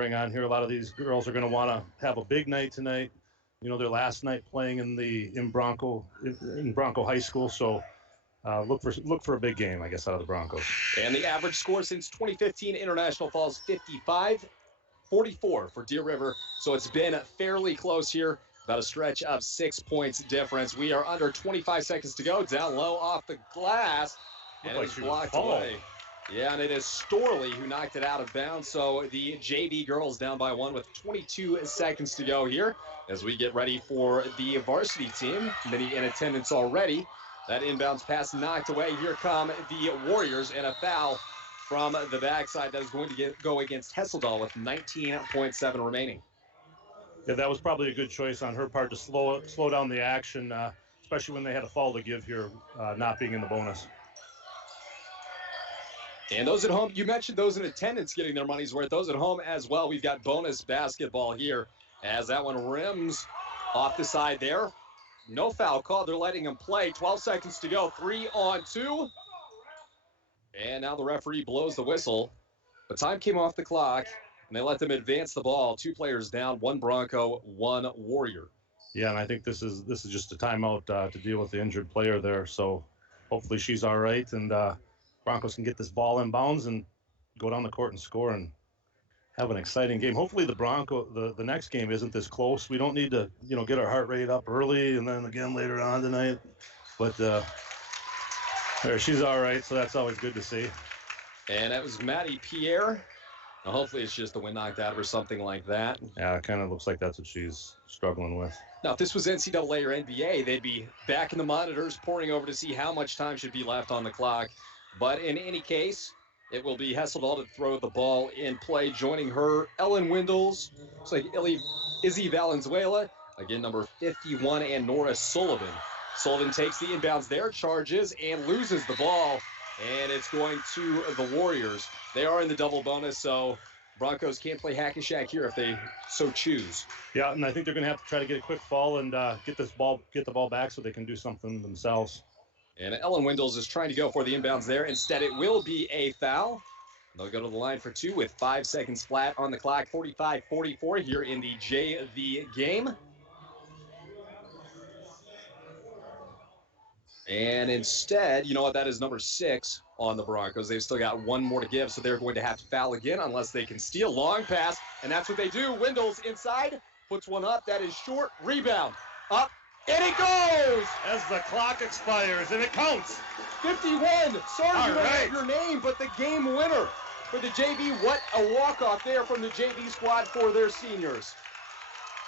on here. A lot of these girls are going to want to have a big night tonight. Their last night playing in Bronco High School. So look for a big game, I guess, out of the Broncos. And the average score since 2015 International Falls 55-44 for Deer River. So it's been fairly close here. About a stretch of 6 points difference. We are under 25 seconds to go. Down low off the glass. And it was blocked away. Yeah, and it is Storley who knocked it out of bounds. So the JV girls down by 1 with 22 seconds to go here as we get ready for the varsity team. Many in attendance already. That inbounds pass knocked away. Here come the Warriors, and a foul from the backside that is going to go against Hesseldahl with 19.7 remaining. Yeah, that was probably a good choice on her part to slow down the action, especially when they had a foul to give here, not being in the bonus. And those at home, you mentioned those in attendance getting their money's worth. Those at home as well. We've got bonus basketball here as that one rims off the side there. No foul call. They're letting him play. 12 seconds to go. 3-on-2. And now the referee blows the whistle. But time came off the clock, and they let them advance the ball. 2 players down, 1 Bronco, 1 Warrior. Yeah, and I think this is just a timeout to deal with the injured player there. So hopefully she's all right, and Broncos can get this ball in bounds and go down the court and score and have an exciting game. Hopefully the next game isn't this close. We don't need to, get our heart rate up early and then again later on tonight. But she's all right, so that's always good to see. And that was Maddie Pierre. Now hopefully it's just the wind knocked out or something like that. Yeah, it kind of looks like that's what she's struggling with. Now, if this was NCAA or NBA, they'd be back in the monitors, poring over to see how much time should be left on the clock. But in any case, it will be Hesseldahl to throw the ball in play. Joining her, Ellen Windles, looks like Izzy Valenzuela, again, number 51, and Nora Sullivan. Sullivan takes the inbounds there, charges, and loses the ball. And it's going to the Warriors. They are in the double bonus, so Broncos can't play hack and shack here if they so choose. Yeah, and I think they're going to have to try to get a quick fall and get the ball back so they can do something themselves. And Ellen Windles is trying to go for the inbounds there. Instead, it will be a foul. They'll go to the line for 2 with 5 seconds flat on the clock. 45-44 here in the JV game. And instead, you know what, that is number 6 on the Broncos. They've still got 1 more to give, so they're going to have to foul again unless they can steal. Long pass, and that's what they do. Windles inside, puts one up. That is short. Rebound. Up. And it goes! As the clock expires, and it counts. 51. Sorry you don't have your name, but the game winner for the JV. What a walk-off there from the JV squad for their seniors.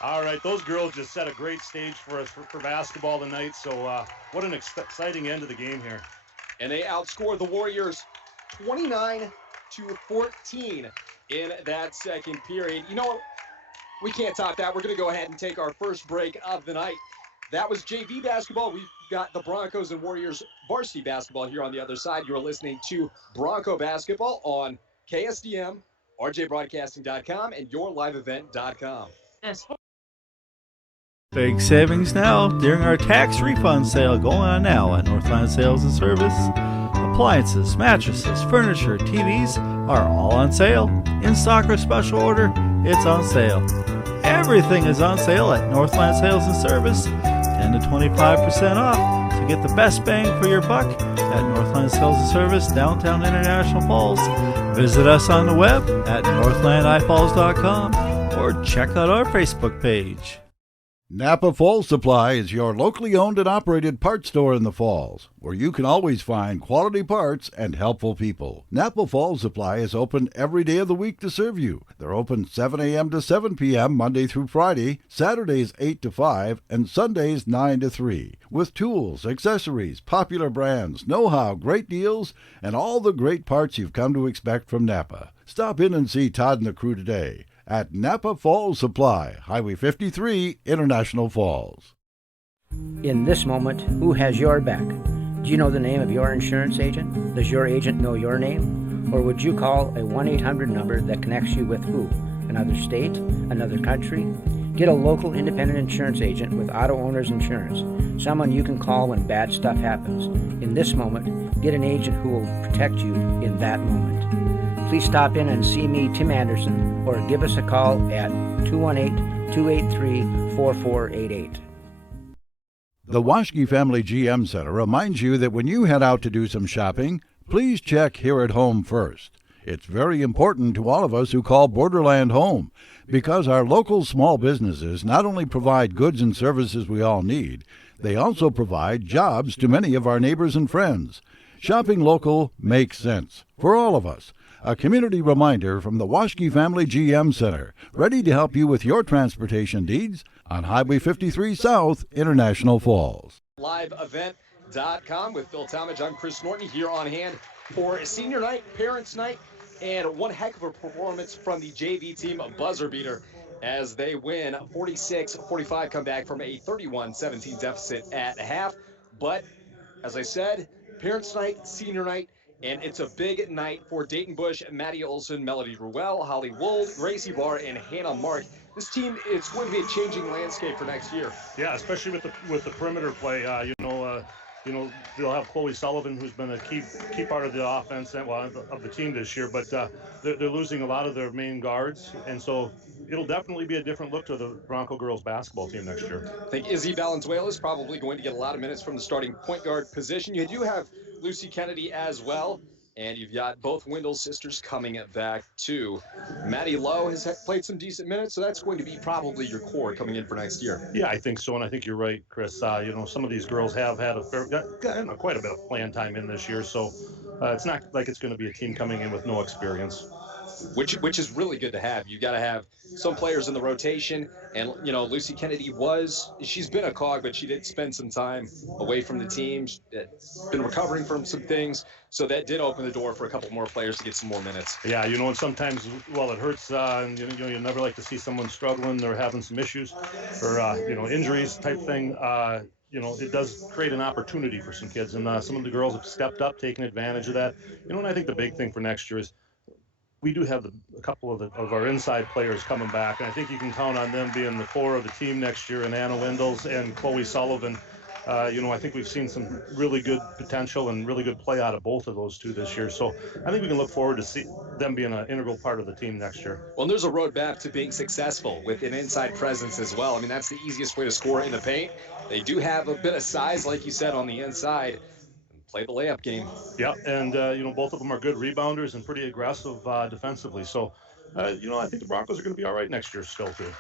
All right, those girls just set a great stage for us for basketball tonight. So what an exciting end of the game here. And they outscored the Warriors 29-14 in that second period. You know what? We can't top that. We're going to go ahead and take our first break of the night. That was JV basketball. We've got the Broncos and Warriors varsity basketball here on the other side. You're listening to Bronco Basketball on KSDM, RJBroadcasting.com, and YourLiveEvent.com. Yes. Big savings now during our tax refund sale going on now at Northland Sales and Service. Appliances, mattresses, furniture, TVs are all on sale. In stock or special order, it's on sale. Everything is on sale at Northland Sales and Service, 10 to 25% off. So get the best bang for your buck at Northland Sales and Service, downtown International Falls. Visit us on the web at northlandifalls.com or check out our Facebook page. Napa Falls Supply is your locally owned and operated parts store in the Falls, where you can always find quality parts and helpful people. Napa Falls Supply is open every day of the week to serve you. They're open 7 a.m. to 7 p.m. Monday through Friday, Saturdays 8 to 5, and Sundays 9 to 3, with tools, accessories, popular brands, know-how, great deals, and all the great parts you've come to expect from Napa. Stop in and see Todd and the crew today at Napa Falls Supply, Highway 53, International Falls. In this moment, who has your back? Do you know the name of your insurance agent? Does your agent know your name? Or would you call a 1-800 number that connects you with who? Another state? Another country? Get a local independent insurance agent with Auto Owners Insurance, someone you can call when bad stuff happens. In this moment, get an agent who will protect you in that moment. please stop in and see me, Tim Anderson, or give us a call at 218-283-4488. The Waschke Family GM Center reminds you that when you head out to do some shopping, please check here at home first. It's very important to all of us who call Borderland home, because our local small businesses not only provide goods and services we all need, they also provide jobs to many of our neighbors and friends. Shopping local makes sense for all of us. A community reminder from the Waschke Family GM Center, ready to help you with your transportation needs on Highway 53 South, International Falls. LiveEvent.com with Phil Talmadge. I'm Chris Norton here on hand for senior night, parents' night, and one heck of a performance from the JV team, a buzzer beater, as they win 46-45, come back from a 31-17 deficit at half. But as I said, parents' night, senior night, and it's a big night for Dayton Bush, Maddie Olson, Melody Ruel, Holly Wold, Gracie Barr, and Hannah Mark. This team is going to be a changing landscape for next year. Yeah, especially with the perimeter play. They'll have Chloe Sullivan, who's been a key part of the offense and of the team this year. But they're losing a lot of their main guards, and so it'll definitely be a different look to the Bronco girls basketball team next year. I think Izzy Valenzuela is probably going to get a lot of minutes from the starting point guard position. You do have Lucy Kennedy as well, and you've got both Wendell sisters coming back too. Maddie Lowe has played some decent minutes, so that's going to be probably your core coming in for next year. Yeah, I think so, and I think you're right, Chris. Some of these girls have had quite a bit of playing time in this year, so it's not like it's going to be a team coming in with no experience. Which is really good to have. You got to have some players in the rotation, and Lucy Kennedy she's been a cog, but she did spend some time away from the team. She's been recovering from some things, so that did open the door for a couple more players to get some more minutes. Yeah, and sometimes it hurts, and you never like to see someone struggling. They're having some issues or injuries type thing. It does create an opportunity for some kids, and some of the girls have stepped up, taking advantage of that. And I think the big thing for next year is we do have a couple of our inside players coming back, and I think you can count on them being the core of the team next year, and Anna Wendels and Chloe Sullivan. I think we've seen some really good potential and really good play out of both of those two this year. So I think we can look forward to see them being an integral part of the team next year. Well, there's a roadmap to being successful with an inside presence as well. I mean, that's the easiest way to score in the paint. They do have a bit of size, like you said, on the inside. Play the layup game. Yeah, and both of them are good rebounders and pretty aggressive defensively. So, I think the Broncos are going to be all right next year still too.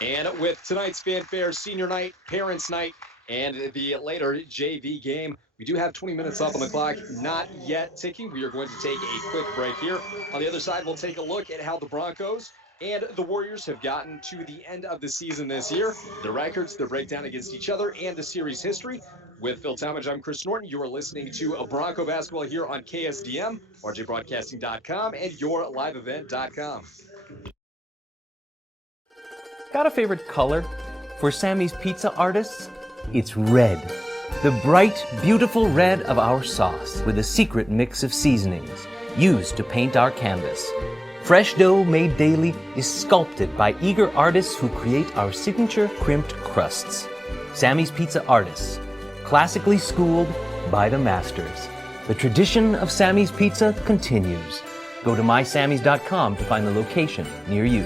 And with tonight's fanfare, senior night, parents' night, and the later JV game, we do have 20 minutes up on the clock, not yet ticking. We are going to take a quick break here. On the other side, we'll take a look at how the Broncos and the Warriors have gotten to the end of the season this year, the records, their breakdown against each other, and the series history. With Phil Talmadge, I'm Chris Norton. You are listening to a Bronco basketball here on KSDM, RJBroadcasting.com, and YourLiveEvent.com. Got a favorite color? For Sammy's Pizza artists, it's red. The bright, beautiful red of our sauce with a secret mix of seasonings used to paint our canvas. Fresh dough made daily is sculpted by eager artists who create our signature crimped crusts. Sammy's Pizza artists, classically schooled by the masters. The tradition of Sammy's Pizza continues. Go to mysammys.com to find the location near you.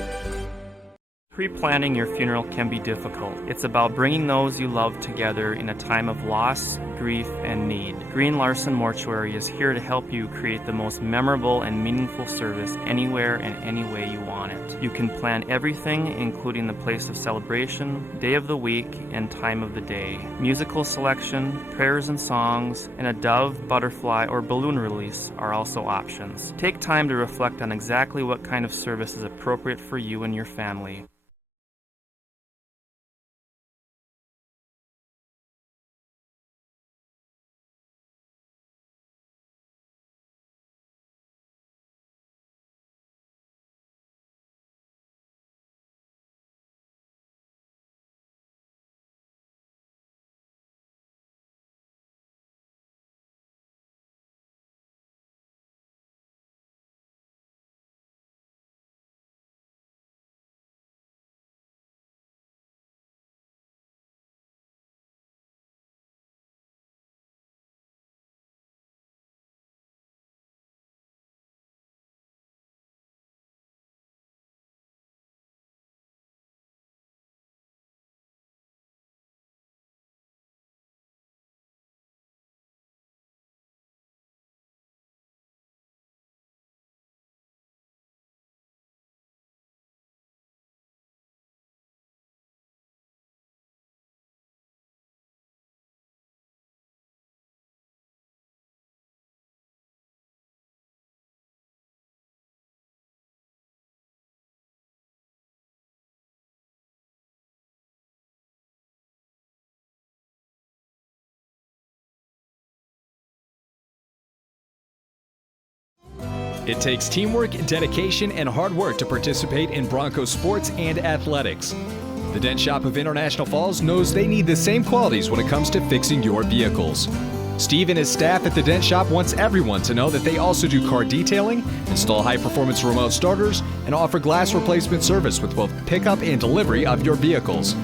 Pre-planning your funeral can be difficult. It's about bringing those you love together in a time of loss, grief, and need. Green Larson Mortuary is here to help you create the most memorable and meaningful service anywhere and any way you want it. You can plan everything, including the place of celebration, day of the week, and time of the day. Musical selection, prayers and songs, and a dove, butterfly, or balloon release are also options. Take time to reflect on exactly what kind of service is appropriate for you and your family. It takes teamwork, dedication, and hard work to participate in Bronco sports and athletics. The Dent Shop of International Falls knows they need the same qualities when it comes to fixing your vehicles. Steve and his staff at the Dent Shop wants everyone to know that they also do car detailing, install high-performance remote starters, and offer glass replacement service with both pickup and delivery of your vehicles.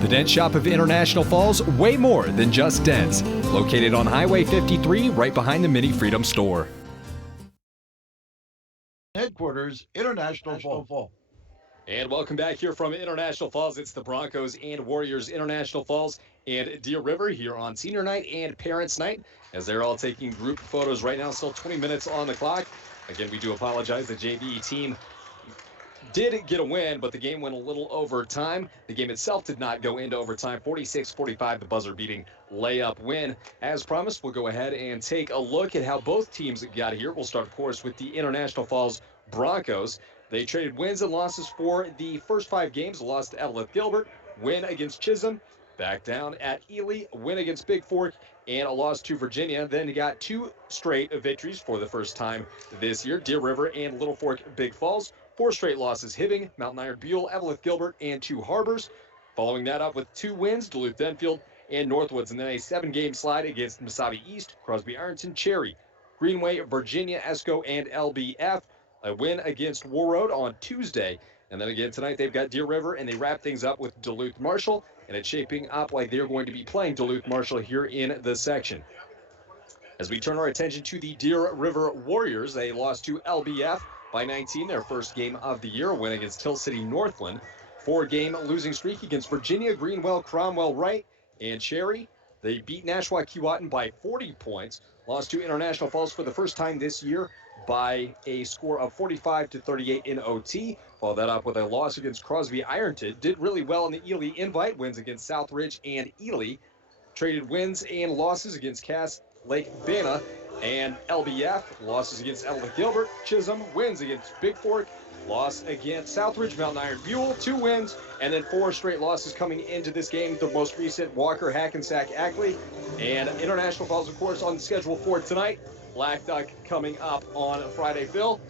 The Dent Shop of International Falls, way more than just dents. Located on Highway 53, right behind the Mini Freedom store. Headquarters, International Fall. And welcome back here from International Falls. It's the Broncos and Warriors International Falls and Deer River here on Senior Night and Parents Night as they're all taking group photos right now. Still 20 minutes on the clock. Again, we do apologize. The JV team did get a win, but the game went a little overtime. The game itself did not go into overtime. 46-45, the buzzer-beating layup win. As promised, we'll go ahead and take a look at how both teams got here. We'll start, of course, with the International Falls Broncos. They traded wins and losses for the first 5 games. Lost to Evelyn Gilbert, win against Chisholm, back down at Ely, win against Big Fork, and a loss to Virginia. Then he got 2 straight victories for the first time this year. Deer River and Little Fork Big Falls. 4 straight losses, Hibbing, Mountain Iron Buell, Evelyn Gilbert, and 2 Harbors. Following that up with 2 wins, Duluth Denfield and Northwoods. And then a 7-game slide against Mesabi East, Crosby Ironton, Cherry, Greenway, Virginia, ESCO, and LBF. A win against Warroad on Tuesday. And then again tonight they've got Deer River, and they wrap things up with Duluth Marshall. And it's shaping up like they're going to be playing Duluth Marshall here in the section. As we turn our attention to the Deer River Warriors, they lost to LBF by 19, their first game of the year. A win against Hill City Northland. 4-game losing streak against Virginia, Greenwell, Cromwell, Wright, and Cherry. They beat Nashua Keewatin by 40 points. Lost to International Falls for the first time this year by a score of 45-38 in OT. Followed that up with a loss against Crosby Ironton. Did really well in the Ely Invite. Wins against Southridge and Ely. Traded wins and losses against Cass Lake Bana and LBF. Losses against Evelyn Gilbert, Chisholm. Wins against Big Fork. Loss against Southridge, Mountain Iron Buell. 2 wins, and then 4 straight losses coming into this game. The most recent, Walker, Hackensack, Ackley. And International Falls, of course, on the schedule for tonight. Black Duck coming up on Friday. Phil,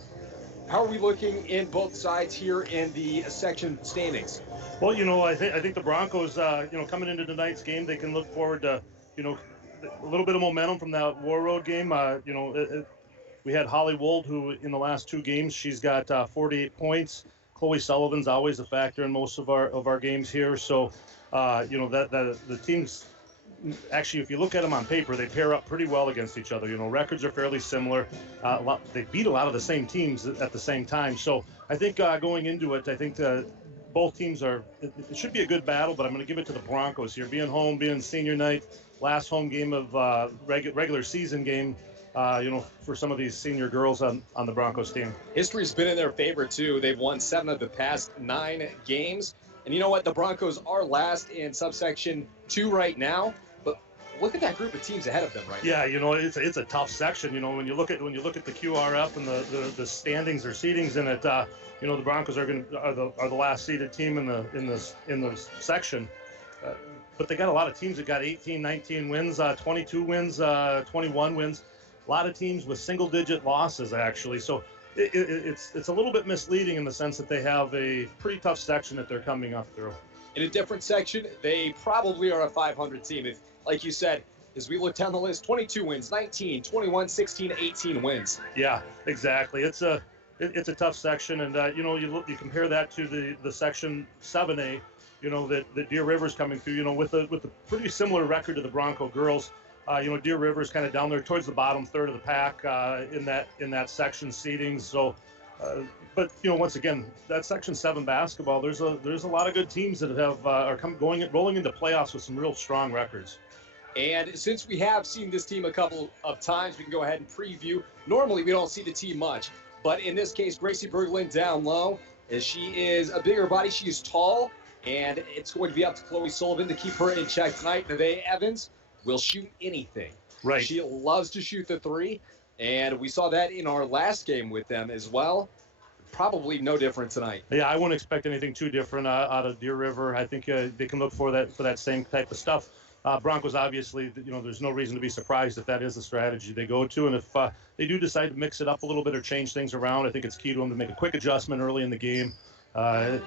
how are we looking in both sides here in the section standings? Well, I think the Broncos, coming into tonight's game, they can look forward to, a little bit of momentum from that Warroad game. We had Holly Wold, who in the last 2 games, she's got 48 points. Chloe Sullivan's always a factor in most of our games here. So, the teams, actually, if you look at them on paper, they pair up pretty well against each other. Records are fairly similar. They beat a lot of the same teams at the same time. So I think going into it, I think both teams it should be a good battle, but I'm going to give it to the Broncos here. Being home, being senior night, last home game of regular season game, for some of these senior girls on the Broncos team. History's been in their favor, too. They've won 7 of the past 9 games. And you know what? The Broncos are last in subsection 2 right now. But look at that group of teams ahead of them right now. Yeah, it's a tough section. When you look at the QRF and the standings or seedings in it, the Broncos are the last seeded team in the section. But they got a lot of teams that got 18, 19 wins, 22 wins, 21 wins. A lot of teams with single-digit losses, actually. So it's a little bit misleading in the sense that they have a pretty tough section that they're coming up through. In a different section, they probably are a 500 team. If, like you said, as we look down the list, 22 wins, 19, 21, 16, 18 wins. Yeah, exactly. It's a tough section, and you compare that to the section 7A. That Deer River's coming through. With a pretty similar record to the Bronco girls. Deer River's kind of down there towards the bottom third of the pack in that section seeding. So, but once again, that Section 7 basketball, there's a lot of good teams that are rolling into playoffs with some real strong records. And since we have seen this team a couple of times, we can go ahead and preview. Normally, we don't see the team much, but in this case, Gracie Berglund down low, as she is a bigger body. She is tall, and it's going to be up to Chloe Sullivan to keep her in check tonight. Nevaeh Evans will shoot anything. Right. She loves to shoot the 3, and we saw that in our last game with them as well. Probably no different tonight. Yeah, I wouldn't expect anything too different out of Deer River. I think they can look for that same type of stuff. Broncos, obviously, there's no reason to be surprised if that is the strategy they go to. And if they do decide to mix it up a little bit or change things around, I think it's key to them to make a quick adjustment early in the game to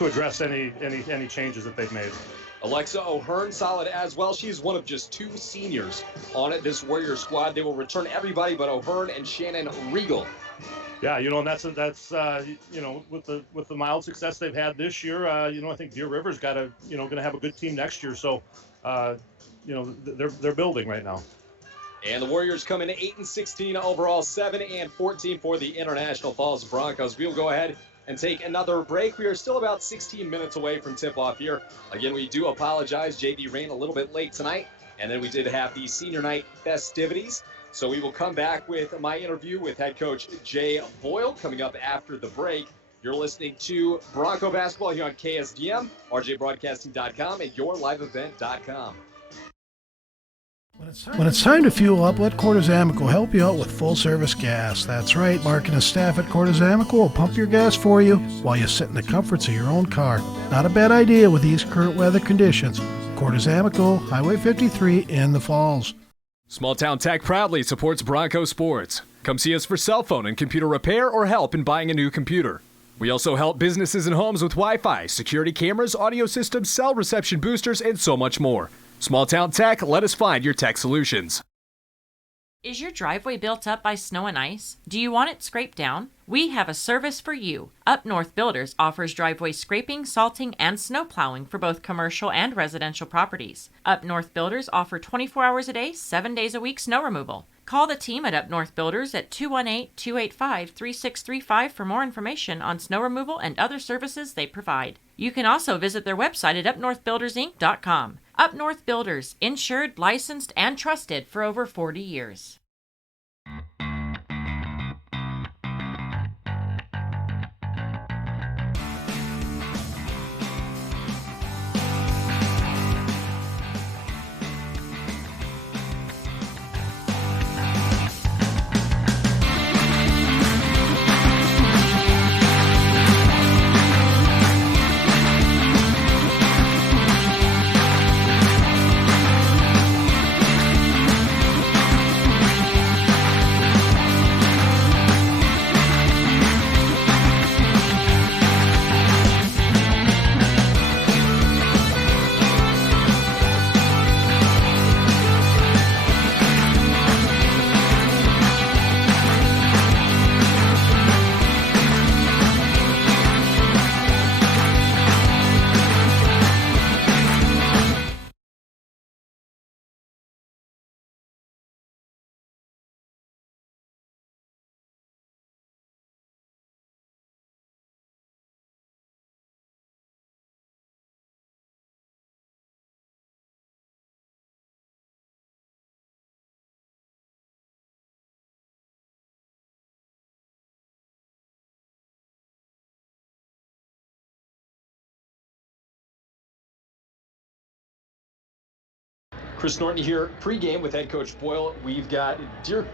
address any changes that they've made. Alexa O'Hearn, solid as well. She's one of just 2 seniors on this Warrior squad. They will return everybody but O'Hearn and Shannon Regal. Yeah, and that's with the mild success they've had this year, I think Deer River's going to have a good team next year. So, they're building right now. And the Warriors come in 8-16 overall, 7-14 for the International Falls Broncos. We'll go ahead and take another break. We are still about 16 minutes away from tip-off here. Again, we do apologize. JV ran a little bit late tonight, and then we did have the senior night festivities. So we will come back with my interview with head coach Jay Boyle coming up after the break. You're listening to Bronco Basketball here on KSDM, rjbroadcasting.com, and yourliveevent.com. When it's time to fuel up, let Cortizamic will help you out with full-service gas. That's right, Mark and his staff at Cortizamic will pump your gas for you while you sit in the comforts of your own car. Not a bad idea with these current weather conditions. Cortizamic, Highway 53 in the Falls. Small Town Tech proudly supports Bronco Sports. Come see us for cell phone and computer repair or help in buying a new computer. We also help businesses and homes with Wi-Fi, security cameras, audio systems, cell reception boosters, and so much more. Small Town Tech, let us find your tech solutions. Is your driveway built up by snow and ice? Do you want it scraped down? We have a service for you. Up North Builders offers driveway scraping, salting, and snow plowing for both commercial and residential properties. Up North Builders offer 24 hours a day, 7 days a week snow removal. Call the team at Up North Builders at 218-285-3635 for more information on snow removal and other services they provide. You can also visit their website at upnorthbuildersinc.com. Up North Builders, insured, licensed, and trusted for over 40 years. Chris Norton here, pregame with head coach Boyle. We've got Deer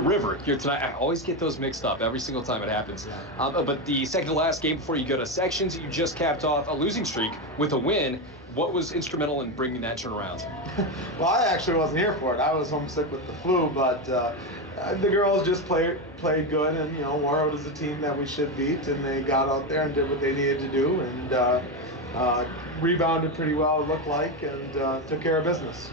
River here tonight. I always get those mixed up every single time it happens. But the second to last game before you go to sections, you just capped off a losing streak with a win. What was instrumental in bringing that turnaround? Well, I actually wasn't here for it. I was homesick with the flu, but the girls just played good, and Warroad is a team that we should beat, and they got out there and did what they needed to do, and rebounded pretty well, it looked like, and took care of business.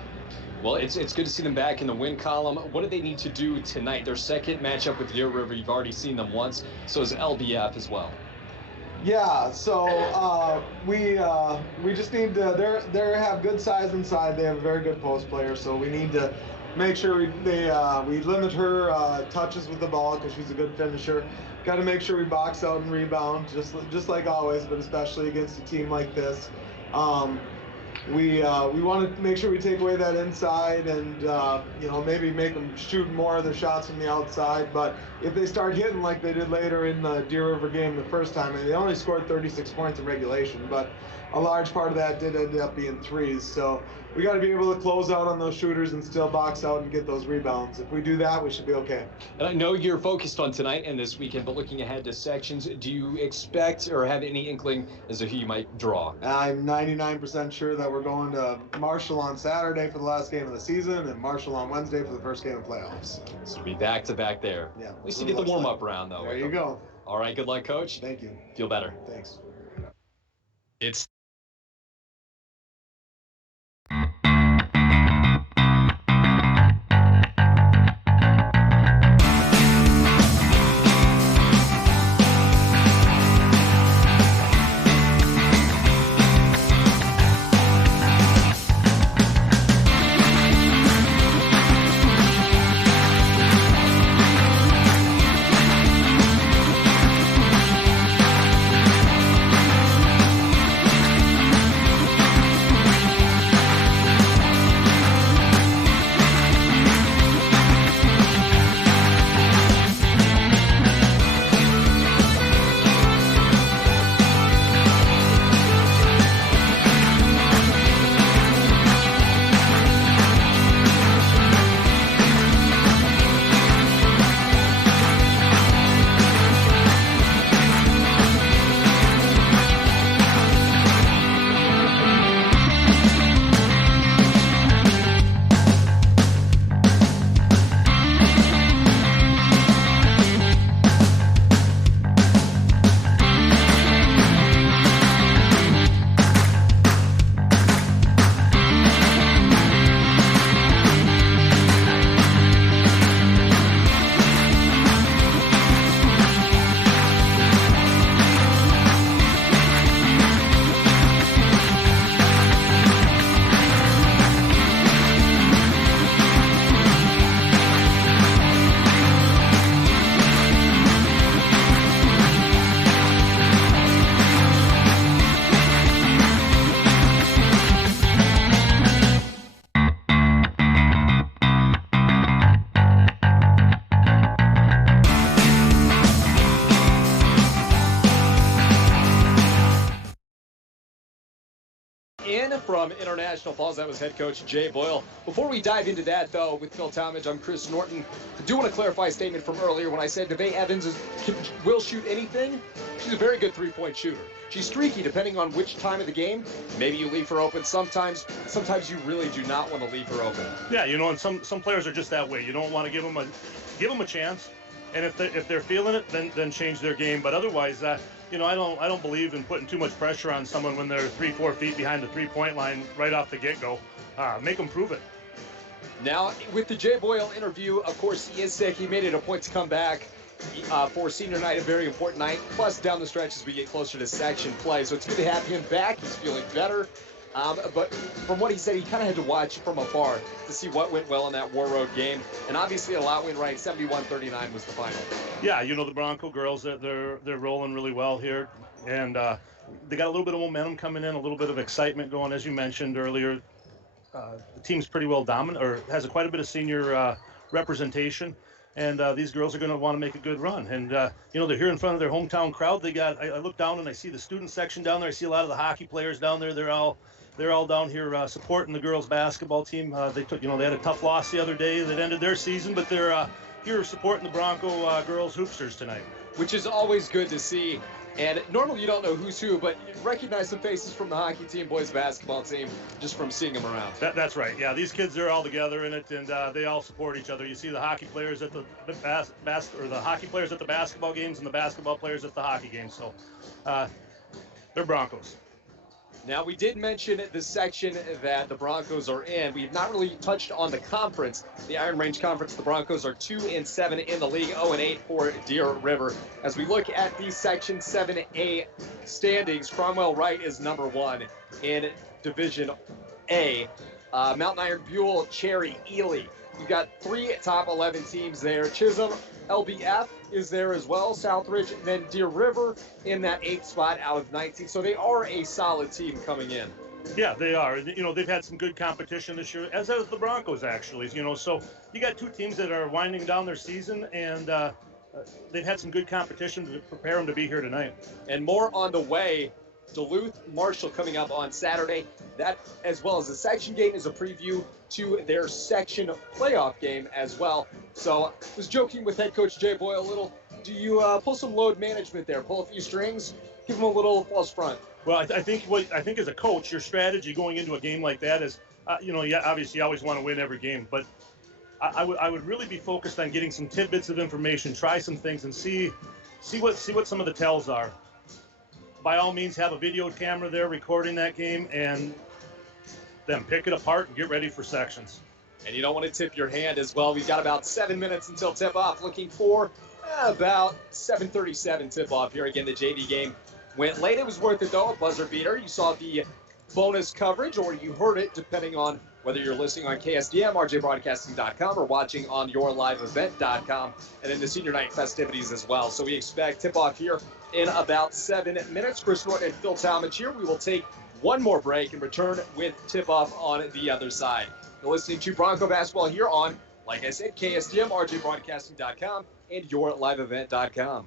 Well, it's good to see them back in the win column. What do they need to do tonight? Their second matchup with Deer River, you've already seen them once, so is LBF as well. Yeah, so we just need to. They have good size inside. They have a very good post player, so we need to make sure we limit her touches with the ball because she's a good finisher. Got to make sure we box out and rebound, just like always, but especially against a team like this. We want to make sure we take away that inside and maybe make them shoot more of their shots from the outside. But if they start hitting like they did later in the Deer River game the first time, and they only scored 36 points in regulation, but a large part of that did end up being threes. So we got to be able to close out on those shooters and still box out and get those rebounds. If we do that, we should be okay. And I know you're focused on tonight and this weekend, but looking ahead to sections, do you expect or have any inkling as to who you might draw? I'm 99% sure that we're going to Marshall on Saturday for the last game of the season and Marshall on Wednesday for the first game of playoffs. So we'll be back-to-back there. Yeah. At least you get the warm-up round, though. There you go. All right, good luck, Coach. Thank you. Feel better. Thanks. It's in from International Falls. That was head coach Jay Boyle. Before we dive into that, though, with Phil Talmadge, I'm Chris Norton. I do want to clarify a statement from earlier when I said Nevaeh Evans will shoot anything. She's a very good three-point shooter. She's streaky depending on which time of the game. Maybe you leave her open. Sometimes you really do not want to leave her open. Yeah, and some players are just that way. You don't want to give them a chance, and if they're feeling it, then change their game. But otherwise, I don't believe in putting too much pressure on someone when they're 3-4 feet behind the three-point line right off the get-go. Make them prove it. Now, with the Jay Boyle interview, of course, he is sick. He made it a point to come back for senior night, a very important night, plus down the stretch as we get closer to section play. So it's good to have him back. He's feeling better. But from what he said, he kind of had to watch from afar to see what went well in that War Road game. And obviously a lot went right. 71-39 was the final. Yeah, the Bronco girls, they're rolling really well here. And they got a little bit of momentum coming in, a little bit of excitement going, as you mentioned earlier. The team's pretty well dominant, or has quite a bit of senior representation. And these girls are going to want to make a good run. And, they're here in front of their hometown crowd. I look down and I see the student section down there. I see a lot of the hockey players down there. They're all down here supporting the girls basketball team. They had a tough loss the other day that ended their season, but they're here supporting the Bronco girls hoopsters tonight. Which is always good to see. And normally you don't know who's who, but you recognize some faces from the hockey team, boys basketball team, just from seeing them around. That's right. Yeah, these kids are all together in it, and they all support each other. You see the hockey players at the hockey players at the basketball games, and the basketball players at the hockey games. So they're Broncos. Now, we did mention the section that the Broncos are in. We have not really touched on the conference. The Iron Range Conference, the Broncos are 2-7 in the league, 0-8 for Deer River. As we look at the Section 7A standings, Cromwell Wright is number 1 in Division A. Mountain Iron, Buell, Cherry, Ely. You've got 3 top 11 teams there. Chisholm, LBF is there as well. Southridge, and then Deer River in that 8th spot out of 19. So they are a solid team coming in. Yeah, they are. They've had some good competition this year, as has the Broncos, actually. So you got 2 teams that are winding down their season, and they've had some good competition to prepare them to be here tonight. And more on the way Duluth Marshall coming up on Saturday. That, as well as the section game, is a preview to their section playoff game as well. So I was joking with head coach Jay Boyle a little. Do you pull some load management there? Pull a few strings? Give them a little false front? Well, I think as a coach, your strategy going into a game like that is, obviously you always want to win every game, but I would really be focused on getting some tidbits of information, try some things, and see what some of the tells are. By all means, have a video camera there recording that game, and then pick it apart and get ready for sections. And you don't want to tip your hand as well. We've got about 7 minutes until tip-off. Looking for about 7:37 tip-off here. Again, the JV game went late. It was worth it, though, a buzzer beater. You saw the bonus coverage, or you heard it, depending on whether you're listening on KSDM, RJBroadcasting.com, or watching on yourliveevent.com, and then the senior night festivities as well. So we expect tip-off here in about 7 minutes. Chris Norton and Phil Talmadge here. We will take one more break and return with tip-off on the other side. You're listening to Bronco Basketball here on, like I said, KSDM, RJBroadcasting.com, and yourliveevent.com.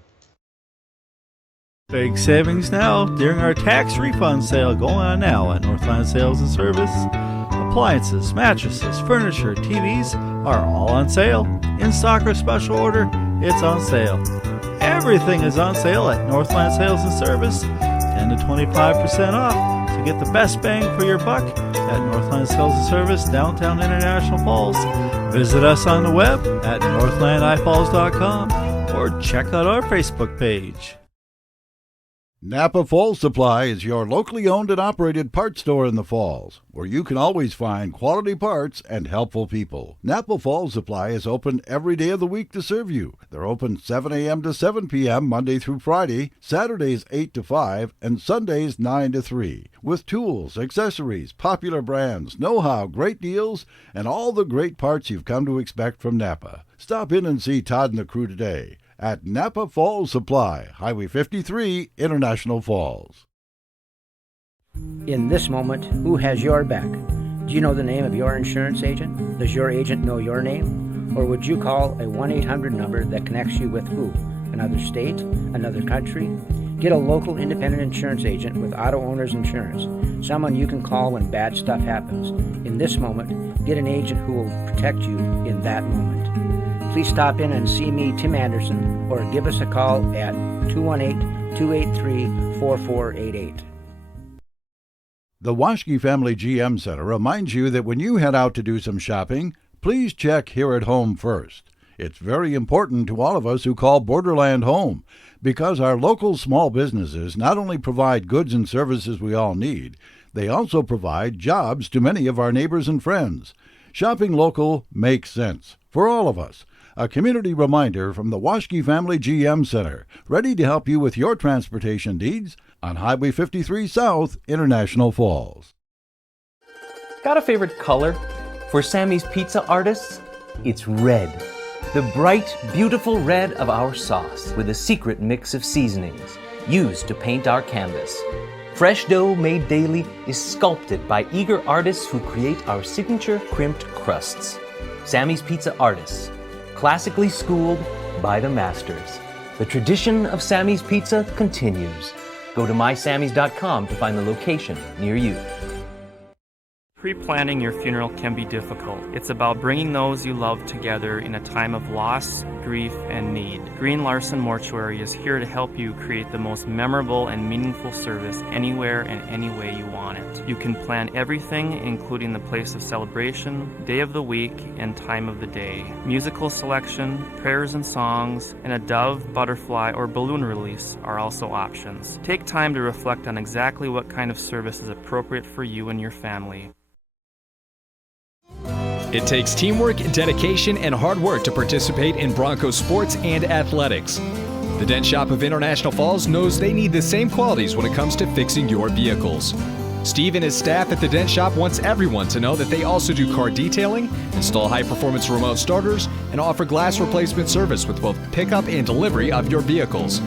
Big savings now during our tax refund sale going on now at Northland Sales and Service. Appliances, mattresses, furniture, TVs are all on sale. In stock or special order, it's on sale. Everything is on sale at Northland Sales and Service, 10 to 25% off. So get the best bang for your buck at Northland Sales and Service, downtown International Falls. Visit us on the web at northlandifalls.com or check out our Facebook page. Napa Falls Supply is your locally owned and operated parts store in the Falls, where you can always find quality parts and helpful people. Napa Falls Supply is open every day of the week to serve you. They're open 7 a.m. to 7 p.m. Monday through Friday, Saturdays 8 to 5, and Sundays 9 to 3, with tools, accessories, popular brands, know-how, great deals, and all the great parts you've come to expect from Napa. Stop in and see Todd and the crew today at Napa Falls Supply, Highway 53, International Falls. In this moment, who has your back? Do you know the name of your insurance agent? Does your agent know your name? Or would you call a 1-800 number that connects you with who? Another state? Another country? Get a local independent insurance agent with Auto Owners Insurance, someone you can call when bad stuff happens. In this moment, get an agent who will protect you in that moment. Please stop in and see me, Tim Anderson, or give us a call at 218-283-4488. The Waschke Family GM Center reminds you that when you head out to do some shopping, please check here at home first. It's very important to all of us who call Borderland home, because our local small businesses not only provide goods and services we all need, they also provide jobs to many of our neighbors and friends. Shopping local makes sense for all of us. A community reminder from the Waschke Family GM Center, ready to help you with your transportation needs on Highway 53 South, International Falls. Got a favorite color? For Sammy's Pizza artists, it's red. The bright, beautiful red of our sauce with a secret mix of seasonings used to paint our canvas. Fresh dough made daily is sculpted by eager artists who create our signature crimped crusts. Sammy's Pizza artists, classically schooled by the masters. The tradition of Sammy's Pizza continues. Go to mysammys.com to find the location near you. Pre-planning your funeral can be difficult. It's about bringing those you love together in a time of loss, grief, and need. Green Larson Mortuary is here to help you create the most memorable and meaningful service anywhere and any way you want it. You can plan everything, including the place of celebration, day of the week, and time of the day. Musical selection, prayers and songs, and a dove, butterfly, or balloon release are also options. Take time to reflect on exactly what kind of service is appropriate for you and your family. It takes teamwork, dedication, and hard work to participate in Bronco sports and athletics. The Dent Shop of International Falls knows they need the same qualities when it comes to fixing your vehicles. Steve and his staff at the Dent Shop wants everyone to know that they also do car detailing, install high-performance remote starters, and offer glass replacement service with both pickup and delivery of your vehicles.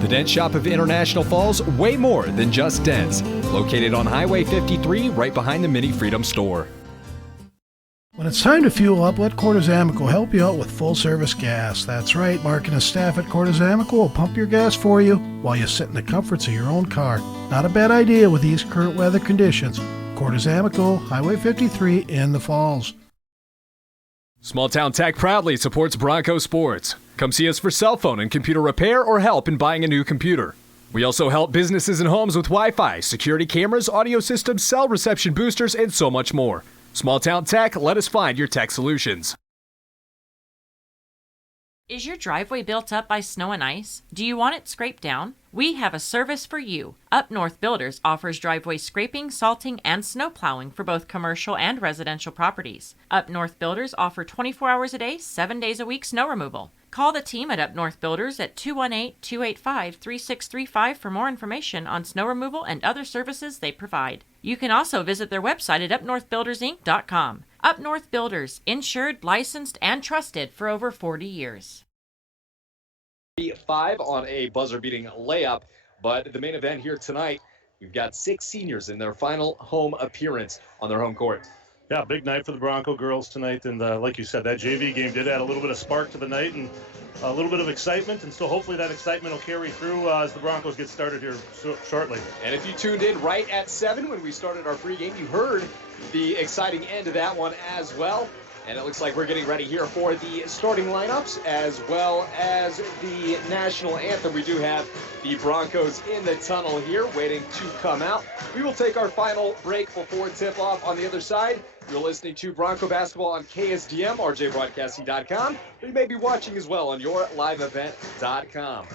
The Dent Shop of International Falls, way more than just dents. Located on Highway 53, right behind the Mini Freedom store. When it's time to fuel up, let Cordes Amico help you out with full-service gas. That's right, Mark and his staff at Cordes Amico will pump your gas for you while you sit in the comforts of your own car. Not a bad idea with these current weather conditions. Cordes Amico, Highway 53 in the Falls. Small Town Tech proudly supports Bronco Sports. Come see us for cell phone and computer repair or help in buying a new computer. We also help businesses and homes with Wi-Fi, security cameras, audio systems, cell reception boosters, and so much more. Small Town Tech, let us find your tech solutions. Is your driveway built up by snow and ice? Do you want it scraped down? We have a service for you. Up North Builders offers driveway scraping, salting, and snow plowing for both commercial and residential properties. Up North Builders offer 24 hours a day, 7 days a week snow removal. Call the team at Up North Builders at 218-285-3635 for more information on snow removal and other services they provide. You can also visit their website at upnorthbuildersinc.com. Up North Builders, insured, licensed, and trusted for over 40 years. 5 on a buzzer-beating layup, but the main event here tonight, we've got 6 seniors in their final home appearance on their home court. Yeah, big night for the Bronco girls tonight, and like you said, that JV game did add a little bit of spark to the night and a little bit of excitement, and so hopefully that excitement will carry through as the Broncos get started here shortly. And if you tuned in right at 7 when we started our pregame, you heard the exciting end of that one as well. And it looks like we're getting ready here for the starting lineups as well as the national anthem. We do have the Broncos in the tunnel here waiting to come out. We will take our final break before tip-off. On the other side, you're listening to Bronco basketball on KSDM, rjbroadcasting.com. You may be watching as well on yourliveevent.com.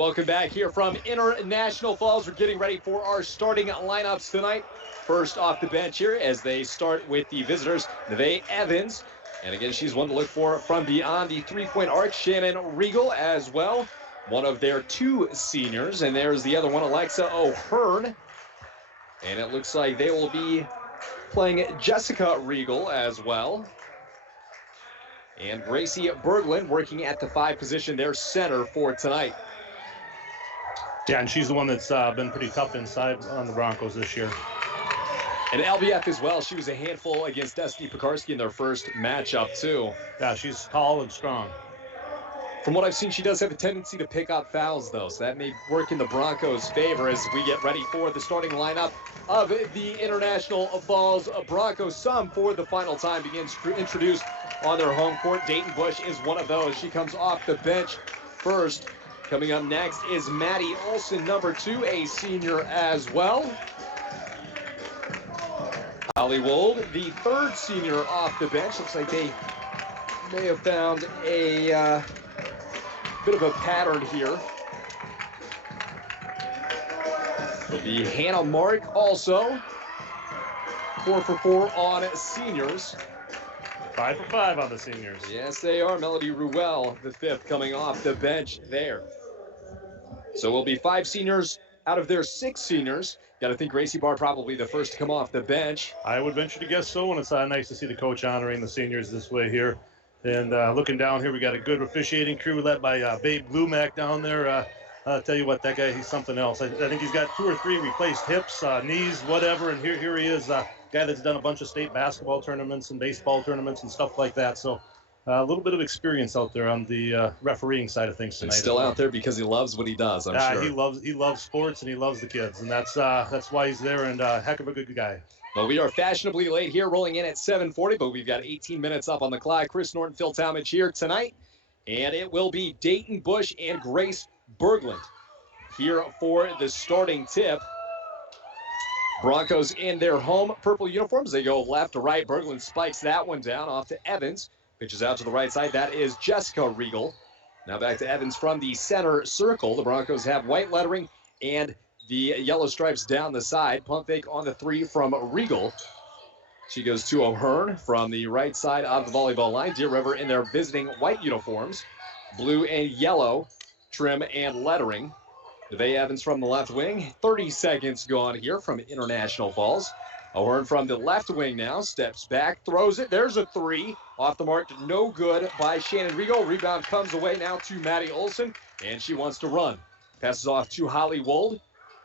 welcome back here from International Falls. We're getting ready for our starting lineups tonight. First off the bench here as they start with the visitors, Nevaeh Evans. And again, she's one to look for from beyond the three-point arc. Shannon Regal as well, one of their 2 seniors. And there's the other one, Alexa O'Hearn. And it looks like they will be playing Jessica Regal as well. And Gracie Berglund working at the 5 position, their center for tonight. Yeah, and she's the one that's been pretty tough inside on the Broncos this year. And LBF as well. She was a handful against Destiny Pekarsky in their first matchup, too. Yeah, she's tall and strong. From what I've seen, she does have a tendency to pick up fouls, though, so that may work in the Broncos' favor as we get ready for the starting lineup of the International Falls Broncos. Some, for the final time, begins introduced on their home court. Dayton Bush is one of those. She comes off the bench first. Coming up next is Maddie Olson, number 2, a senior as well. Holly Wold, the 3rd senior off the bench. Looks like they may have found a bit of a pattern here. It'll be Hannah Mark also. 4 for 4 on seniors. 5 for 5 on the seniors. Yes, they are. Melody Ruel, the 5th, coming off the bench there. So we'll be 5 seniors out of their 6 seniors. Got to think Gracie Barr probably the first to come off the bench. I would venture to guess so, and it's nice to see the coach honoring the seniors this way here. And looking down here, we got a good officiating crew led by Babe Blumack down there. I'll tell you what, that guy, he's something else. I think he's got 2 or 3 replaced hips, knees, whatever, and here he is, a guy that's done a bunch of state basketball tournaments and baseball tournaments and stuff like that. So a little bit of experience out there on the refereeing side of things tonight. And still out there because he loves what he does, I'm sure. He loves sports and he loves the kids, and that's why he's there, and heck of a good guy. Well, we are fashionably late here, rolling in at 7:40, but we've got 18 minutes up on the clock. Chris Norton, Phil Talmadge here tonight, and it will be Dayton Bush and Grace Berglund here for the starting tip. Broncos in their home purple uniforms. They go left to right. Berglund spikes that one down off to Evans. Pitches out to the right side. That is Jessica Regal. Now back to Evans from the center circle. The Broncos have white lettering and the yellow stripes down the side. Pump fake on the 3 from Regal. She goes to O'Hearn from the right side of the volleyball line. Deer River in their visiting white uniforms. Blue and yellow trim and lettering. Nevaeh Evans from the left wing. 30 seconds gone here from International Falls. O'Hearn from the left wing now. Steps back, throws it. There's a 3. Off the mark, no good by Shannon Regal. Rebound comes away now to Maddie Olson, and she wants to run. Passes off to Holly Wold.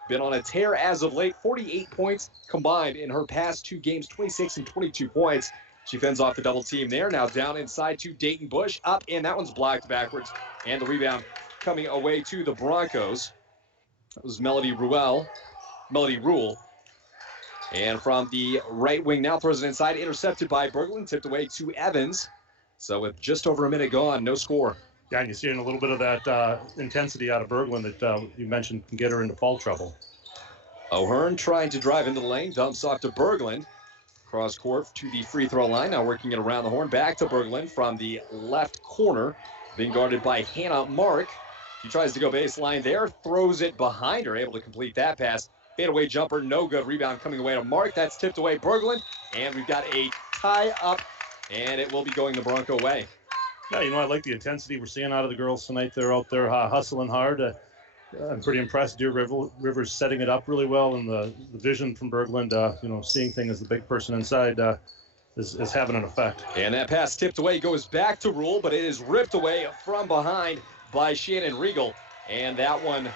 Been on a tear as of late. 48 points combined in her past 2 games, 26 and 22 points. She fends off the double team there. Now down inside to Dayton Bush. Up, and that one's blocked backwards. And the rebound coming away to the Broncos. That was Melody Rule. And from the right wing now, throws it inside, intercepted by Berglund, tipped away to Evans. So with just over a minute gone, no score. Yeah, and you're seeing a little bit of that intensity out of Berglund that you mentioned can get her into foul trouble. O'Hearn trying to drive into the lane, dumps off to Berglund. Cross court to the free throw line, now working it around the horn. Back to Berglund from the left corner, being guarded by Hannah Mark. She tries to go baseline there, throws it behind her, able to complete that pass. Fadeaway jumper, no good. Rebound coming away to Mark. That's tipped away Berglund. And we've got a tie up, and it will be going the Bronco way. Yeah, I like the intensity we're seeing out of the girls tonight. They're out there hustling hard. I'm pretty impressed. Deer River's setting it up really well, and the vision from Berglund, seeing things as the big person inside is having an effect. And that pass tipped away goes back to Rule, but it is ripped away from behind by Shannon Regal. And that one,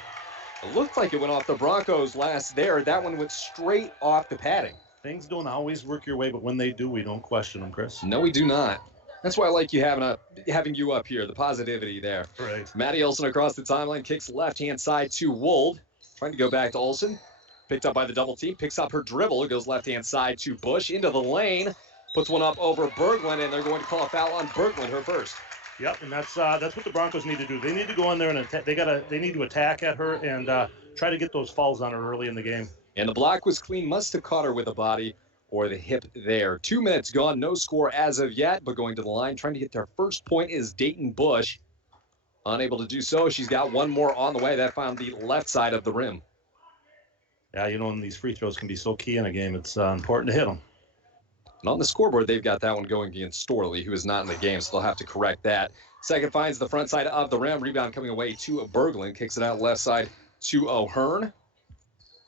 it looked like it went off the Broncos last there. That one went straight off the padding. Things don't always work your way, but when they do, we don't question them, Chris. No, we do not. That's why I like you having you up here, the positivity there. Right. Maddie Olson across the timeline, kicks left-hand side to Wold. Trying to go back to Olson. Picked up by the double team, picks up her dribble, goes left-hand side to Bush, into the lane, puts one up over Berglund, and they're going to call a foul on Berglund, her first. Yep, and that's what the Broncos need to do. They need to go in there and they need to attack at her and try to get those fouls on her early in the game. And the block was clean, must have caught her with the body or the hip there. 2 minutes gone, no score as of yet, but going to the line, trying to get their first point is Dayton Bush. Unable to do so. She's got one more on the way. That found the left side of the rim. Yeah, and these free throws can be so key in a game. It's important to hit them. And on the scoreboard, they've got that one going against Storley, who is not in the game, so they'll have to correct that. Second finds the front side of the rim. Rebound coming away to Berglund. Kicks it out left side to O'Hearn.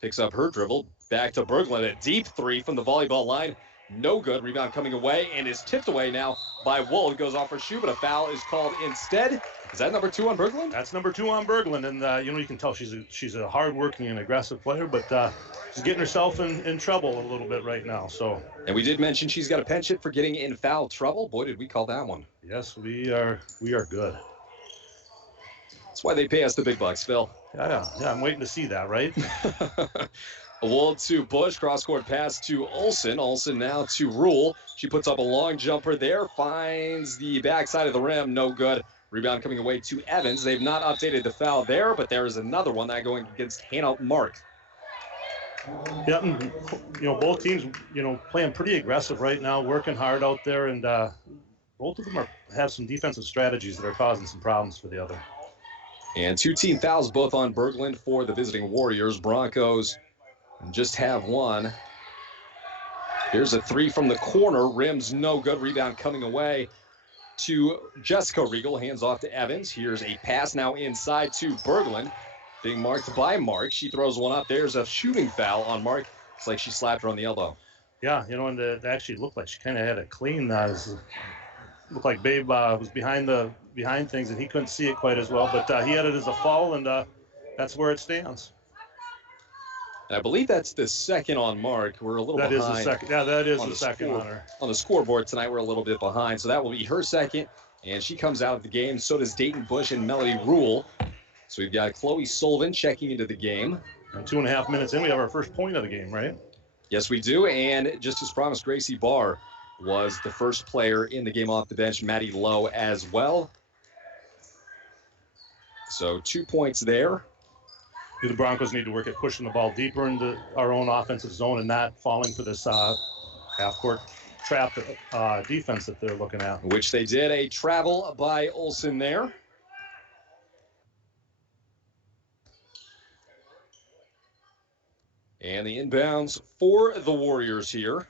Picks up her dribble. Back to Berglund. A deep three from the volleyball line. No good. Rebound coming away and is tipped away now by Wold. Goes off her shoe, but a foul is called instead. Is that number 2 on Berglund? That's number 2 on Berglund, and you can tell she's a hard-working and aggressive player, but she's getting herself in trouble a little bit right now. So. And we did mention she's got a penchant for getting in foul trouble. Boy, did we call that one. Yes, we are good. That's why they pay us the big bucks, Phil. Yeah, I'm waiting to see that, right? Wold to Bush, cross-court pass to Olsen. Olsen now to Rule. She puts up a long jumper there, finds the backside of the rim, no good. Rebound coming away to Evans. They've not updated the foul there, but there is another one that going against Hannah Mark. Yeah, and, both teams, playing pretty aggressive right now, working hard out there, and both of them have some defensive strategies that are causing some problems for the other. And 2 team fouls both on Berglund for the visiting Warriors. Broncos just have one. Here's a 3 from the corner. Rim's no good. Rebound coming away to Jessica Riegel. Hands off to Evans. Here's a pass now inside to Berglund. Being marked by Mark. She throws one up. There's a shooting foul on Mark. It's like she slapped her on the elbow. Yeah, and it actually looked like she kind of had it clean. Looked like Babe was behind things, and he couldn't see it quite as well. But he had it as a foul, and that's where it stands. And I believe that's the second on Mark. We're a little behind. That is the second. Yeah, that is the second on her. On the scoreboard tonight, we're a little bit behind, so that will be her second, and she comes out of the game. So does Dayton Bush and Melody Rule. So we've got Chloe Sullivan checking into the game. And 2.5 minutes in, we have our first point of the game, right? Yes, we do. And just as promised, Gracie Barr was the first player in the game off the bench. Maddie Lowe as well. So 2 points there. The Broncos need to work at pushing the ball deeper into our own offensive zone and not falling for this half-court trap defense that they're looking at. Which they did. A travel by Olsen there. And the inbounds for the Warriors here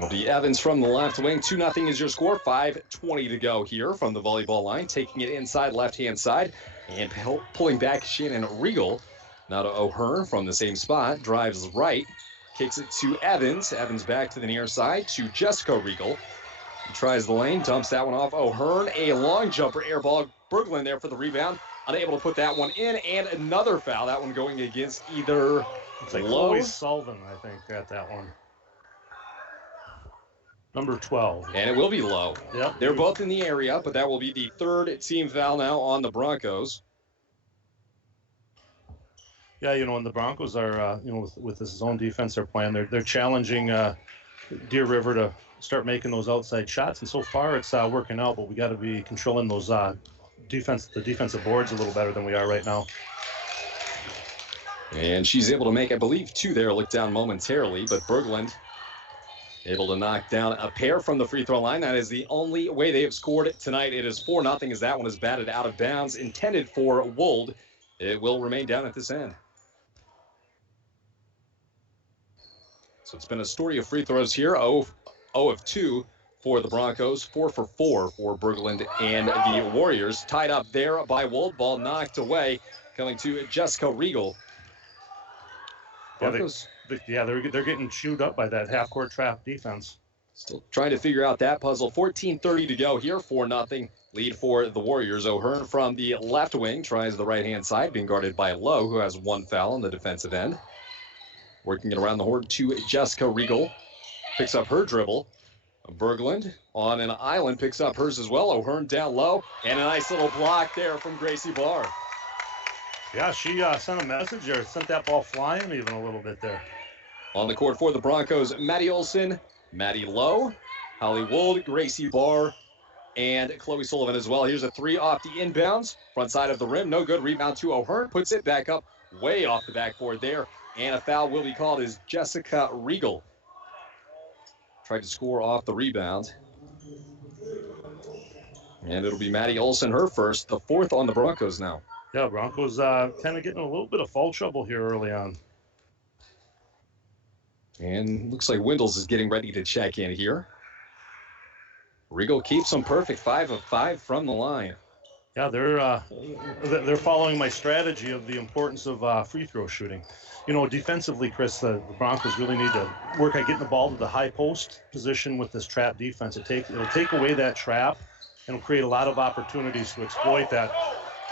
will be Evans from the left wing. 2-0 is your score. 5:20 to go here from the volleyball line. Taking it inside left-hand side and pulling back Shannon Riegel. Now to O'Hearn from the same spot. Drives right. Kicks it to Evans. Evans back to the near side to Jessica Riegel. He tries the lane. Dumps that one off. O'Hearn, a long jumper air ball. Berglund there for the rebound. Unable to put that one in, and another foul. That one going against either Lowe. Chloe Sullivan, I think, got that one. Number 12. And it will be Lowe. Yep. They're both in the area, but that will be the third team foul now on the Broncos. Yeah, and the Broncos are, with this zone defense they're playing, they're challenging Deer River to start making those outside shots, and so far it's working out, but we got to be controlling those the defensive boards a little better than we are right now. And she's able to make, I believe, 2 there, look down momentarily, but Berglund able to knock down a pair from the free throw line. That is the only way they have scored tonight. It is 4-0 as that one is batted out of bounds, intended for Wold. It will remain down at this end. So it's been a story of free throws here. 0 of 2 for the Broncos, 4 for 4 for Berglund and the Warriors. Tied up there by Wold. Ball knocked away, coming to Jessica Riegel. Broncos. They're getting chewed up by that half-court trap defense. Still trying to figure out that puzzle. 14:30 to go here. 4-0 lead for the Warriors. O'Hearn from the left wing tries the right-hand side, being guarded by Lowe, who has 1 foul on the defensive end. Working it around the horn to Jessica Riegel. Picks up her dribble. Berglund on an island picks up hers as well. O'Hearn down low, and a nice little block there from Gracie Barr. Yeah, she sent a message there, sent that ball flying even a little bit there. On the court for the Broncos, Maddie Olsen, Maddie Lowe, Holly Wold, Gracie Barr, and Chloe Sullivan as well. Here's a 3 off the inbounds, front side of the rim, no good. Rebound to O'Hearn, puts it back up, way off the backboard there, and a foul will be called as Jessica Riegel tried to score off the rebound. And it'll be Maddie Olson, her first, the fourth on the Broncos now. Yeah, Broncos kind of getting a little bit of foul trouble here early on. And looks like Windles is getting ready to check in here. Regal keeps them perfect, 5 of 5 from the line. Yeah, they're following my strategy of the importance of free throw shooting. You know, defensively, Chris, the Broncos really need to work at getting the ball to the high post position with this trap defense. It'll take away that trap and it'll create a lot of opportunities to exploit that.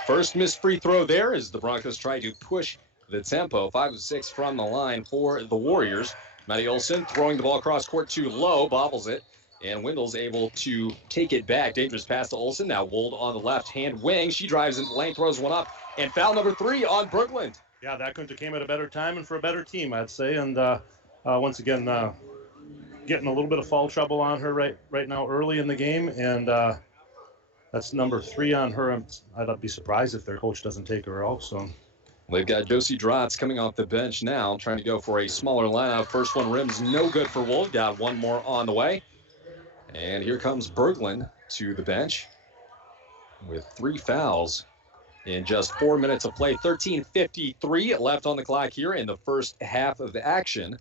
First missed free throw there as the Broncos try to push the tempo. 5 of 6 from the line for the Warriors. Maddie Olson throwing the ball across court too low, bobbles it. And Windle's able to take it back. Dangerous pass to Olson. Now Wold on the left-hand wing. She drives into the lane, throws one up. And foul number 3 on Brooklyn. Yeah, that couldn't have came at a better time and for a better team, I'd say. And once again, getting a little bit of foul trouble on her right now early in the game. And that's number 3 on her. I'd be surprised if their coach doesn't take her out. So they've got Josie Dratz coming off the bench now, trying to go for a smaller lineup. First one rims no good for Wold. Got one more on the way. And here comes Berglund to the bench with 3 fouls in just 4 minutes of play. 13:53 left on the clock here in the first half of the action.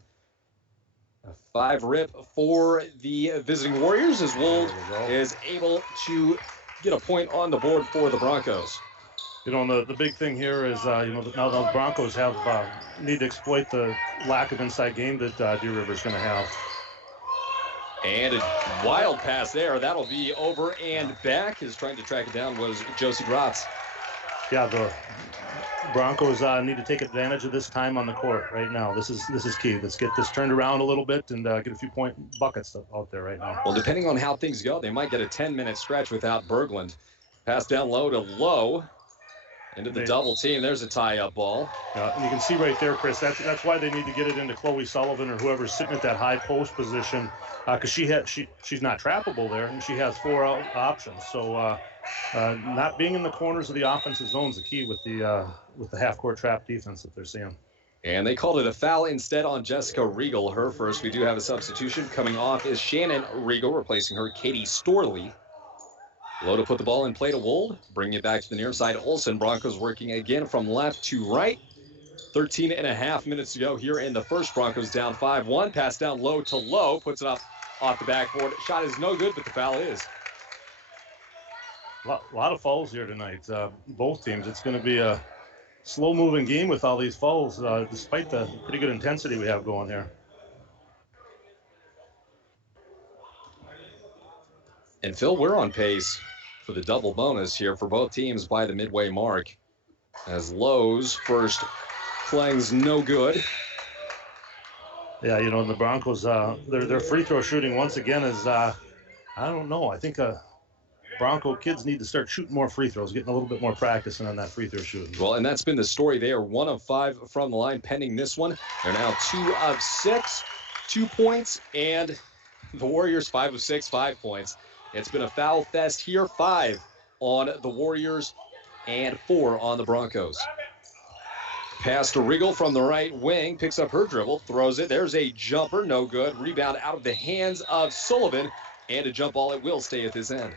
A 5 rip for the visiting Warriors as Wold is able to get a point on the board for the Broncos. You know, the big thing here is, now the Broncos need to exploit the lack of inside game that Deer River's going to have. And a wild pass there. That'll be over and back. Is trying to track it down was Josie Dratz. Yeah, the Broncos need to take advantage of this time on the court right now. This is key. Let's get this turned around a little bit and get a few point buckets out there right now. Well, depending on how things go, they might get a 10-minute stretch without Berglund. Pass down low to Low. Into the double team. There's a tie-up ball. And you can see right there, Chris, that's why they need to get it into Chloe Sullivan or whoever's sitting at that high post position, because she's not trappable there, and she has 4 options. So not being in the corners of the offensive zone is the key with the half-court trap defense that they're seeing. And they called it a foul instead on Jessica Regal. Her first. We do have a substitution coming off is Shannon Regal, replacing her Katie Storley. Low to put the ball in play to Wold. Bringing it back to the near side. Olson. Broncos working again from left to right. 13 and a half minutes to go here in the first. Broncos down 5-1. Pass down low to Low. Puts it up off the backboard. Shot is no good, but the foul is. A lot of fouls here tonight. Both teams. It's going to be a slow-moving game with all these fouls, despite the pretty good intensity we have going here. And Phil, we're on pace for the double bonus here for both teams by the midway mark. As Lowe's first playing's no good. Yeah, you know, the Broncos, their free throw shooting once again is, I don't know. I think Bronco kids need to start shooting more free throws, getting a little bit more practice on that free throw shooting. Well, and that's been the story. They are 1 of 5 from the line pending this one. They're now 2 of 6, 2 points, and the Warriors 5 of 6, 5 points. It's been a foul fest here, 5 on the Warriors and 4 on the Broncos. Pass to Regal from the right wing, picks up her dribble, throws it. There's a jumper, no good. Rebound out of the hands of Sullivan, and a jump ball. It will stay at this end.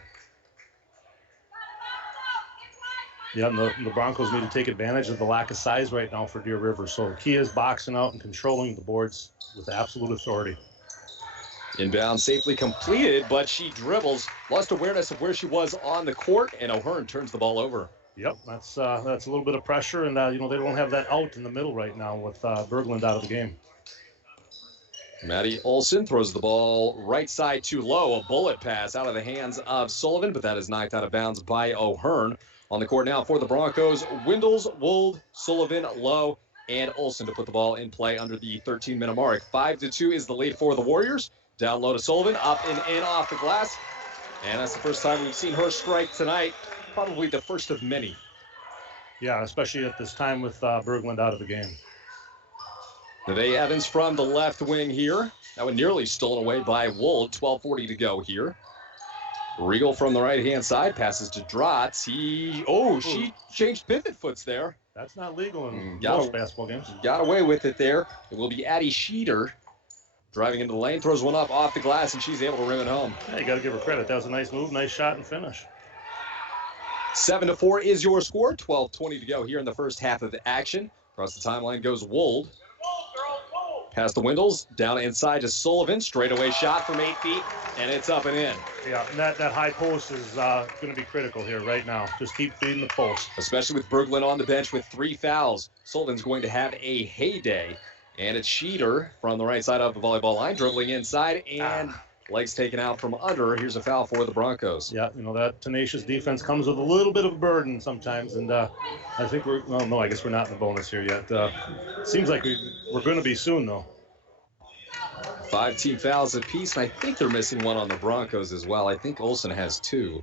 Yeah, and the Broncos need to take advantage of the lack of size right now for Deer River. So the key is boxing out and controlling the boards with absolute authority. Inbound safely completed, but she dribbles, lost awareness of where she was on the court, and O'Hearn turns the ball over. Yep, that's a little bit of pressure, and they don't have that out in the middle right now with Berglund out of the game. Maddie Olson throws the ball right side too low, a bullet pass out of the hands of Sullivan, but that is knocked out of bounds by O'Hearn. On the court now for the Broncos, Windles, Wold, Sullivan, Lowe, and Olson to put the ball in play under the 13-minute mark. 5-2 is the lead for the Warriors. Down low to Sullivan, up and in off the glass. And that's the first time we've seen her strike tonight. Probably the first of many. Yeah, especially at this time with Berglund out of the game. Neve Evans from the left wing here. That one nearly stolen away by Wold. 12:40 to go here. Regal from the right-hand side passes to Dratz. She changed pivot foots there. That's not legal in most basketball games. Got away with it there. It will be Addie Sheeter driving into the lane, throws one up off the glass, and she's able to rim it home. Yeah, you got to give her credit. That was a nice move, nice shot and finish. 7-4 is your score. 12:20 to go here in the first half of the action. Across the timeline goes Wold. Past the Windles, down inside to Sullivan. Straightaway shot from 8 feet, and it's up and in. Yeah, and that high post is going to be critical here right now. Just keep feeding the post. Especially with Berglund on the bench with 3 fouls. Sullivan's going to have a heyday. And it's Sheeter from the right side of the volleyball line, dribbling inside, and legs taken out from under. Here's a foul for the Broncos. Yeah, that tenacious defense comes with a little bit of a burden sometimes, and I think I guess we're not in the bonus here yet. Seems like we're going to be soon, though. 5 team fouls apiece, and I think they're missing one on the Broncos as well. I think Olsen has 2.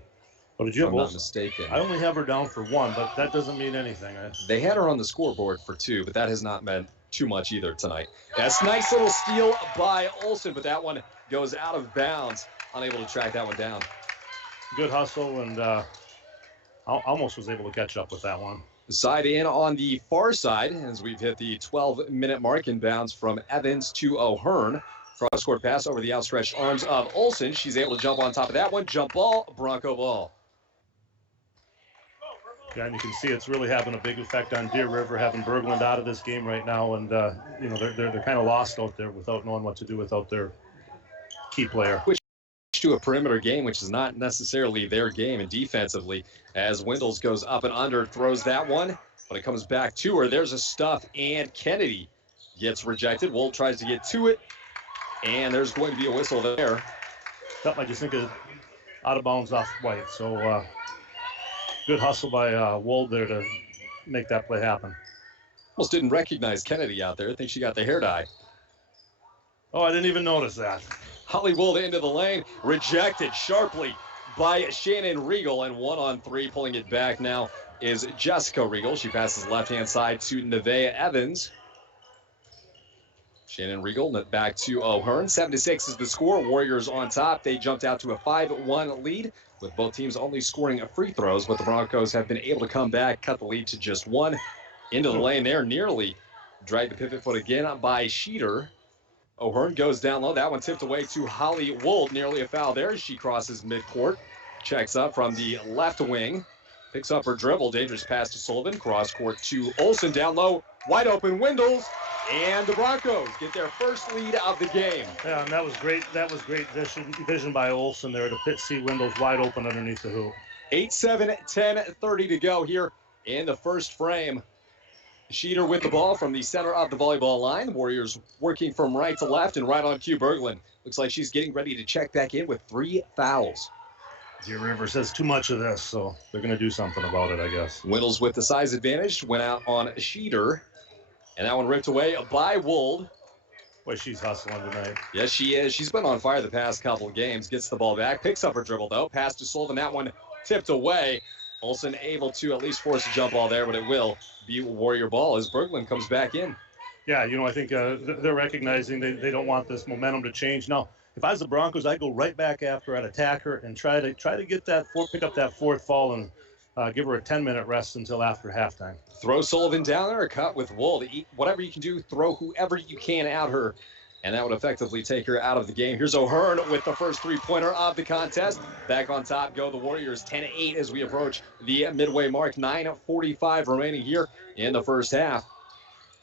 Oh, did you have I'm not Olsen? mistaken. I only have her down for 1, but that doesn't mean anything. They had her on the scoreboard for 2, but that has not meant too much either tonight. That's a nice little steal by Olsen, but that one goes out of bounds. Unable to track that one down. Good hustle, and I almost was able to catch up with that one. Side in on the far side as we've hit the 12-minute mark. Inbounds from Evans to O'Hearn. Cross-court pass over the outstretched arms of Olsen. She's able to jump on top of that one. Jump ball, Bronco ball. Yeah, and you can see it's really having a big effect on Deer River, having Berglund out of this game right now, and they're kind of lost out there without knowing what to do without their key player. Which to a perimeter game, which is not necessarily their game, and defensively, as Windles goes up and under, throws that one, but it comes back to her. There's a stuff, and Kennedy gets rejected. Wold tries to get to it, and there's going to be a whistle there. That might just think of out of bounds off White, so good hustle by Wold there to make that play happen. Almost didn't recognize Kennedy out there. I think she got the hair dye. Oh, I didn't even notice that. Holly Wold into the lane, rejected sharply by Shannon Regal, and 1-on-3 pulling it back now is Jessica Regal. She passes left-hand side to Nevaeh Evans. Shannon Regal back to O'Hearn. 7-6 is the score. Warriors on top. They jumped out to a 5-1 lead, with both teams only scoring free throws, but the Broncos have been able to come back, cut the lead to just 1. Into the lane there, nearly dragged the pivot foot again by Sheeter. O'Hearn goes down low. That one tipped away to Holly Wold. Nearly a foul there as she crosses midcourt. Checks up from the left wing. Picks up her dribble. Dangerous pass to Sullivan. Cross court to Olsen. Down low. Wide open Windles. And the Broncos get their first lead of the game. Yeah, and that was great. That was great vision by Olsen there to see Windles wide open underneath the hoop. 8-7, 10:30 to go here in the first frame. Sheeter with the ball from the center of the volleyball line. Warriors working from right to left, and right on cue, Berglund. Looks like she's getting ready to check back in with 3 fouls. Deer River says too much of this, so they're going to do something about it, I guess. Windles with the size advantage went out on Sheeter, and that one ripped away by Wold. Boy, she's hustling tonight. Yes, she is. She's been on fire the past couple of games. Gets the ball back, picks up her dribble, though. Pass to Sullivan. That one tipped away. Olsen able to at least force a jump ball there, but it will be Warrior ball as Berglund comes back in. Yeah, I think they're recognizing they don't want this momentum to change. Now, if I was the Broncos, I'd go right back after, I'd attack her and try to get pick up that 4th fall and give her a 10-minute rest until after halftime. Throw Sullivan down there, a cut with Wold. Whatever you can do, throw whoever you can at her, and that would effectively take her out of the game. Here's O'Hearn with the first 3-pointer of the contest. Back on top go the Warriors, 10-8 as we approach the midway mark. 9:45 remaining here in the first half.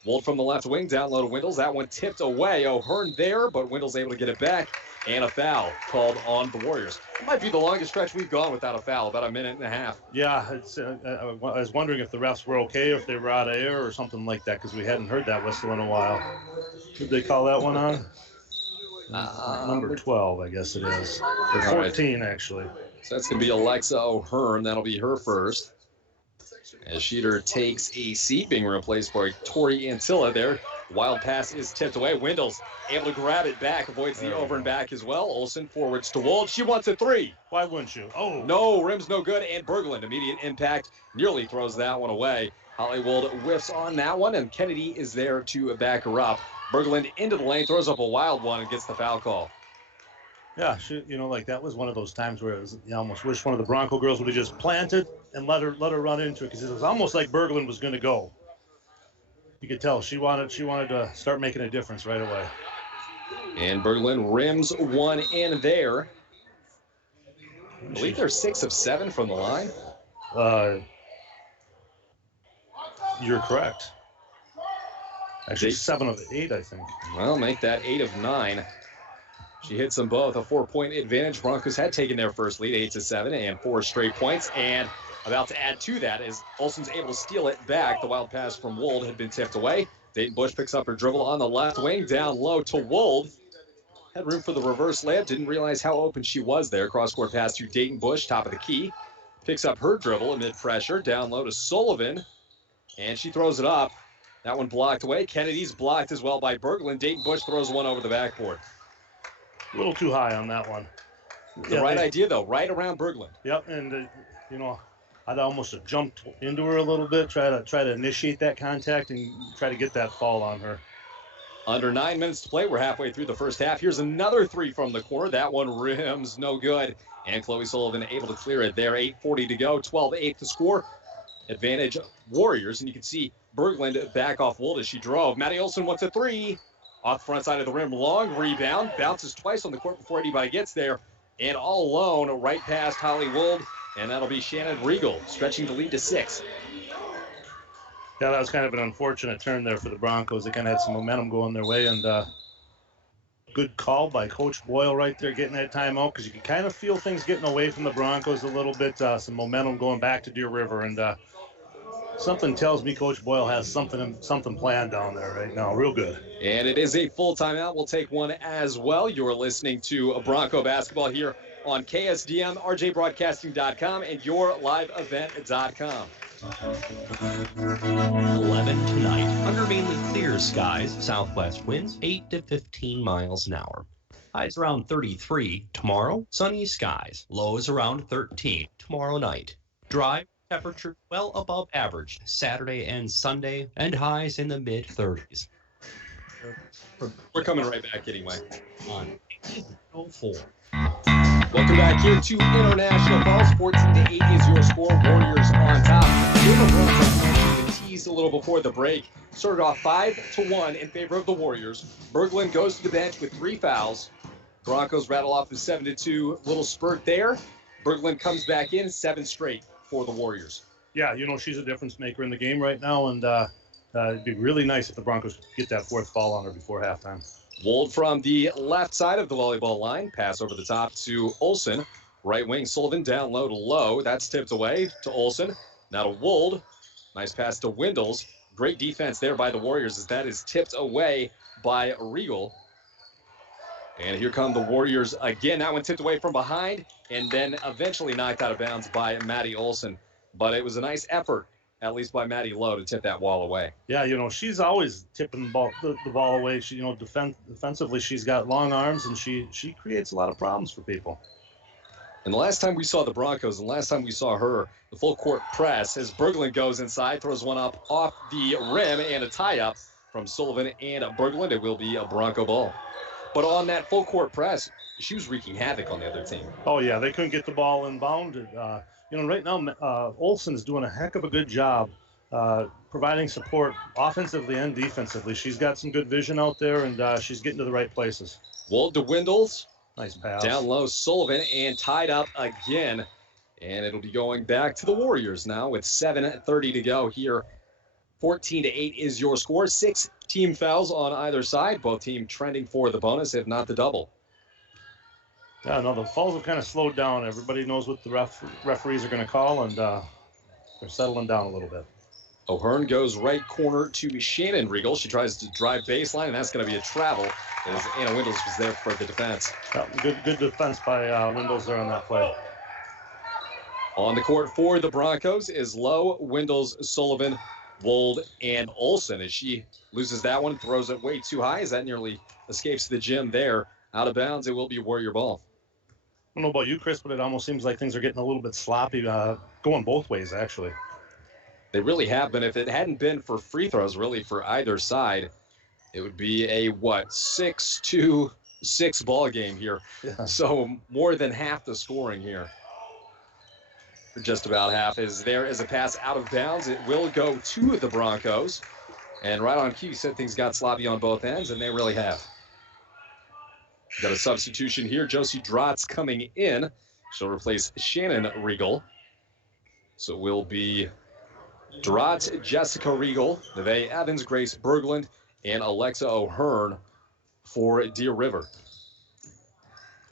Wold from the left wing, down low to Windles. That one tipped away. O'Hearn there, but Windles able to get it back. And a foul called on the Warriors. It might be the longest stretch we've gone without a foul, about 1.5 minutes. Yeah, I was wondering if the refs were okay, or if they were out of air or something like that, because we hadn't heard that whistle in a while. Did they call that one on? Number 12, I guess it is. Or 14, right. Actually. So that's going to be Alexa O'Hearn. That'll be her first. As Sheeter takes a seat, being replaced by Tori Antilla there. Wild pass is tipped away. Windles able to grab it back, avoids the over and back as well. Olsen forwards to Wold. She wants a 3. Why wouldn't you? Oh. No, rim's no good. And Berglund, immediate impact, nearly throws that one away. Holly Wold whiffs on that one, and Kennedy is there to back her up. Berglund into the lane, throws up a wild one, and gets the foul call. Yeah, that was one of those times where you almost wish one of the Bronco girls would have just planted and let her run into it, because it was almost like Berglund was going to go. You could tell she wanted to start making a difference right away. And Berglund rims one in there. I believe they're 6 of 7 from the line. You're correct. Actually, 7 of 8, I think. Well, make that 8 of 9. She hits them both. A 4-point advantage. Broncos had taken their first lead, 8-7, and 4 straight points. And about to add to that is Olsen's able to steal it back. The wild pass from Wold had been tipped away. Dayton Bush picks up her dribble on the left wing, down low to Wold. Had room for the reverse layup. Didn't realize how open she was there. Cross-court pass to Dayton Bush, top of the key. Picks up her dribble amid pressure. Down low to Sullivan. And she throws it up. That one blocked away. Kennedy's blocked as well by Berglund. Dayton Bush throws one over the backboard. A little too high on that one. The right idea, though, right around Berglund. Yep, and, I'd almost have jumped into her a little bit, try to initiate that contact and try to get that fall on her. Under 9 minutes to play. We're halfway through the first half. Here's another 3 from the corner. That one rims no good. And Chloe Sullivan able to clear it there. 8:40 to go. 12-8 to score. Advantage Warriors. And you can see Berglund back off Wold as she drove. Maddie Olson wants a 3. Off the front side of the rim. Long rebound. Bounces twice on the court before anybody gets there. And all alone, right past Holly Wold. And that'll be Shannon Riegel, stretching the lead to 6. Yeah, that was kind of an unfortunate turn there for the Broncos. They kind of had some momentum going their way, and good call by Coach Boyle right there getting that timeout, because you can kind of feel things getting away from the Broncos a little bit, some momentum going back to Deer River, and something tells me Coach Boyle has something planned down there right now, real good. And it is a full timeout. We'll take one as well. You're listening to Bronco basketball here on KSDM, RJBroadcasting.com, and YourLiveEvent.com. 11 tonight. Under mainly clear skies, southwest winds 8 to 15 miles an hour. Highs around 33. Tomorrow, sunny skies. Lows around 13 tomorrow night. Dry, temperature well above average Saturday and Sunday, and highs in the mid-30s. We're coming right back anyway. On 04. Welcome back here to International Falls. 14-8 is your score. Warriors on top. We teased a little before the break. Started off 5-1 in favor of the Warriors. Berglund goes to the bench with 3 fouls. Broncos rattle off a 7-2 little spurt there. Berglund comes back in, 7 straight for the Warriors. Yeah, she's a difference maker in the game right now, and it'd be really nice if the Broncos could get that 4th foul on her before halftime. Wold from the left side of the volleyball line. Pass over the top to Olsen. Right wing, Sullivan down low to Low. That's tipped away to Olsen. Now to Wold. Nice pass to Windles. Great defense there by the Warriors as that is tipped away by Riegel. And here come the Warriors again. That one tipped away from behind and then eventually knocked out of bounds by Maddie Olsen. But it was a nice effort, at least by Maddie Lowe, to tip that wall away. Yeah, she's always tipping the ball away. She, defensively, she's got long arms, and she creates a lot of problems for people. And the last time we saw the Broncos, and last time we saw her, the full court press, as Berglund goes inside, throws one up off the rim, and a tie-up from Sullivan and Berglund. It will be a Bronco ball. But on that full court press, she was wreaking havoc on the other team. Oh, yeah, they couldn't get the ball inbound. Right now, Olsen's doing a heck of a good job providing support offensively and defensively. She's got some good vision out there, and she's getting to the right places. Wold to Windles. Nice pass. Down low, Sullivan, and tied up again. And it'll be going back to the Warriors now with 7:30 to go here. 14-8 is your score. 6 team fouls on either side. Both teams trending for the bonus, if not the double. Yeah, no, the fouls have kind of slowed down. Everybody knows what the referees are going to call, and they're settling down a little bit. O'Hearn goes right corner to Shannon Riegel. She tries to drive baseline, and that's going to be a travel as Anna Windles was there for the defense. Yeah, good defense by Windles there on that play. On the court for the Broncos is Lowe, Windles, Sullivan, Wold, and Olsen. As she loses that one, throws it way too high as that nearly escapes the gym there. Out of bounds, it will be Warrior ball. I don't know about you, Chris, but it almost seems like things are getting a little bit sloppy, going both ways, actually. They really have been. If it hadn't been for free throws, really, for either side, it would be a, 6-2-6 ball game here. Yeah. So more than half the scoring here. Just about half. Is there is a pass out of bounds. It will go to the Broncos. And right on cue, you said things got sloppy on both ends, and they really have. Got a substitution here. Josie Drotz coming in. She'll replace Shannon Riegel. So it will be Drott, Jessica Riegel, Nevaeh Evans, Grace Berglund, and Alexa O'Hearn for Deer River.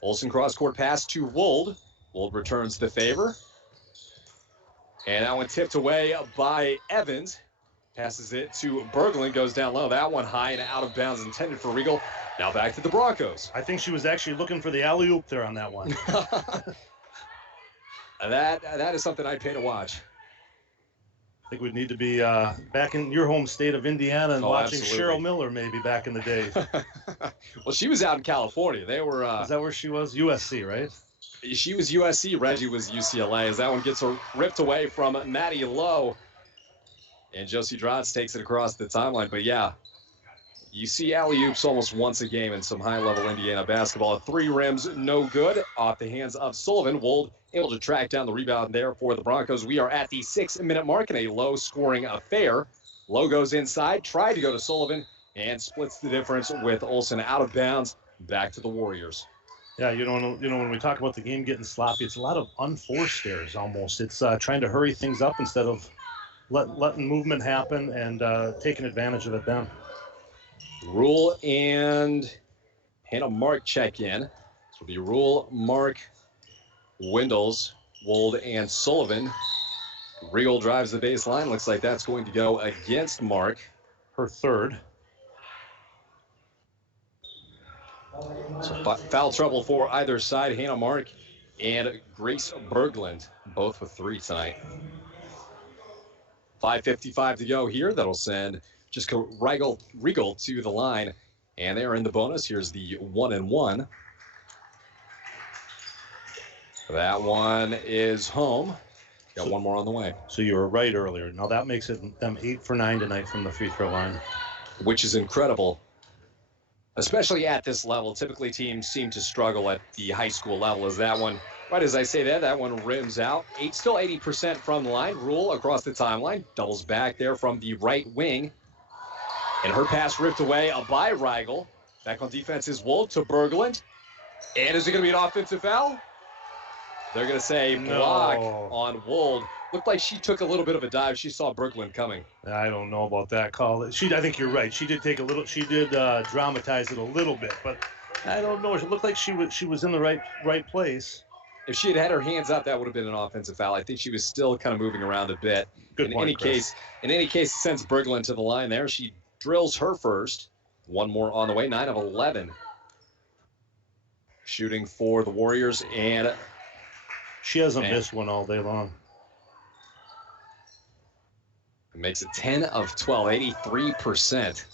Olsen cross-court pass to Wold. Wold returns the favor. And that one tipped away by Evans. Passes it to Berglund, goes down low. That one high and out of bounds, intended for Riegel. Now back to the Broncos. I think she was actually looking for the alley-oop there on that one. That is something I'd pay to watch. I think we'd need to be back in your home state of Indiana and watching absolutely. Cheryl Miller maybe back in the day. Well, she was out in California. They were. Is that where she was? USC, right? She was USC. Reggie was UCLA. As that one gets ripped away from Maddie Lowe. And Josie Drotz takes it across the timeline. But yeah, you see alley-oops almost once a game in some high-level Indiana basketball. 3 rims, no good, off the hands of Sullivan. Wold able to track down the rebound there for the Broncos. We are at the 6-minute mark in a low-scoring affair. Lowe goes inside, tried to go to Sullivan, and splits the difference with Olsen out of bounds. Back to the Warriors. Yeah, when we talk about the game getting sloppy, it's a lot of unforced errors almost. It's trying to hurry things up instead of letting movement happen and taking advantage of it then. Rule and Hannah Mark check in. This will be Rule, Mark, Windles, Wold, and Sullivan. Riegel drives the baseline. Looks like that's going to go against Mark. Her third. So foul trouble for either side. Hannah Mark and Grace Berglund, both with 3 tonight. 5:55 to go here. That'll send Jessica Riegel to the line. And they're in the bonus. Here's the 1-and-1. That one is home. Got one more on the way. So you were right earlier. Now that makes it them 8 for 9 tonight from the free throw line. Which is incredible. Especially at this level. Typically teams seem to struggle at the high school level. As that one, right as I say that one rims out. Still 80% from the line. Rule across the timeline. Doubles back there from the right wing. And her pass ripped away by Riegel. Back on defense is Wold to Berglund. And is it going to be an offensive foul? They're going to say block on Wold. Looked like she took a little bit of a dive. She saw Berglund coming. I don't know about that call. I think you're right. She did dramatize it a little bit, but I don't know. It looked like she was in the right place. If she had had her hands up, that would have been an offensive foul. I think she was still kind of moving around a bit. In any case, sends Berglund to the line there. She drills her first. One more on the way. 9 of 11. Shooting for the Warriors, and she hasn't missed one all day long. It makes it 10 of 12, 83%.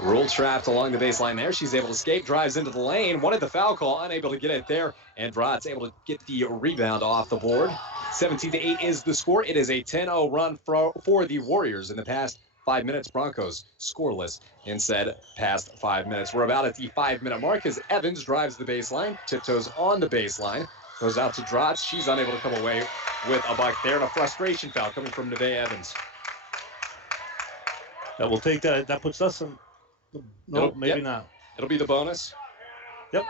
Rule trapped along the baseline there. She's able to escape, drives into the lane. Wanted the foul call, unable to get it there. And Drott's able to get the rebound off the board. 17-8 is the score. It is a 10-0 run for the Warriors in the past 5 minutes. Broncos scoreless in said past 5 minutes. We're about at the 5-minute mark as Evans drives the baseline, tiptoes on the baseline, goes out to Drotz. She's unable to come away with a buck there, and a frustration foul coming from Nevaeh Evans. That will take that. That puts us in. No, maybe not. It'll be the bonus. Yep.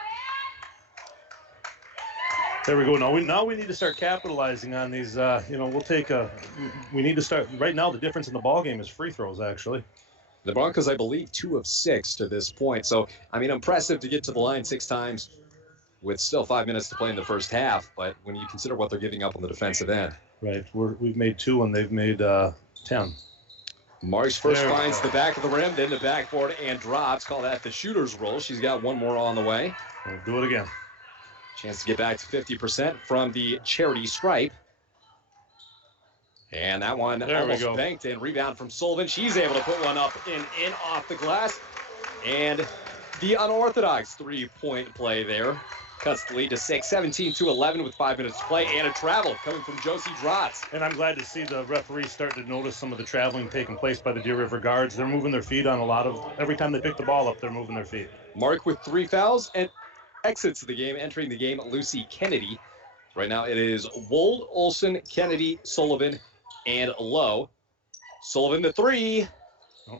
There we go. Now we need to start capitalizing on these. We'll take we need to start right now. The difference in the ball game is free throws. Actually, the Broncos, I believe, 2 of 6 to this point. So, I mean, impressive to get to the line 6 times with still 5 minutes to play in the first half. But when you consider what they're giving up on the defensive end, right? We've made 2 and they've made 10. Marks first finds the back of the rim, then the backboard and drops. Call that the shooter's roll. She's got one more on the way. We'll do it again. Chance to get back to 50% from the charity stripe. And that one almost banked in. Rebound from Sullivan. She's able to put one up and in off the glass. And the unorthodox 3-point play there cuts the lead to 6, 17-11 with 5 minutes to play, and a travel coming from Josie Drotz. And I'm glad to see the referees starting to notice some of the traveling taking place by the Deer River guards. They're moving their feet on every time they pick the ball up, they're moving their feet. Mark with 3 fouls and exits the game, entering the game, Lucy Kennedy. Right now it is Wold, Olsen, Kennedy, Sullivan, and Lowe. Sullivan the 3.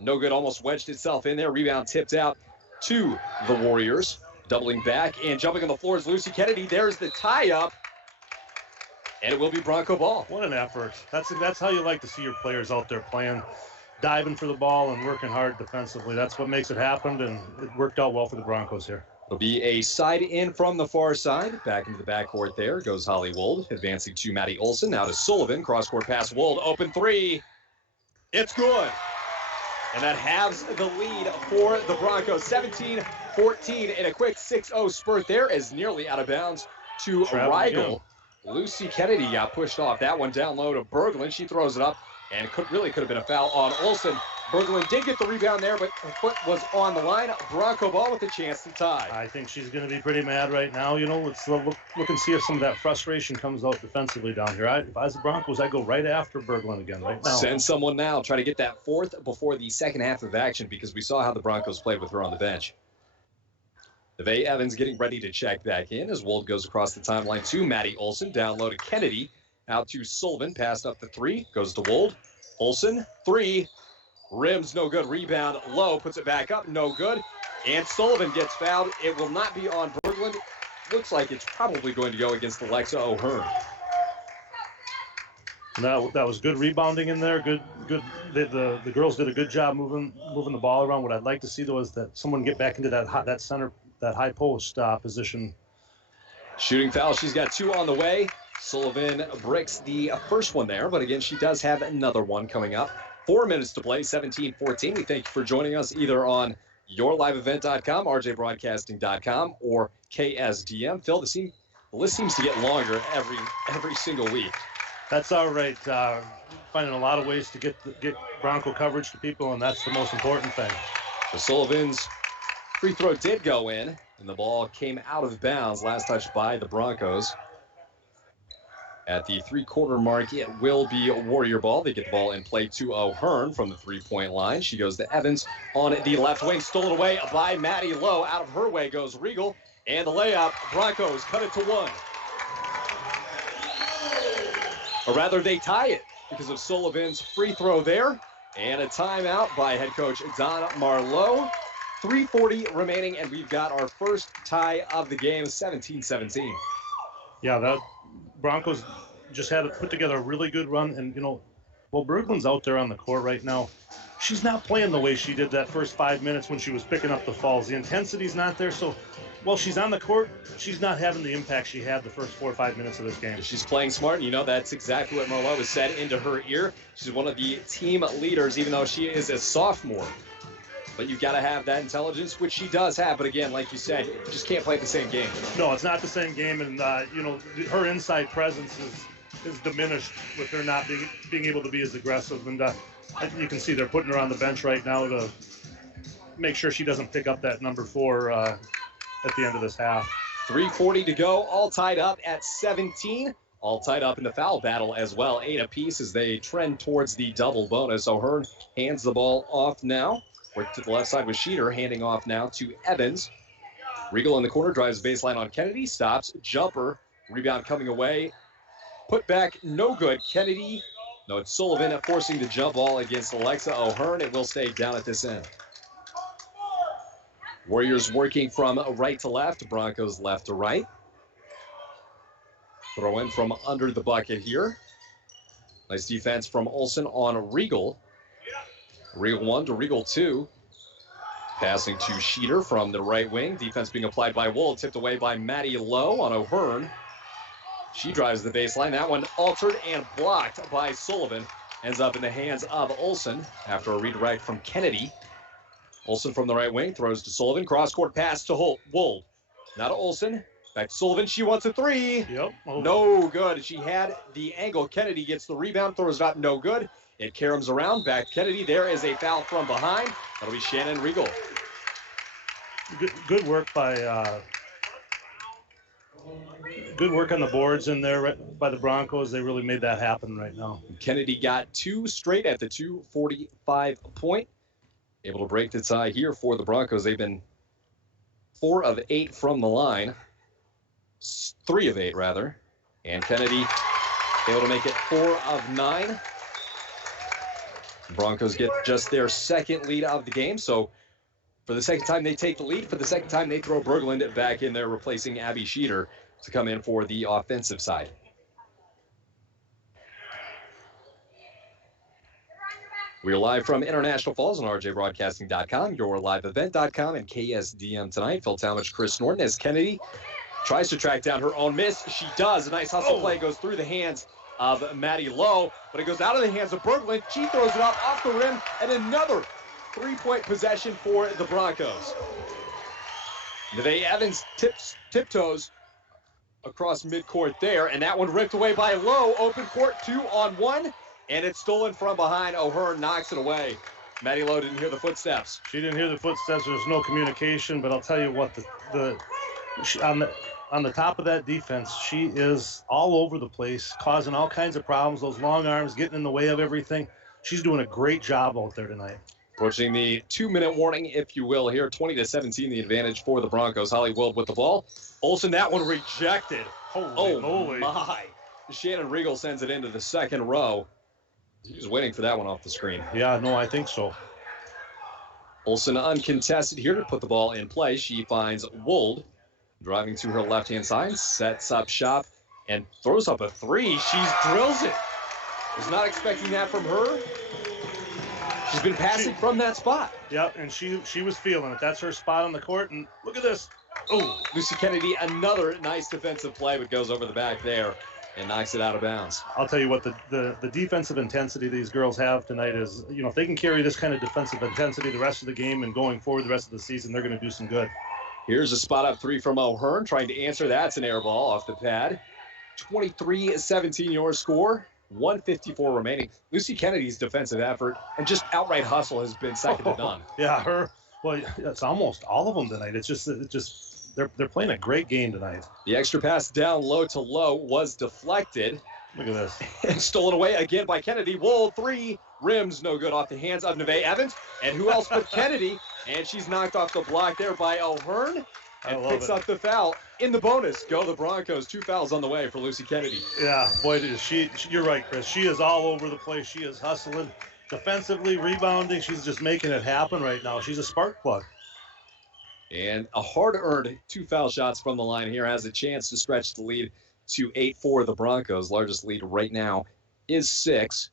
No good, almost wedged itself in there. Rebound tipped out to the Warriors. Doubling back and jumping on the floor is Lucy Kennedy. There's the tie-up. And it will be Bronco ball. What an effort. That's how you like to see your players out there playing, diving for the ball and working hard defensively. That's what makes it happen, and it worked out well for the Broncos here. It'll be a side in from the far side. Back into the backcourt there goes Holly Wold, advancing to Maddie Olson. Now to Sullivan. Cross-court pass, Wold. Open three. It's good. And that halves the lead for the Broncos. 17-14 in a quick 6-0 spurt there is nearly out of bounds to Rigel. Lucy Kennedy got pushed off. That one down low to Berglund. She throws it up, and could have been a foul on Olson. Berglund did get the rebound there, but her foot was on the line. Bronco ball with a chance to tie. I think she's going to be pretty mad right now. You know, let's look and see if some of that frustration comes out defensively down here. If I was the Broncos, I'd go right after Berglund again right now. Send someone now. Try to get that fourth before the second half of action, because we saw how the Broncos played with her on the bench. Nevaeh Evans getting ready to check back in as Wold goes across the timeline to Maddie Olson. Down low to Kennedy. Out to Sullivan. Passed up the three. Goes to Wold. Olson. Three. Rims no good. Rebound low. Puts it back up. No good. And Sullivan gets fouled. It will not be on Berglund. Looks like it's probably going to go against Alexa O'Hearn. That was good rebounding in there. Good. The girls did a good job moving the ball around. What I'd like to see though is that someone get back into that high post position. Shooting foul. She's got two on the way. Sullivan breaks the first one there, but again, she does have another one coming up. 4 minutes to play, 17-14. We thank you for joining us either on yourliveevent.com, rjbroadcasting.com, or KSDM. Phil, the list seems to get longer every single week. That's all right. Finding a lot of ways to get Bronco coverage to people, and that's the most important thing. The Sullivan's free throw did go in, and the ball came out of bounds. Last touch by the Broncos. At the three-quarter mark, it will be a Warrior ball. They get the ball in play to O'Hearn from the three-point line. She goes to Evans on the left wing. Stolen away by Maddie Lowe. Out of her way goes Riegel. And the layup, Broncos cut it to one. Or rather, they tie it because of Sullivan's free throw there. And a timeout by head coach Don Marlowe. 3:40 remaining, and we've got our first tie of the game, 17-17. Yeah, that Broncos just had to put together a really good run. And, you know, while Berglund's out there on the court right now, she's not playing the way she did that first 5 minutes when she was picking up the fouls. The intensity's not there. So while she's on the court, she's not having the impact she had the first 4 or 5 minutes of this game. She's playing smart. You know, that's exactly what Marlowe has said into her ear. She's one of the team leaders, even though she is a sophomore. But you've got to have that intelligence, which she does have. But again, like you said, you just can't play the same game. No, it's not the same game. And, you know, her inside presence is diminished with her not being able to be as aggressive. And you can see they're putting her on the bench right now to make sure she doesn't pick up that number 4 at the end of this half. 3:40 to go, all tied up at 17. All tied up in the foul battle as well. 8 apiece as they trend towards the double bonus. O'Hearn hands the ball off now. Work to the left side with Sheeter, handing off now to Evans. Riegel in the corner, drives baseline on Kennedy, stops, jumper, rebound coming away. Put back, no good. Kennedy, no, it's Sullivan forcing the jump ball against Alexa O'Hearn. It will stay down at this end. Warriors working from right to left, Broncos left to right. Throw in from under the bucket here. Nice defense from Olson on Riegel. Riegel 1 to Riegel 2. Passing to Sheeter from the right wing. Defense being applied by Wold. Tipped away by Maddie Lowe on O'Hearn. She drives the baseline. That one altered and blocked by Sullivan. Ends up in the hands of Olson after a redirect from Kennedy. Olson from the right wing throws to Sullivan. Cross-court pass to Wold. Now to Olson. Back to Sullivan. She wants a three. Yep. Oh. No good. She had the angle. Kennedy gets the rebound. Throws it up. No good. It caroms around. Back to Kennedy. There is a foul from behind. That'll be Shannon Riegel. Good work by good work on the boards in there by the Broncos. They really made that happen right now. Kennedy got 2 straight at the 2:45 point. Able to break the tie here for the Broncos. They've been 4 of 8 from the line. 3 of 8 rather. And Kennedy able to make it 4 of 9. Broncos get just their second lead of the game. So for the second time they take the lead. For the second time they throw Berglund back in there, replacing Abby Sheeter to come in for the offensive side. We are live from International Falls on rjbroadcasting.com, yourliveevent.com, and KSDM tonight. Phil Talmadge, Chris Norton, as Kennedy tries to track down her own miss. She does. A nice hustle play goes through the hands of Maddie Lowe, but it goes out of the hands of Berglund. She throws it up off the rim, and another three-point possession for the Broncos. Neve Evans tiptoes across midcourt there, and that one ripped away by Lowe. Open court, 2-on-1, and it's stolen from behind. O'Hearn knocks it away. Maddie Lowe didn't hear the footsteps. She didn't hear the footsteps. There's no communication, but I'll tell you what, on the top of that defense, she is all over the place, causing all kinds of problems. Those long arms getting in the way of everything. She's doing a great job out there tonight. Approaching the 2-minute warning, if you will, here. 20-17, the advantage for the Broncos. Holly Wild with the ball. Olsen, that one rejected. Holy moly. My. Shannon Riegel sends it into the second row. He was waiting for that one off the screen. Yeah, no, I think so. Olsen uncontested here to put the ball in play. She finds Wold driving to her left-hand side, sets up shop, and throws up a three. She drills it. Was not expecting that from her. She's been passing from that spot. Yep, and she was feeling it. That's her spot on the court, and look at this. Oh, Lucy Kennedy, another nice defensive play, but goes over the back there and knocks it out of bounds. I'll tell you what, the defensive intensity these girls have tonight is, if they can carry this kind of defensive intensity the rest of the game and going forward the rest of the season, they're going to do some good. Here's a spot-up three from O'Hearn, trying to answer. That's an air ball off the pad. 23-17 your score. 1:54 remaining. Lucy Kennedy's defensive effort and just outright hustle has been second to none. Yeah, it's almost all of them tonight. It's just they're playing a great game tonight. The extra pass down low to low was deflected. Look at this. And stolen away again by Kennedy. Wool, three, rims no good off the hands of Neve Evans. And who else but Kennedy? And she's knocked off the block there by O'Hearn. And picks up the foul in the bonus. Go the Broncos. 2 fouls on the way for Lucy Kennedy. Yeah, boy, is she you're right, Chris. She is all over the place. She is hustling, defensively, rebounding. She's just making it happen right now. She's a spark plug. And a hard-earned 2 foul shots from the line here. Has a chance to stretch the lead to 8-4. The Broncos' largest lead right now is 6.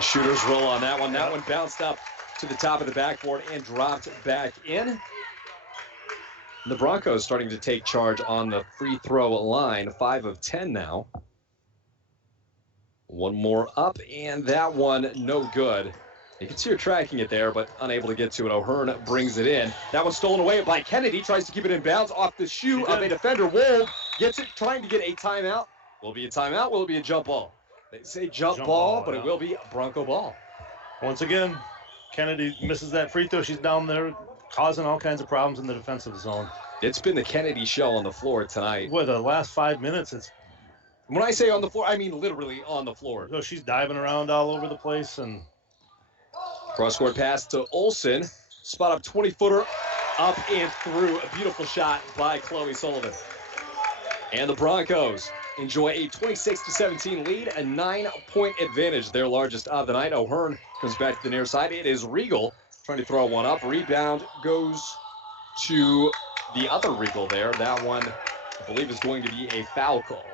Shooters roll on that one. That one bounced up to the top of the backboard and dropped back in. The Broncos starting to take charge on the free throw line. 5 of 10 now. One more up, and that one no good. You can see her tracking it there, but unable to get to it. O'Hearn brings it in. That one stolen away by Kennedy. Tries to keep it in bounds off the shoe of a defender. Wold gets it, trying to get a timeout. Will it be a timeout? Will it be a jump ball? They say jump ball, but it will be a Bronco ball. Once again, Kennedy misses that free throw. She's down there causing all kinds of problems in the defensive zone. It's been the Kennedy show on the floor tonight. Boy, the last 5 minutes, when I say on the floor, I mean literally on the floor. So she's diving around all over the place. And cross-court pass to Olsen. Spot up 20-footer up and through. A beautiful shot by Chloe Sullivan. And the Broncos enjoy a 26-17 lead, a 9-point advantage, their largest of the night. O'Hearn comes back to the near side. It is Riegel trying to throw one up. Rebound goes to the other Riegel there. That one, I believe, is going to be a foul call.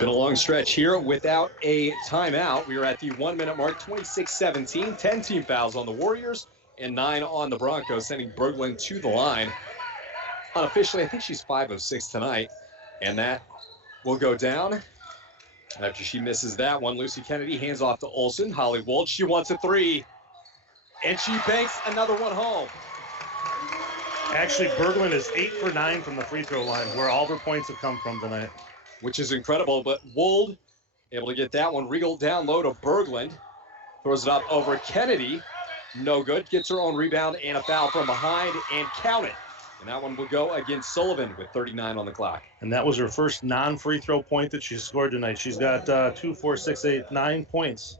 Been a long stretch here without a timeout. We are at the 1-minute mark, 26-17, 10 team fouls on the Warriors and 9 on the Broncos, sending Berglund to the line. Unofficially, I think she's 5 of 6 tonight, and that will go down. After she misses that one, Lucy Kennedy hands off to Olsen. Holly Wold, she wants a three, and she banks another one home. Actually, Berglund is 8 for 9 from the free throw line, where all her points have come from tonight. Which is incredible, but Wold able to get that one. Riegel down low to Berglund. Throws it up over Kennedy. No good. Gets her own rebound and a foul from behind, and count it. And that one will go against Sullivan with 39 on the clock. And that was her first non-free throw point that she scored tonight. She's got 2, 4, 6, 8, 9 points.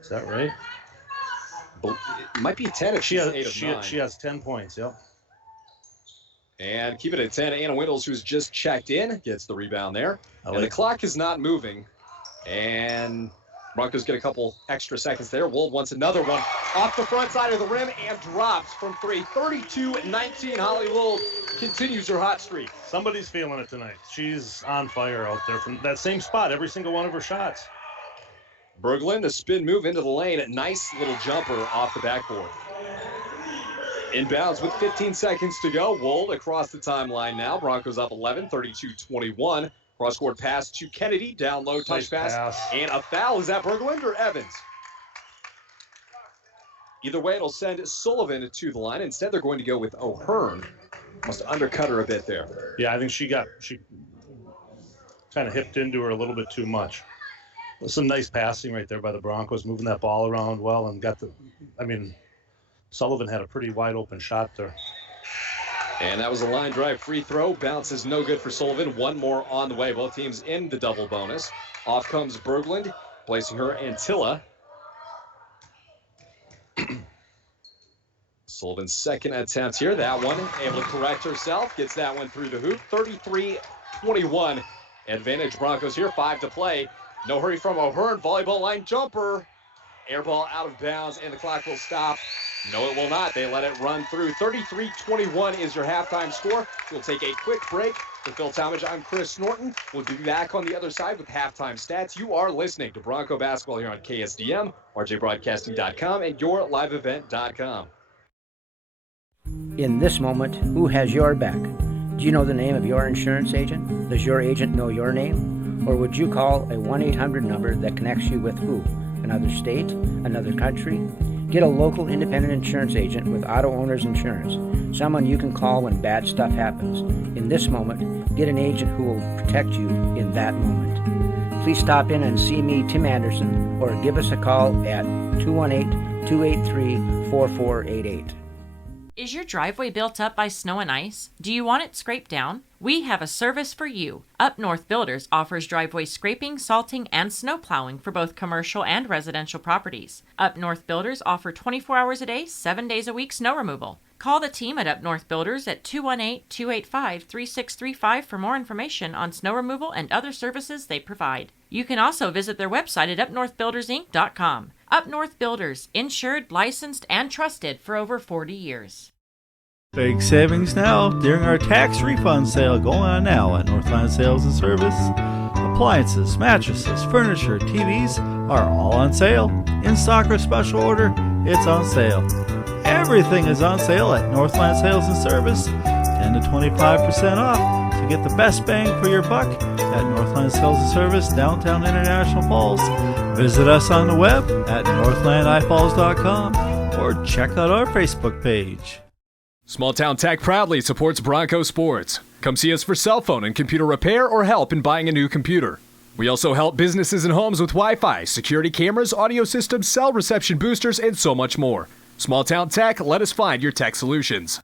Is that right? It might be 10 if she's 8 of 9. She has 10 points, yep. And keep it at 10. Anna Windles, who's just checked in, gets the rebound there. And the clock is not moving. And Broncos get a couple extra seconds there. Wold wants another one off the front side of the rim and drops from three. 32-19. Holly Wold continues her hot streak. Somebody's feeling it tonight. She's on fire out there from that same spot, every single one of her shots. Berglund, the spin move into the lane. A nice little jumper off the backboard. Inbounds with 15 seconds to go. Wold across the timeline now. Broncos up 11, 32-21. Cross-court pass to Kennedy. Down low, touch pass. And a foul. Is that Berglund or Evans? Either way, it'll send Sullivan to the line. Instead, they're going to go with O'Hearn. Must undercut her a bit there. Yeah, I think she kind of hipped into her a little bit too much. There's some nice passing right there by the Broncos, moving that ball around well and Sullivan had a pretty wide open shot there. And that was a line drive free throw. Bounce is no good for Sullivan. One more on the way. Both teams in the double bonus. Off comes Berglund, placing her Antilla. Sullivan's second attempt here. That one able to correct herself. Gets that one through the hoop. 33-21. Advantage Broncos here. 5 to play. No hurry from O'Hearn. Volleyball line jumper. Air ball out of bounds, and the clock will stop. No, it will not. They let it run through. 33-21 is your halftime score. We'll take a quick break. For Phil Talmadge, I'm Chris Norton. We'll be back on the other side with halftime stats. You are listening to Bronco Basketball here on KSDM, rjbroadcasting.com, and yourliveevent.com. In this moment, who has your back? Do you know the name of your insurance agent? Does your agent know your name? Or would you call a 1-800 number that connects you with who? Another state? Another country? Get a local independent insurance agent with Auto Owners Insurance, someone you can call when bad stuff happens. In this moment, get an agent who will protect you in that moment. Please stop in and see me, Tim Anderson, or give us a call at 218-283-4488. Is your driveway built up by snow and ice? Do you want it scraped down? We have a service for you. Up North Builders offers driveway scraping, salting, and snow plowing for both commercial and residential properties. Up North Builders offer 24 hours a day, 7 days a week snow removal. Call the team at Up North Builders at 218-285-3635 for more information on snow removal and other services they provide. You can also visit their website at upnorthbuildersinc.com. Up North Builders, insured, licensed, and trusted for over 40 years. Big savings now during our tax refund sale going on now at Northland Sales and Service. Appliances, mattresses, furniture, TVs are all on sale. In stock or special order, it's on sale. Everything is on sale at Northland Sales and Service, 10 to 25% off. So get the best bang for your buck at Northland Sales and Service, downtown International Falls. Visit us on the web at northlandifalls.com or check out our Facebook page. Small Town Tech proudly supports Bronco Sports. Come see us for cell phone and computer repair or help in buying a new computer. We also help businesses and homes with Wi-Fi, security cameras, audio systems, cell reception boosters, and so much more. Small Town Tech, let us find your tech solutions.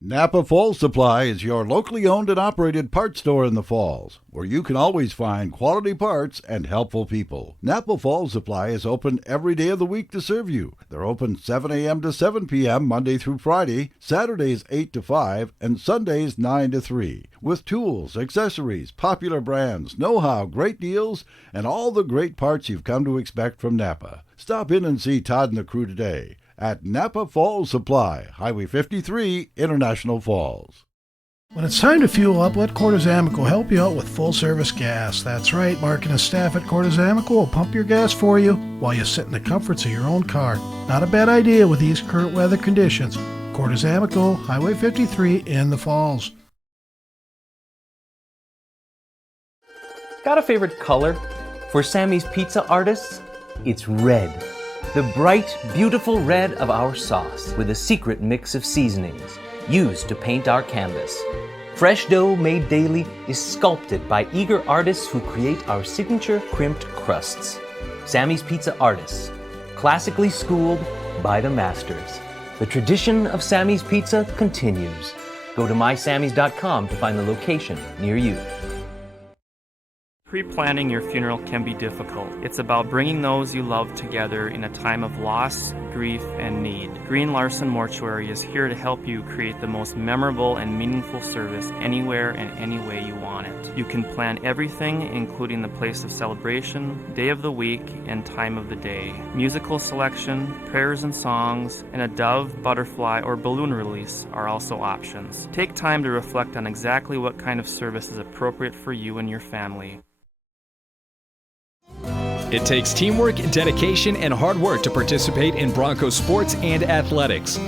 Napa Falls Supply is your locally owned and operated parts store in the Falls, where you can always find quality parts and helpful people. Napa Falls Supply is open every day of the week to serve you. They're open 7 a.m. to 7 p.m. Monday through Friday, Saturdays 8 to 5, and Sundays 9 to 3. With tools, accessories, popular brands, know-how, great deals, and all the great parts you've come to expect from Napa. Stop in and see Todd and the crew today at Napa Falls Supply, Highway 53, International Falls. When it's time to fuel up, let Cordes Amico help you out with full-service gas. That's right, Mark and his staff at Cordes Amico will pump your gas for you while you sit in the comforts of your own car. Not a bad idea with these current weather conditions. Cordes Amico, Highway 53 in the Falls. Got a favorite color? For Sammy's Pizza artists, it's red. The bright, beautiful red of our sauce with a secret mix of seasonings used to paint our canvas. Fresh dough made daily is sculpted by eager artists who create our signature crimped crusts. Sammy's Pizza artists, classically schooled by the masters. The tradition of Sammy's Pizza continues. Go to mysammys.com to find the location near you. Pre-planning your funeral can be difficult. It's about bringing those you love together in a time of loss, grief, and need. Green Larson Mortuary is here to help you create the most memorable and meaningful service anywhere and any way you want it. You can plan everything, including the place of celebration, day of the week, and time of the day. Musical selection, prayers and songs, and a dove, butterfly, or balloon release are also options. Take time to reflect on exactly what kind of service is appropriate for you and your family. It takes teamwork, dedication, and hard work to participate in Bronco sports and athletics.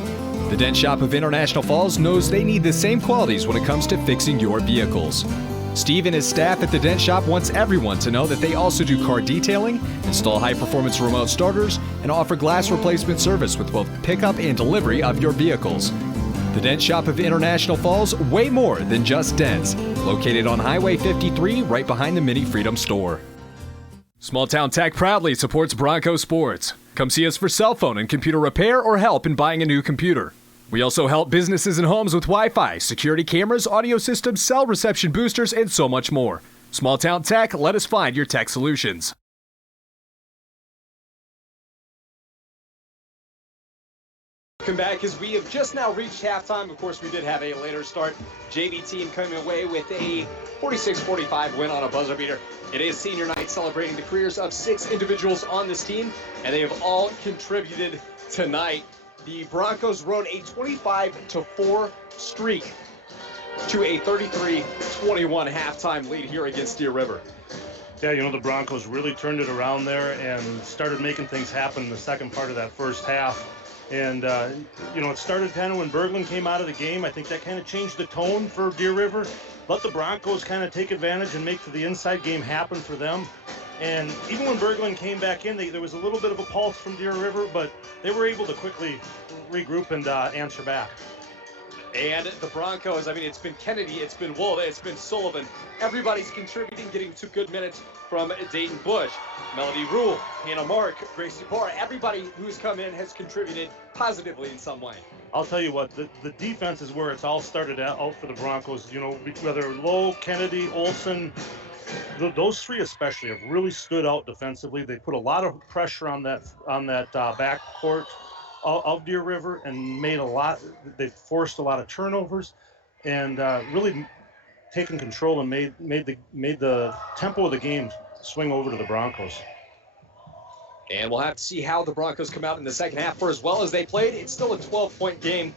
The Dent Shop of International Falls knows they need the same qualities when it comes to fixing your vehicles. Steve and his staff at the Dent Shop wants everyone to know that they also do car detailing, install high-performance remote starters, and offer glass replacement service with both pickup and delivery of your vehicles. The Dent Shop of International Falls, way more than just dents. Located on Highway 53, right behind the Mini Freedom store. Small Town Tech proudly supports Bronco Sports. Come see us for cell phone and computer repair or help in buying a new computer. We also help businesses and homes with Wi-Fi, security cameras, audio systems, cell reception boosters, and so much more. Small Town Tech, let us find your tech solutions. Welcome back as we have just now reached halftime. Of course, we did have a later start. JV team coming away with a 46-45 win on a buzzer beater. It is senior night celebrating the careers of 6 individuals on this team, and they have all contributed tonight. The Broncos rode a 25-4 streak to a 33-21 halftime lead here against Deer River. Yeah, the Broncos really turned it around there and started making things happen in the second part of that first half. And, it started kind of when Berglund came out of the game. I think that kind of changed the tone for Deer River. Let the Broncos kind of take advantage and make the inside game happen for them. And even when Berglund came back in, there was a little bit of a pulse from Deer River, but they were able to quickly regroup and answer back. And the Broncos, it's been Kennedy, it's been Wolf, it's been Sullivan. Everybody's contributing, getting 2 good minutes from Dayton Bush. Melody Rule, Hannah Mark, Gracie Barr, everybody who's come in has contributed positively in some way. I'll tell you what, the defense is where it's all started out for the Broncos. Whether Lowe, Kennedy, Olson, those 3 especially have really stood out defensively. They put a lot of pressure on that back court of Deer River and they forced a lot of turnovers and really taken control and made the tempo of the game swing over to the Broncos. And we'll have to see how the Broncos come out in the second half. For as well as they played, it's still a 12-point game.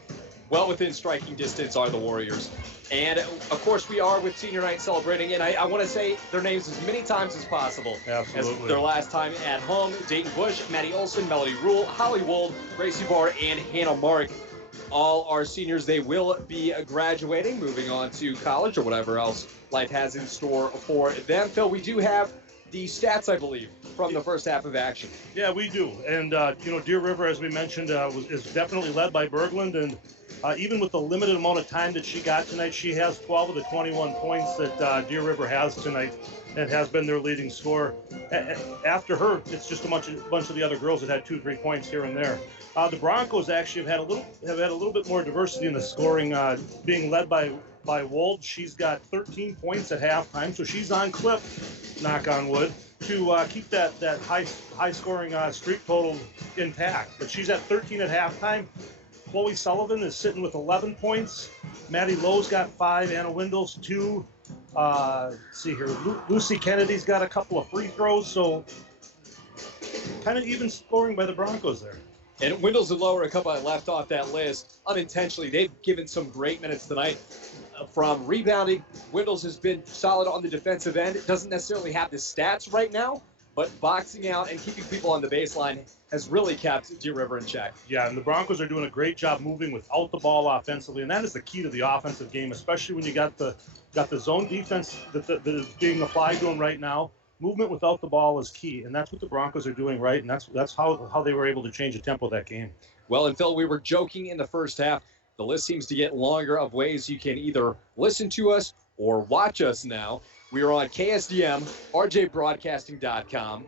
Well within striking distance are the Warriors. And, of course, we are with senior night celebrating. And I want to say their names as many times as possible. Absolutely. As their last time at home. Dayton Bush, Maddie Olson, Melody Rule, Holly Wold, Gracie Barr, and Hannah Mark. All are seniors. They will be graduating, moving on to college or whatever else life has in store for them. Phil, we do have the stats, I believe, from the first half of action. Yeah, we do. And, Deer River, as we mentioned, is definitely led by Berglund. And even with the limited amount of time that she got tonight, she has 12 of the 21 points that Deer River has tonight and has been their leading scorer. After her, it's just a bunch of the other girls that had 2-3 points here and there. The Broncos actually have had a little bit more diversity in the scoring, being led by Wold. She's got 13 points at halftime, so she's on clip, knock on wood, to keep that high scoring streak total intact. But she's at 13 at halftime. Chloe Sullivan is sitting with 11 points. Maddie Lowe's got 5. Anna Windle's 2. Let's see here. Lucy Kennedy's got a couple of free throws. So kind of even scoring by the Broncos there. And Windle's and Lower, a couple I left off that list unintentionally. They've given some great minutes tonight. From rebounding, Windle's has been solid on the defensive end. It doesn't necessarily have the stats right now, but boxing out and keeping people on the baseline has really kept Deer River in check. Yeah, and the Broncos are doing a great job moving without the ball offensively, and that is the key to the offensive game, especially when you got the zone defense that is being applied to them right now. Movement without the ball is key, and that's what the Broncos are doing right, and that's how they were able to change the tempo of that game. Well, and Phil, we were joking in the first half. The list seems to get longer of ways you can either listen to us or watch us now. We are on KSDM, RJBroadcasting.com,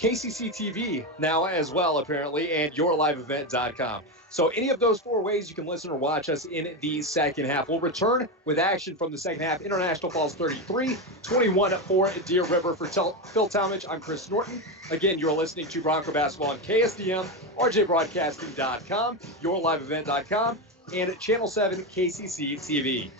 KCC TV now as well, apparently, and yourliveevent.com. So any of those 4 ways you can listen or watch us in the second half. We'll return with action from the second half. International Falls 33, 21 for Deer River. For Phil Talmadge, I'm Chris Norton. Again, you're listening to Bronco Basketball on KSDM, RJBroadcasting.com, yourliveevent.com, and Channel 7 KCC TV.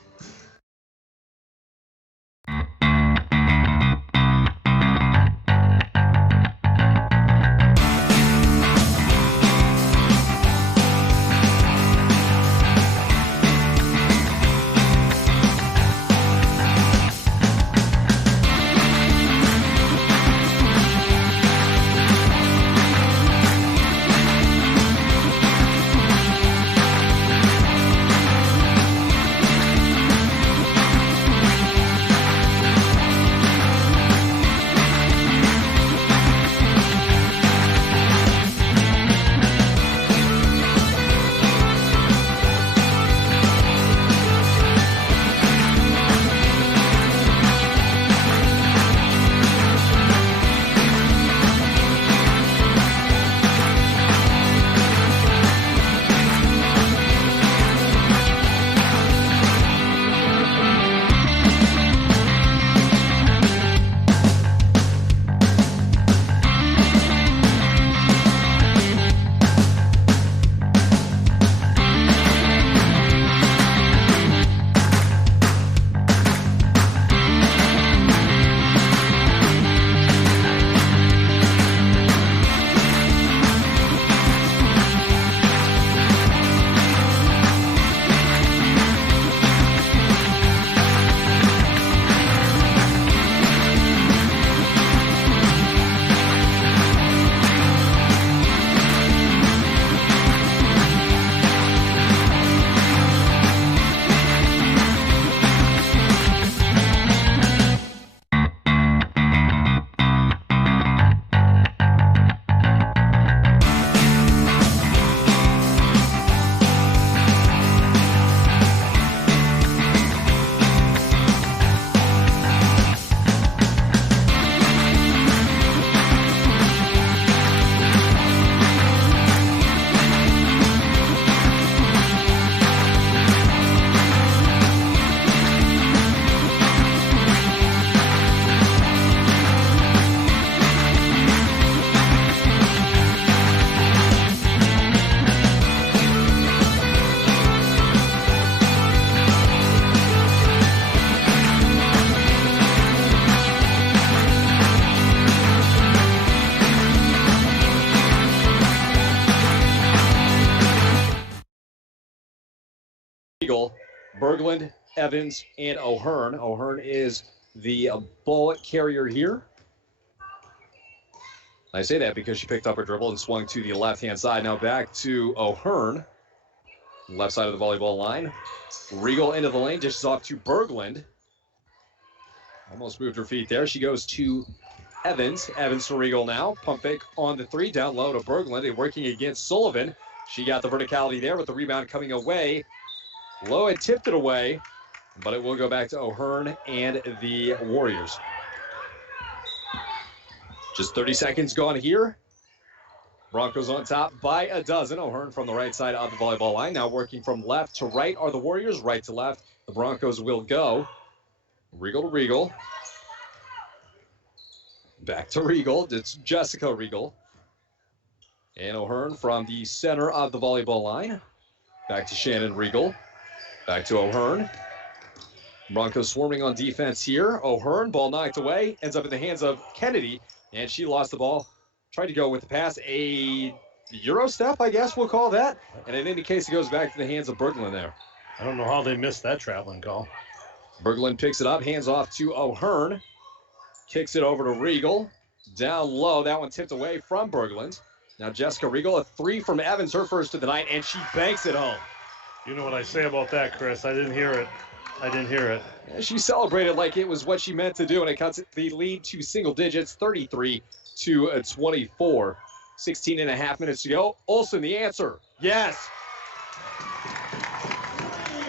Berglund, Evans, and O'Hearn. O'Hearn is the ball carrier here. I say that because she picked up her dribble and swung to the left-hand side. Now back to O'Hearn, left side of the volleyball line. Regal into the lane, dishes off to Berglund. Almost moved her feet there. She goes to Evans. Evans to Regal now. Pump fake on the 3, down low to Berglund, and working against Sullivan. She got the verticality there with the rebound coming away. Low and tipped it away, but it will go back to O'Hearn and the Warriors. Just 30 seconds gone here. Broncos on top by a dozen. O'Hearn from the right side of the volleyball line. Now working from left to right are the Warriors. Right to left, the Broncos will go. Regal to Regal. Back to Regal. It's Jessica Regal. And O'Hearn from the center of the volleyball line. Back to Shannon Regal. Back to O'Hearn. Broncos swarming on defense here. O'Hearn, ball knocked away. Ends up in the hands of Kennedy. And she lost the ball. Tried to go with the pass. A Euro step, I guess we'll call that. And in any case, it goes back to the hands of Berglund there. I don't know how they missed that traveling call. Berglund picks it up, hands off to O'Hearn. Kicks it over to Regal. Down low. That one tipped away from Berglund. Now Jessica Regal, a 3 from Evans, her first of the night, and she banks it home. You know what I say about that, Chris. I didn't hear it. And she celebrated like it was what she meant to do, and it cuts the lead to single digits, 33-24. 16 and a half minutes to go. Olsen, the answer. Yes.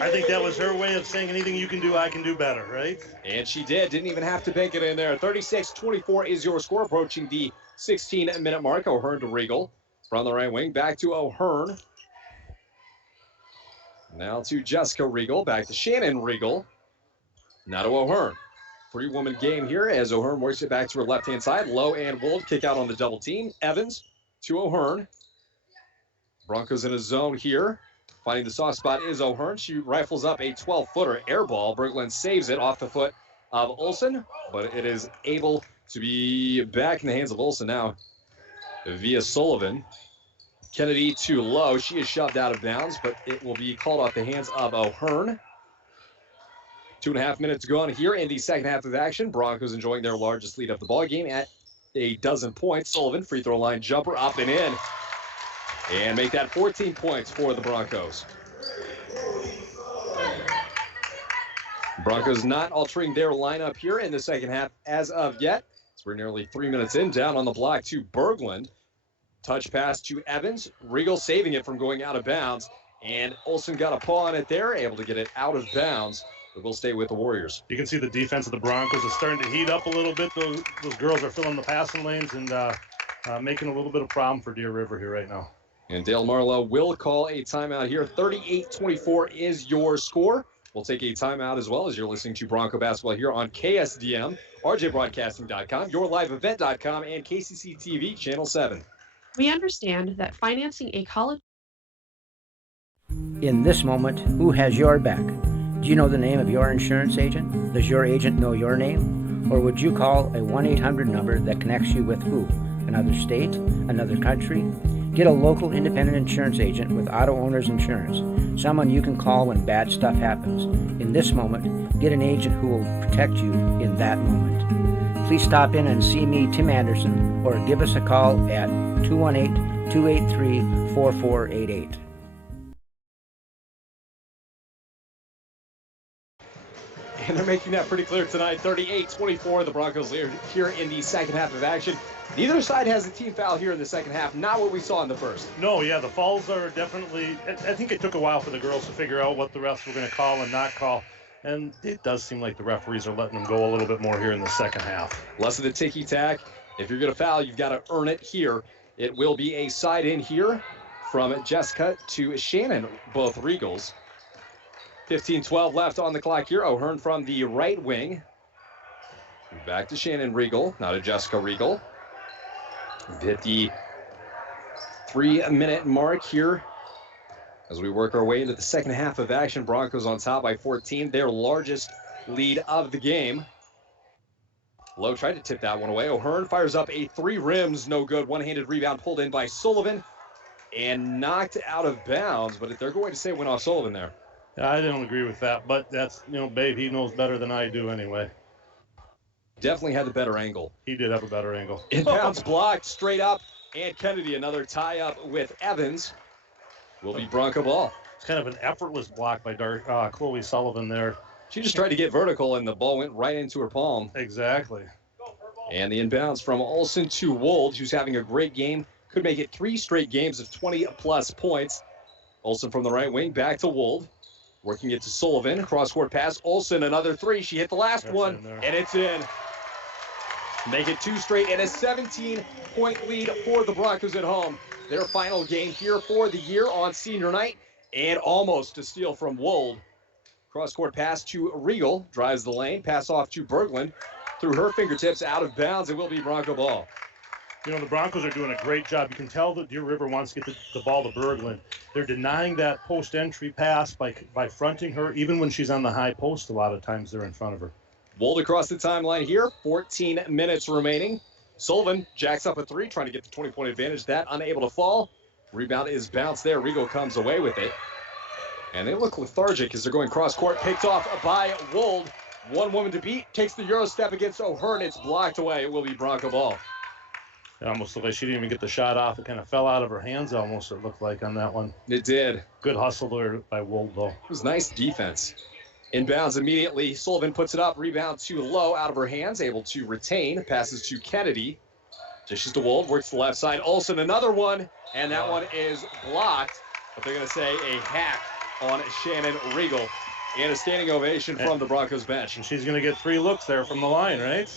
I think that was her way of saying anything you can do, I can do better, right? And she did. Didn't even have to bank it in there. 36-24 is your score, approaching the 16-minute mark. O'Hearn to Regal. From the right wing, back to O'Hearn. Now to Jessica Regal. Back to Shannon Regal. Now to O'Hearn. Three-woman game here as O'Hearn works it back to her left-hand side. Lowe and Wold kick out on the double team. Evans to O'Hearn. Broncos in a zone here. Finding the soft spot is O'Hearn. She rifles up a 12-footer air ball. Berglund saves it off the foot of Olsen, but it is able to be back in the hands of Olsen now via Sullivan. Kennedy to Lowe. She is shoved out of bounds, but it will be called off the hands of O'Hearn. 2.5 minutes gone here in the second half of action. Broncos enjoying their largest lead of the ball game at a dozen points. Sullivan, free throw line jumper, up and in. And make that 14 points for the Broncos. Broncos not altering their lineup here in the second half as of yet. So we're nearly 3 minutes in. Down on the block to Berglund. Touch pass to Evans. Regal saving it from going out of bounds. And Olsen got a paw on it there, able to get it out of bounds. But we'll stay with the Warriors. You can see the defense of the Broncos is starting to heat up a little bit. Those girls are filling the passing lanes and making a little bit of problem for Deer River here right now. And Dale Marlowe will call a timeout here. 38-24 is your score. We'll take a timeout as well as you're listening to Bronco Basketball here on KSDM, RJBroadcasting.com, YourLiveEvent.com, and KCC TV Channel 7. We understand that financing a college... In this moment, who has your back? Do you know the name of your insurance agent? Does your agent know your name? Or would you call a 1-800 number that connects you with who? Another state? Another country? Get a local independent insurance agent with Auto Owners Insurance, someone you can call when bad stuff happens. In this moment, get an agent who will protect you in that moment. Please stop in and see me, Tim Anderson, or give us a call at 218-283-4488. And they're making that pretty clear tonight. 38-24, the Broncos lead here in the second half of action. Neither side has a team foul here in the second half. Not what we saw in the first. No, yeah, the fouls are definitely... I think it took a while for the girls to figure out what the refs were going to call and not call. And it does seem like the referees are letting them go a little bit more here in the second half. Less of the ticky-tack. If you're going to foul, you've got to earn it here. It will be a side in here from Jessica to Shannon, both Regals. 15-12 left on the clock here. O'Hearn from the right wing. Back to Shannon Regal, now to Jessica Regal. Hit the 3-minute mark here as we work our way into the second half of action. Broncos on top by 14, their largest lead of the game. Lowe tried to tip that one away. O'Hearn fires up a three rims, no good. One-handed rebound pulled in by Sullivan and knocked out of bounds, but they're going to say it went off Sullivan there. I don't agree with that, but that's, Babe, he knows better than I do anyway. Definitely had the better angle. He did have a better angle. Inbounds blocked straight up, and Kennedy, another tie-up with Evans, will be Bronco ball. It's kind of an effortless block by Chloe Sullivan there. She just tried to get vertical, and the ball went right into her palm. Exactly. And the inbounds from Olsen to Wold, who's having a great game. Could make it 3 straight games of 20-plus points. Olsen from the right wing, back to Wold. Working it to Sullivan, cross-court pass. Olsen, another three. She hit the last one, and it's in. Make it 2 straight and a 17-point lead for the Broncos at home. Their final game here for the year on senior night, and almost a steal from Wold. Cross-court pass to Regal, drives the lane, pass off to Berglund. Through her fingertips, out of bounds, it will be Bronco ball. The Broncos are doing a great job. You can tell that Deer River wants to get the ball to Berglund. They're denying that post-entry pass by fronting her. Even when she's on the high post, a lot of times they're in front of her. Wold across the timeline here. 14 minutes remaining. Sullivan jacks up a three, trying to get the 20-point advantage. That unable to fall. Rebound is bounced there. Regal comes away with it. And they look lethargic as they're going cross-court. Picked off by Wold. One woman to beat. Takes the Euro step against O'Hearn. It's blocked away. It will be Bronco ball. It almost looked like she didn't even get the shot off. It kind of fell out of her hands almost, it looked like, on that one. It did. Good hustle there by Wold, though. It was nice defense. Inbounds immediately. Sullivan puts it up. Rebound too low out of her hands. Able to retain. Passes to Kennedy. Dishes to Wold. Works the left side. Olsen, another one. And that one is blocked. But they're going to say a hack on Shannon Regal. And a standing ovation from the Broncos bench. And she's going to get 3 looks there from the line, right?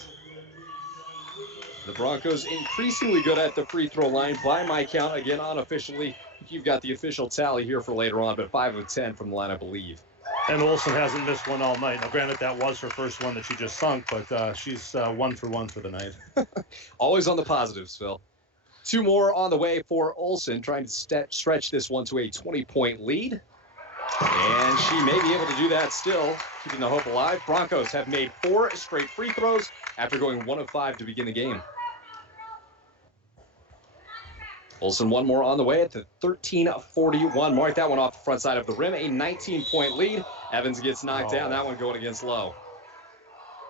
The Broncos increasingly good at the free throw line by my count. Again, unofficially, you've got the official tally here for later on, but 5 of 10 from the line, I believe. And Olsen hasn't missed one all night. Now, granted, that was her first one that she just sunk, but she's 1 for 1 for the night. Always on the positives, Phil. 2 more on the way for Olsen, trying to stretch this one to a 20-point lead. And she may be able to do that still, keeping the hope alive. Broncos have made 4 straight free throws after going 1 of 5 to begin the game. Olsen 1 more on the way at the 13:41 mark. That one off the front side of the rim, a 19-point lead. Evans gets knocked down. That one going against Lowe.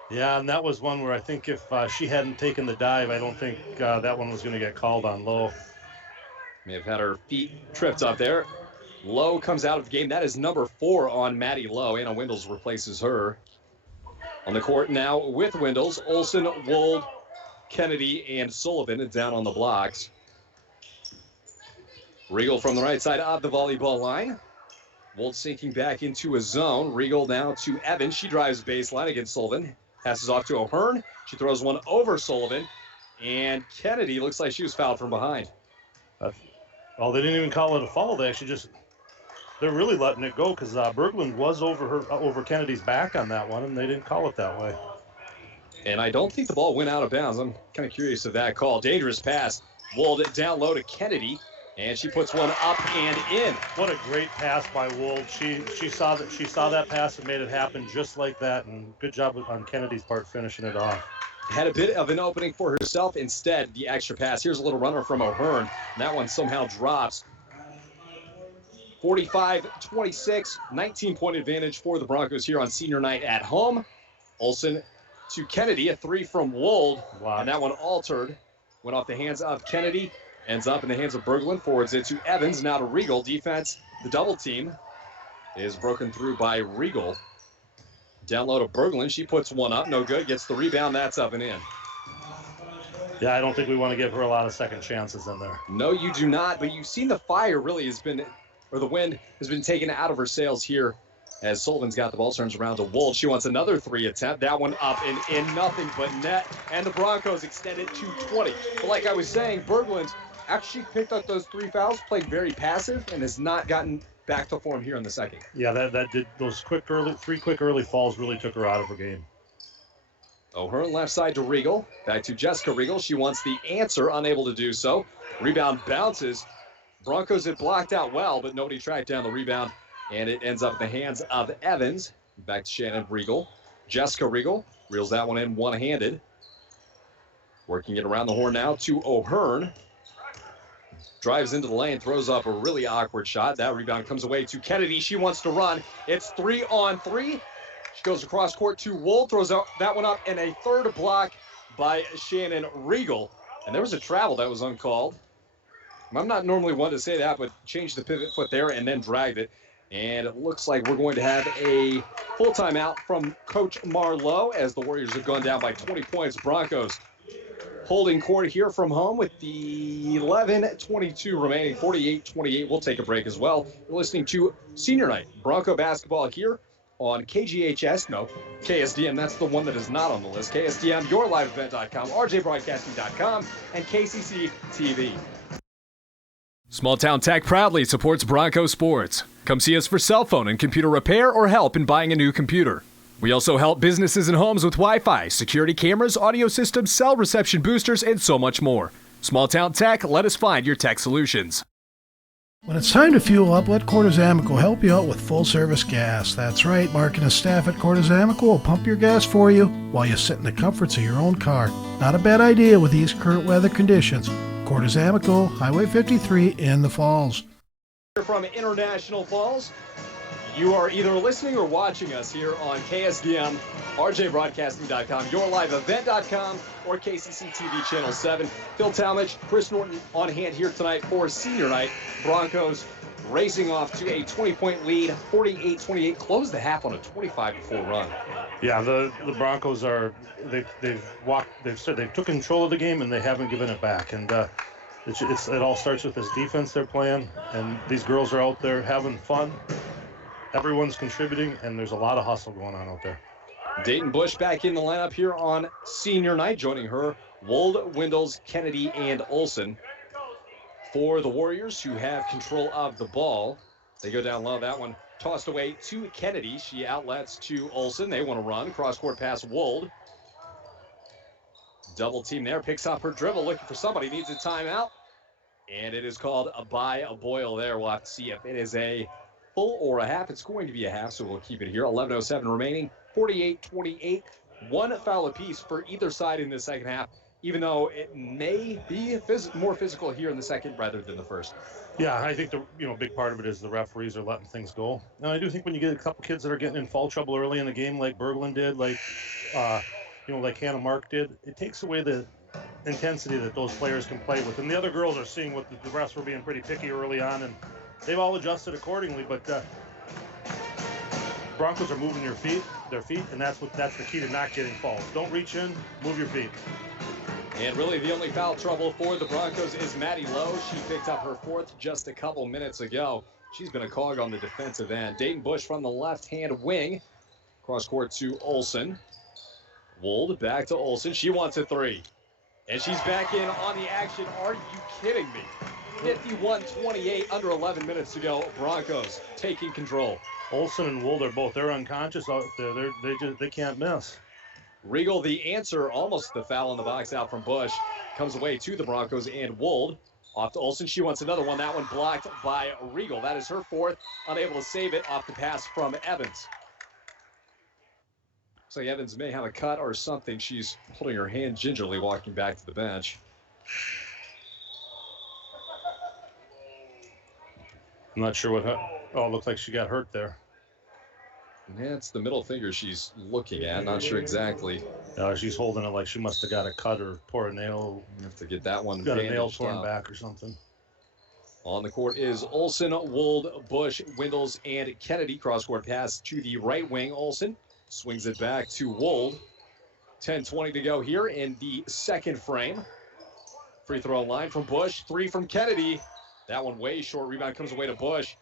Yeah, and that was one where I think if she hadn't taken the dive, I don't think that one was going to get called on Lowe. May have had her feet tripped up there. Lowe comes out of the game. That is number 4 on Maddie Lowe. Anna Windles replaces her. On the court now with Windles, Olsen, Wold, Kennedy, and Sullivan down on the blocks. Regal from the right side of the volleyball line. Wold sinking back into a zone. Regal now to Evans. She drives baseline against Sullivan. Passes off to O'Hearn. She throws one over Sullivan. And Kennedy looks like she was fouled from behind. Well, they didn't even call it a foul. They actually they're really letting it go because Berglund was over Kennedy's back on that one, and they didn't call it that way. And I don't think the ball went out of bounds. I'm kind of curious of that call. Dangerous pass. Wold it down low to Kennedy. And she puts one up and in. What a great pass by Wold. She saw that pass and made it happen just like that. And good job on Kennedy's part finishing it off. Had a bit of an opening for herself. Instead, the extra pass. Here's a little runner from O'Hearn. And that one somehow drops. 45-26, 19-point advantage for the Broncos here on senior night at home. Olsen to Kennedy, a 3 from Wold. Wow. And that one altered. Went off the hands of Kennedy. Ends up in the hands of Berglund, forwards it to Evans, now to Regal. Defense, the double team is broken through by Regal. Down low to Berglund, she puts one up, no good, gets the rebound, that's up and in. Yeah, I don't think we want to give her a lot of second chances in there. No, you do not, but you've seen the fire really has been, or the wind has been taken out of her sails here as Sullivan's got the ball, turns around to Wold. She wants another 3 attempt. That one up and in, nothing but net. And the Broncos extend it to 20. But like I was saying, Berglund, after she picked up those 3 fouls, played very passive and has not gotten back to form here in the second. Yeah, that did those 3 quick early falls really took her out of her game. O'Hearn left side to Regal. Back to Jessica Regal. She wants the answer, unable to do so. Rebound bounces. Broncos had blocked out well, but nobody tracked down the rebound. And it ends up in the hands of Evans. Back to Shannon Regal. Jessica Regal reels that one in one-handed. Working it around the horn now to O'Hearn. Drives into the lane, throws up a really awkward shot. That rebound comes away to Kennedy. She wants to run. It's 3-on-3. She goes across court to Wold, throws out that one up, and a third block by Shannon Regal. And there was a travel that was uncalled. I'm not normally one to say that, but changed the pivot foot there and then dragged it. And it looks like we're going to have a full timeout from Coach Marlowe as the Warriors have gone down by 20 points. Broncos holding court here from home with the 11:22 remaining, 48-28. We'll take a break as well. You're listening to Senior Night Bronco basketball here on KGHS. No, KSDM. That's the one that is not on the list. KSDM, yourliveevent.com, rjbroadcasting.com, and KCC TV. Small Town Tech proudly supports Bronco Sports. Come see us for cell phone and computer repair or help in buying a new computer. We also help businesses and homes with Wi-Fi, security cameras, audio systems, cell reception boosters, and so much more. Small Town Tech, let us find your tech solutions. When it's time to fuel up, let Cordes Amico will help you out with full-service gas. That's right, Mark and his staff at Cordes Amico will pump your gas for you while you sit in the comforts of your own car. Not a bad idea with these current weather conditions. Cordes Amico, Highway 53 in the Falls. From International Falls, you are either listening or watching us here on KSDM, rjbroadcasting.com, yourliveevent.com, or KCC TV Channel 7. Phil Talmadge, Chris Norton on hand here tonight for Senior Night. Broncos racing off to a 20-point lead, 48-28. Closed the half on a 25-4 run. Yeah, the Broncos are they've took control of the game and they haven't given it back. And it all starts with this defense they're playing, and these girls are out there having fun. Everyone's contributing, and there's a lot of hustle going on out there. Dayton Bush back in the lineup here on senior night. Joining her, Wold, Windles, Kennedy, and Olson. For the Warriors, who have control of the ball, they go down low. That one tossed away to Kennedy. She outlets to Olson. They want to run. Cross-court pass, Wold. Double team there. Picks up her dribble. Looking for somebody. Needs a timeout. And it is called by Boyle there. We'll have to see if it is a full or a half. It's going to be a half, so we'll keep it here. 11:07 remaining. 48-28. One foul apiece for either side in the second half, even though it may be more physical here in the second rather than the first. Yeah, I think the big part of it is the referees are letting things go. And I do think when you get a couple kids that are getting in foul trouble early in the game, like Berglund did, like like Hannah Mark did, it takes away the intensity that those players can play with. And the other girls are seeing what the refs were being pretty picky early on, and they've all adjusted accordingly. But Broncos are moving their feet, and that's the key to not getting fouls. Don't reach in, move your feet. And really the only foul trouble for the Broncos is Maddie Lowe. She picked up her fourth just a couple minutes ago. She's been a cog on the defensive end. Dayton Bush from the left-hand wing. Cross court to Olson. Wold back to Olson. She wants a three. And she's back in on the action. Are you kidding me? 51-28, under 11 minutes to go. Broncos taking control. Olson and Wold they're unconscious out there. They can't miss. Regal, the answer, almost the foul in the box out from Bush, comes away to the Broncos and Wold. Off to Olson. She wants another one. That one blocked by Regal. That is her fourth. Unable to save it off the pass from Evans. So Evans may have a cut or something. She's holding her hand gingerly, walking back to the bench. I'm not sure what. Oh, it looks like she got hurt there. Yeah, it's the middle finger she's looking at. Not sure exactly. She's holding it like she must have got a cut or tore a nail. You have to get that one. Got a nail torn back or something. On the court is Olson, Wold, Bush, Windles, and Kennedy. Cross-court pass to the right wing. Olson swings it back to Wold. 10:20 to go here in the second frame. Free throw line from Bush. Three from Kennedy. That one way short. Rebound comes away to Bush.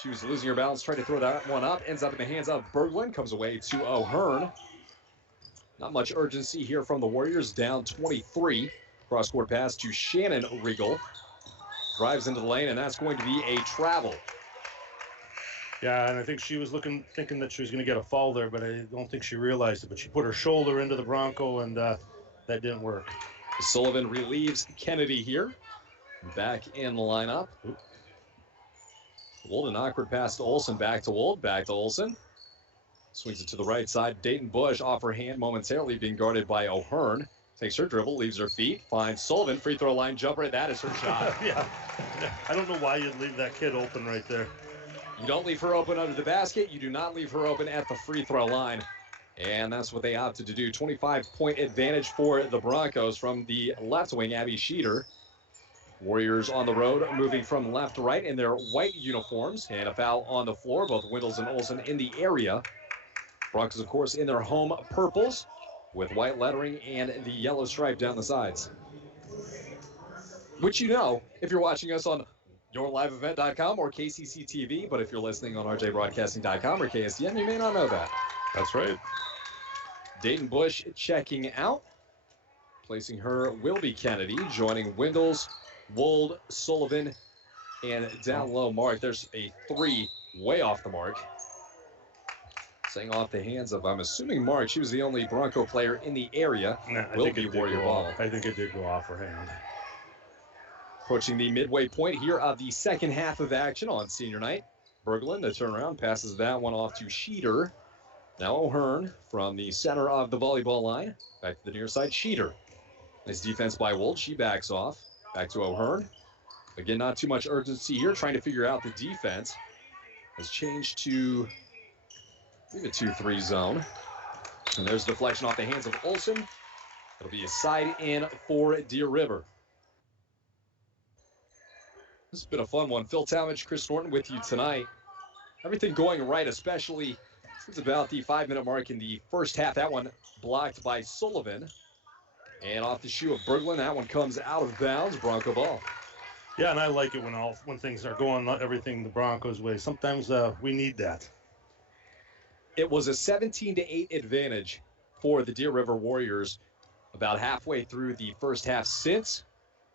She was losing her balance, trying to throw that one up. Ends up in the hands of Berglund. Comes away to O'Hearn. Not much urgency here from the Warriors. Down 23. Cross-court pass to Shannon Regal. Drives into the lane, and that's going to be a travel. Yeah, and I think she was thinking that she was going to get a foul there, but I don't think she realized it. But she put her shoulder into the Bronco, and that didn't work. Sullivan relieves Kennedy here. Back in the lineup. Wold, an awkward pass to Olson. Back to Wold. Back to Olson. Swings it to the right side. Dayton Bush off her hand momentarily, being guarded by O'Hearn. Takes her dribble, leaves her feet, finds Sullivan. Free throw line jumper. That is her shot. Yeah. I don't know why you'd leave that kid open right there. You don't leave her open under the basket. You do not leave her open at the free throw line. And that's what they opted to do. 25-point advantage for the Broncos from the left wing, Abby Sheeter. Warriors on the road, moving from left to right in their white uniforms. And a foul on the floor. Both Windles and Olson in the area. Broncos, of course, in their home purples with white lettering and the yellow stripe down the sides. Which you know if you're watching us on yourliveevent.com or KCC TV. But if you're listening on rjbroadcasting.com or KSDN, you may not know that. That's right. Dayton Bush checking out. Placing her will be Kennedy, joining Windles, Wold, Sullivan, and down low Mark. There's a three way off the mark. Saying off the hands of, I'm assuming Mark. She was the only Bronco player in the area. Will be Warrior ball. I think it did go off her hand. Approaching the midway point here of the second half of action on senior night. Berglund, the turnaround, passes that one off to Sheeter. Now O'Hearn from the center of the volleyball line. Back to the near side, Sheeter. Nice defense by Wold. She backs off. Back to O'Hearn. Again, not too much urgency here. Trying to figure out the defense. Has changed to a 2-3 zone. And there's deflection off the hands of Olson. It'll be a side in for Deer River. This has been a fun one. Phil Talmadge, Chris Norton with you tonight. Everything going right, especially since about the 5-minute mark in the first half. That one blocked by Sullivan. And off the shoe of Berglund, that one comes out of bounds. Bronco ball. Yeah, and I like it when things are going everything the Broncos' way. Sometimes we need that. It was a 17-8 advantage for the Deer River Warriors about halfway through the first half. Since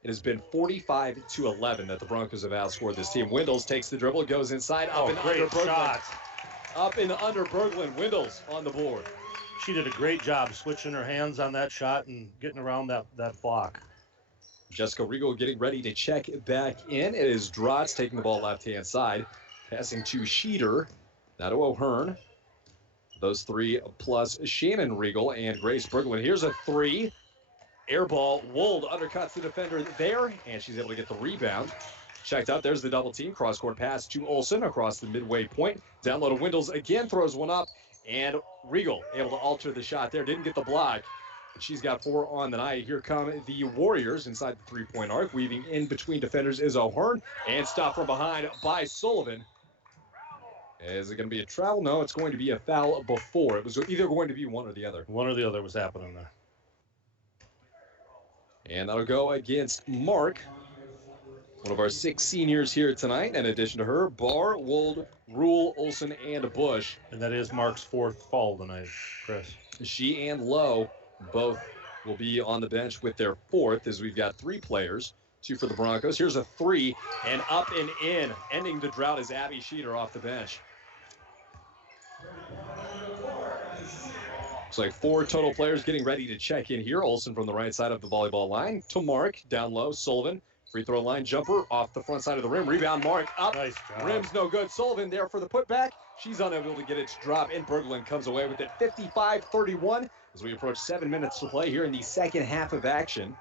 it has been 45-11 that the Broncos have outscored this team. Windles takes the dribble, goes inside, up and under Berglund. Shot. Up and under Berglund. Windles on the board. She did a great job switching her hands on that shot and getting around that block. Jessica Riegel getting ready to check back in. It is Drotz taking the ball left-hand side, passing to Sheeter, now to O'Hearn. Those three plus Shannon Riegel and Grace Berglund. Here's a three. Air ball. Wold undercuts the defender there, and she's able to get the rebound. Checked out. There's the double team. Cross-court pass to Olsen across the midway point. Down low to Windles again. Throws one up, and Riegel able to alter the shot there. Didn't get the block. She's got 4 on the night. Here come the Warriors inside the three-point arc. Weaving in between defenders is O'Hearn, and stopped from behind by Sullivan. Is it going to be a travel? No, it's going to be a foul before. It was either going to be one or the other. One or the other was happening there. And that'll go against Mark, one of our 6 seniors here tonight. In addition to her, Barr, Wold, Rule, Olsen, and Bush. And that is Mark's 4th fall tonight, Chris. She and Lowe both will be on the bench with their 4th, as we've got 3 players. 2 for the Broncos. Here's a 3, and up and in. Ending the drought is Abby Sheeter off the bench. Looks like 4 total players getting ready to check in here. Olsen from the right side of the volleyball line to Mark. Down low, Sullivan. Free throw line jumper off the front side of the rim. Rebound, Mark up. Nice job. Rim's no good. Sullivan there for the putback. She's unable to get it to drop, and Berglund comes away with it. 55-31 as we approach 7 minutes to play here in the second half of action.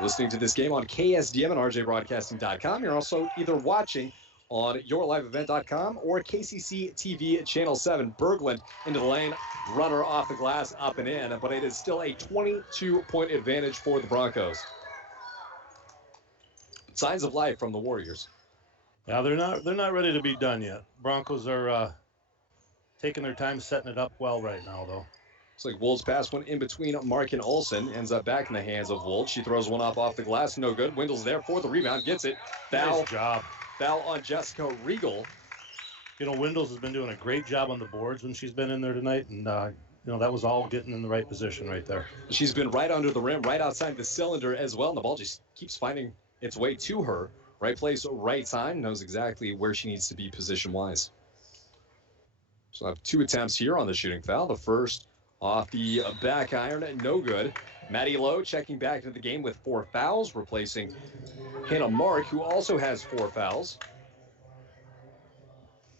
Listening to this game on KSDM and RJBroadcasting.com. You're also either watching on YourLiveEvent.com or KCC TV Channel 7. Berglund into the lane, runner off the glass, up and in, but it is still a 22-point advantage for the Broncos. Signs of life from the Warriors. Yeah, they're not ready to be done yet. Broncos are taking their time setting it up well right now, though. Looks like Wold's pass went in between Mark and Olsen. Ends up back in the hands of Wold. She throws one off the glass. No good. Windle's there for the rebound. Gets it. Foul. Nice job. Foul on Jessica Riegel. You know, Windles has been doing a great job on the boards when she's been in there tonight, and that was all getting in the right position right there. She's been right under the rim, right outside the cylinder as well, and the ball just keeps finding its way to her. Right place, right time. Knows exactly where she needs to be position-wise. So I have 2 attempts here on the shooting foul. The first off the back iron, no good. Maddie Lowe checking back into the game with 4 fouls, replacing Hannah Mark, who also has 4 fouls.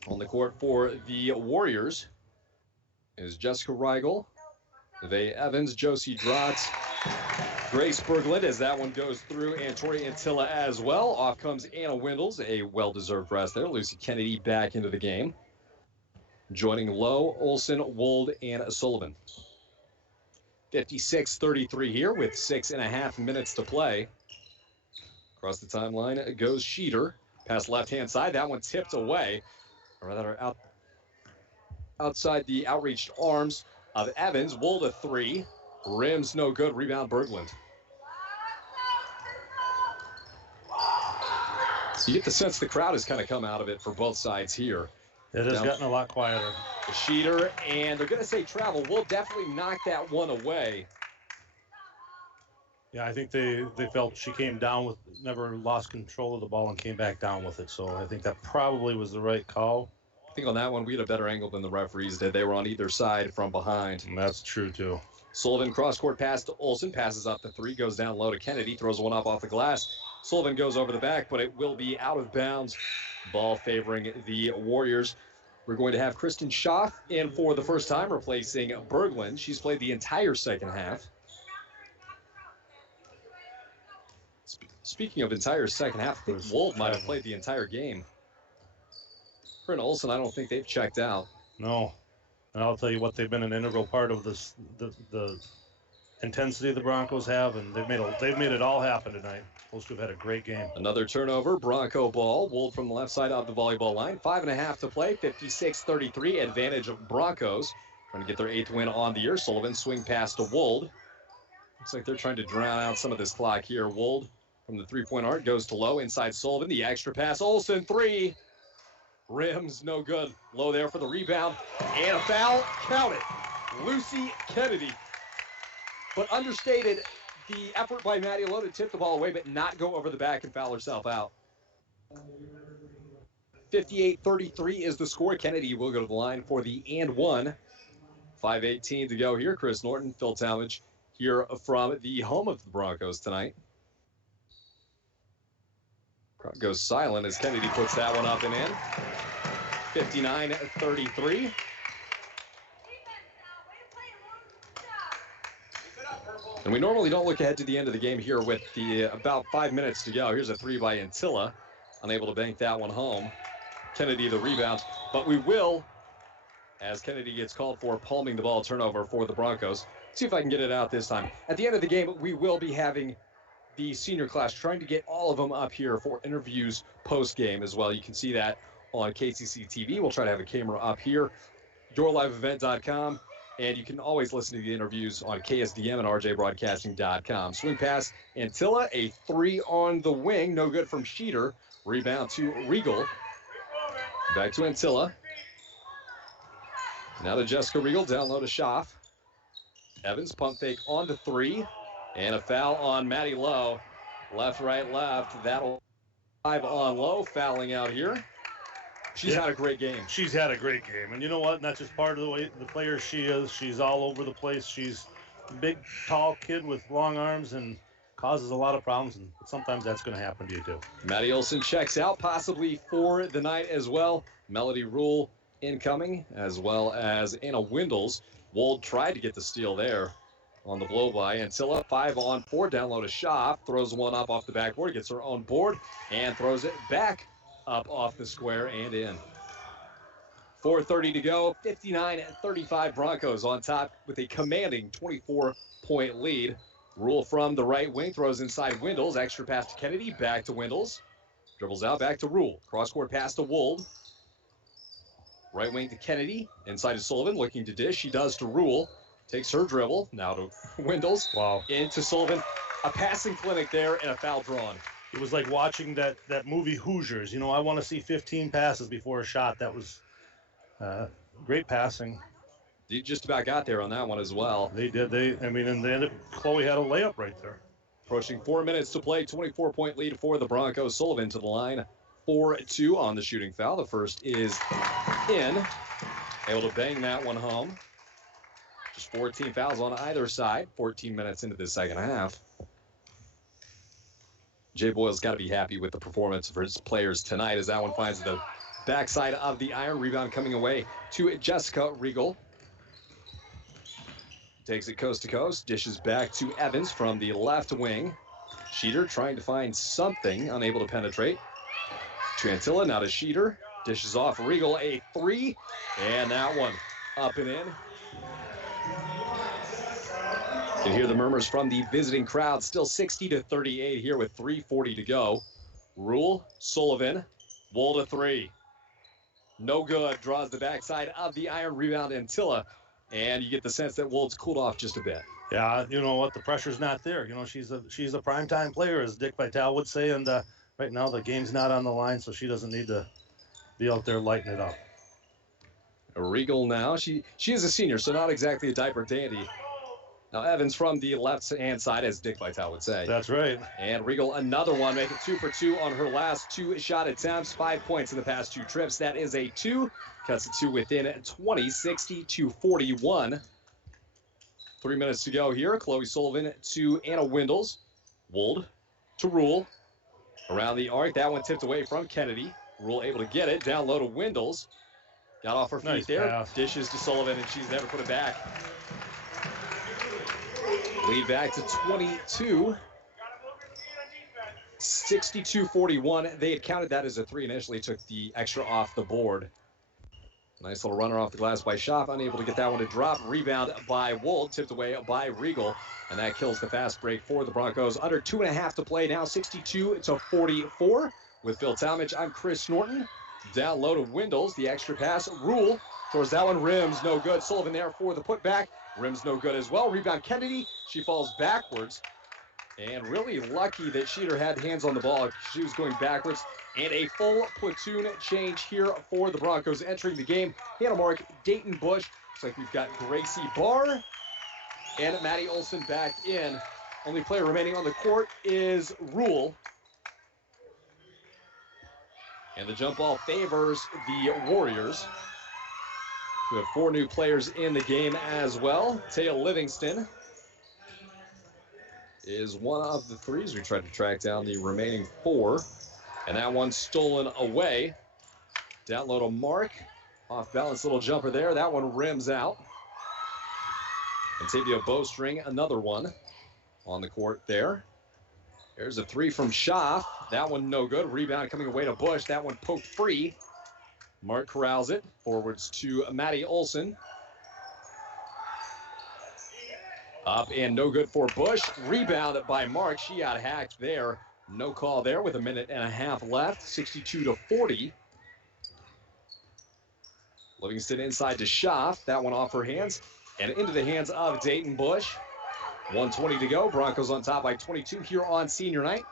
On the court for the Warriors is Jessica Riegel, Nevaeh Evans, Josie Drotz, Grace Berglund, as that one goes through, and Tori Antilla as well. Off comes Anna Windles, a well-deserved rest there. Lucy Kennedy back into the game. Joining Lowe, Olsen, Wold, and Sullivan. 56-33 here with 6.5 minutes to play. Across the timeline goes Sheeter. Pass left-hand side. That one tipped away. Or rather, outside the outreached arms of Evans. Wold a 3. Rims no good. Rebound Berglund. You get the sense the crowd has kind of come out of it for both sides here. It has gotten a lot quieter. Sheeter, and they're going to say travel. Will definitely knock that one away. Yeah, I think they felt she came down with, never lost control of the ball and came back down with it. So I think that probably was the right call. I think on that one, we had a better angle than the referees did. They were on either side from behind. And that's true, too. Sullivan cross-court pass to Olsen, passes up the 3, goes down low to Kennedy, throws one up off the glass. Sullivan goes over the back, but it will be out of bounds. Ball favoring the Warriors. We're going to have Kristen Schaff in for the first time, replacing Berglund. She's played the entire second half. Speaking of entire second half, I think Wold might have played the entire game. Her and Olsen, I don't think they've checked out. No. And I'll tell you what, they've been an integral part of this, the intensity the Broncos have, and they've made it all happen tonight. Supposed to have had a great game. Another turnover, Bronco ball. Wold from the left side of the volleyball line. 5.5 to play, 56-33, advantage of Broncos. Trying to get their 8th win on the year. Sullivan swing pass to Wold. Looks like they're trying to drown out some of this clock here. Wold from the 3-point arc goes to Low inside Sullivan. The extra pass, Olsen 3. rims no good. Low there for the rebound, and a foul. Count it. Lucy Kennedy. But understated the effort by Maddie Lowe to tip the ball away, but not go over the back and foul herself out. 58-33 is the score. Kennedy will go to the line for the and one. 5:18 to go here. Chris Norton, Phil Talmadge here from the home of the Broncos tonight. Crowd goes silent as Kennedy puts that one up and in. 59-33. And we normally don't look ahead to the end of the game here with the about 5 minutes to go. Here's a three by Antilla. Unable to bank that one home. Kennedy the rebound. But we will, as Kennedy gets called for palming the ball, turnover for the Broncos. See if I can get it out this time. At the end of the game, we will be having the senior class trying to get all of them up here for interviews post-game as well. You can see that on KCC TV. We'll try to have a camera up here. yourliveevent.com. And you can always listen to the interviews on KSDM and rjbroadcasting.com. Swing pass, Antilla, a three on the wing. No good from Sheeter. Rebound to Regal. Back to Antilla. Now to Jessica Regal, down low to Schaff. Evans, pump fake on the three. And a foul on Maddie Lowe. Left, right, left. That'll 5 on Lowe, fouling out here. She's had a great game. She's had a great game. And you know what? And that's just part of the way the player she is. She's all over the place. She's a big, tall kid with long arms and causes a lot of problems. And sometimes that's going to happen to you, too. Maddie Olson checks out, possibly for the night as well. Melody Rule incoming, as well as Anna Windles. Wold tried to get the steal there on the blow-by. Antilla, 5 on 4, down low to Schaff. Throws one up off the backboard, gets her own board, and throws it back up off the square and in. 4:30 to go, 59-35 Broncos on top with a commanding 24-point lead. Rule from the right wing, throws inside Windles, extra pass to Kennedy, back to Windles. Dribbles out, back to Rule. Cross-court pass to Wold. Right wing to Kennedy, inside to Sullivan, looking to dish. She does to Rule. Takes her dribble, now to Windles. Wow. Into Sullivan. A passing clinic there and a foul drawn. It was like watching that movie Hoosiers. You know, I want to see 15 passes before a shot. That was great passing. You just about got there on that one as well. They did. Chloe had a layup right there. Approaching 4 minutes to play, 24-point lead for the Broncos. Sullivan to the line, 4-2 on the shooting foul. The first is in. Able to bang that one home. Just 14 fouls on either side. 14 minutes into the second half. Jay Boyle's got to be happy with the performance of his players tonight as that one finds the backside of the iron. Rebound coming away to Jessica Regal. Takes it coast to coast. Dishes back to Evans from the left wing. Sheeter trying to find something. Unable to penetrate. To Antilla, now to Sheeter. Dishes off Regal, a three. And that one up and in. You can hear the murmurs from the visiting crowd. Still 60-38 here with 3:40 to go. Rule, Sullivan, Wold a three. No good. Draws the backside of the iron. Rebound Antilla. And you get the sense that Wold's cooled off just a bit. Yeah, you know what? The pressure's not there. You know, she's a primetime player, as Dick Vitale would say. And right now the game's not on the line, so she doesn't need to be out there lighting it up. Regal now. She is a senior, so not exactly a diaper dandy. Now Evans from the left-hand side, as Dick Vitale would say. That's right. And Regal, another one, making 2 for 2 on her last 2 shot attempts. 5 points in the past 2 trips. That is a 2. Cuts it to within 20, 60-41. 3 minutes to go here. Chloe Sullivan to Anna Windles. Wold to Rule. Around the arc. That one tipped away from Kennedy. Rule able to get it. Down low to Windles. Got off her feet nice there. Pass. Dishes to Sullivan, and she's never put it back. Lead back to 22. 62-41. They had counted that as a 3 initially, took the extra off the board. Nice little runner off the glass by Schaff, unable to get that one to drop. Rebound by Wold, tipped away by Regal, and that kills the fast break for the Broncos. Under 2.5 to play now, 62-44. With Phil Talmadge, I'm Chris Norton. Down low to Windles, the extra pass. Rule throws that one, rims, no good. Sullivan there for the putback. Rims no good as well. Rebound Kennedy. She falls backwards. And really lucky that Sheeter had hands on the ball. She was going backwards. And a full platoon change here for the Broncos entering the game. Hannah Mark, Dayton Bush. Looks like we've got Gracie Barr and Maddie Olson back in. Only player remaining on the court is Rule. And the jump ball favors the Warriors. We have 4 new players in the game as well. Taya Livingston is one of the 3s. We tried to track down the remaining 4. And that one stolen away. Down low to Mark. Off balance little jumper there. That one rims out. And Tavia Bowstring, another one on the court there. There's a 3 from Schaff. That one no good. Rebound coming away to Bush. That one poked free. Mark corrals it. Forwards to Maddie Olson. Up and no good for Bush. Rebound by Mark. She got hacked there. No call there with a minute and a half left. 62-40. Livingston inside to Schaff. That one off her hands and into the hands of Dayton Bush. 1:20 to go. Broncos on top by 22 here on senior night.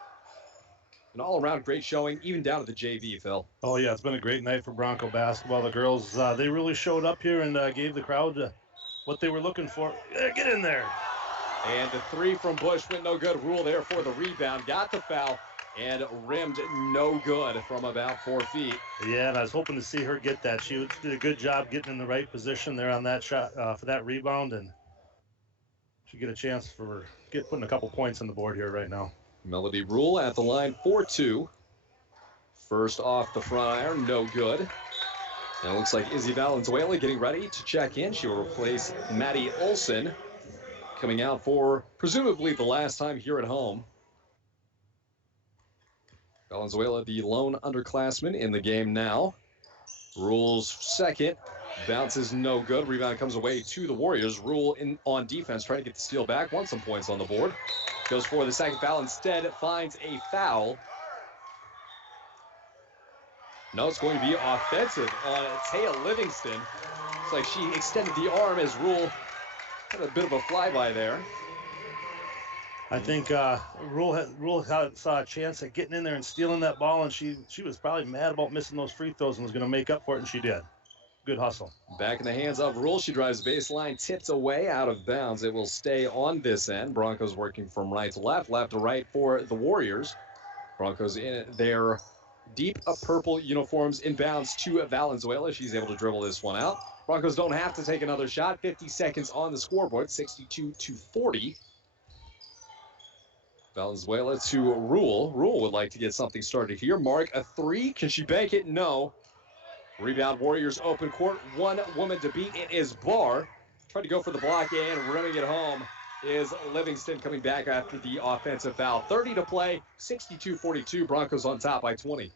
An all-around great showing, even down to the JV, Phil. Oh, yeah, it's been a great night for Bronco basketball. The girls, they really showed up here and gave the crowd what they were looking for. Get in there. And the 3 from Bush went no good. Rule there for the rebound. Got the foul and rimmed no good from about 4 feet. Yeah, and I was hoping to see her get that. She did a good job getting in the right position there on that shot for that rebound, and she get a chance for putting a couple points on the board here right now. Melody Rule at the line for 2. First off the front iron, no good. And it looks like Izzy Valenzuela getting ready to check in. She will replace Maddie Olson, coming out for presumably the last time here at home. Valenzuela, the lone underclassman in the game now. Rule's second. Bounces no good. Rebound comes away to the Warriors. Rule in on defense, trying to get the steal back. Wants some points on the board. Goes for the second foul. Instead, finds a foul. No, it's going to be offensive on Taya Livingston. Looks like she extended the arm as Rule had a bit of a flyby there. I think Rule saw a chance at getting in there and stealing that ball, and she was probably mad about missing those free throws and was going to make up for it, and she did. Good hustle. Back in the hands of Rule. She drives baseline, tips away out of bounds. It will stay on this end. Broncos working from right to left, left to right for the Warriors. Broncos in their deep purple uniforms inbounds to Valenzuela. She's able to dribble this one out. Broncos don't have to take another shot. 50 seconds on the scoreboard, 62-40. Valenzuela to Rule. Rule would like to get something started here. Mark, a 3. Can she bank it? No. Rebound, Warriors open court. One woman to beat. It is Barr. Tried to go for the block and running it home is Livingston, coming back after the offensive foul. 30 to play, 62-42. Broncos on top by 20.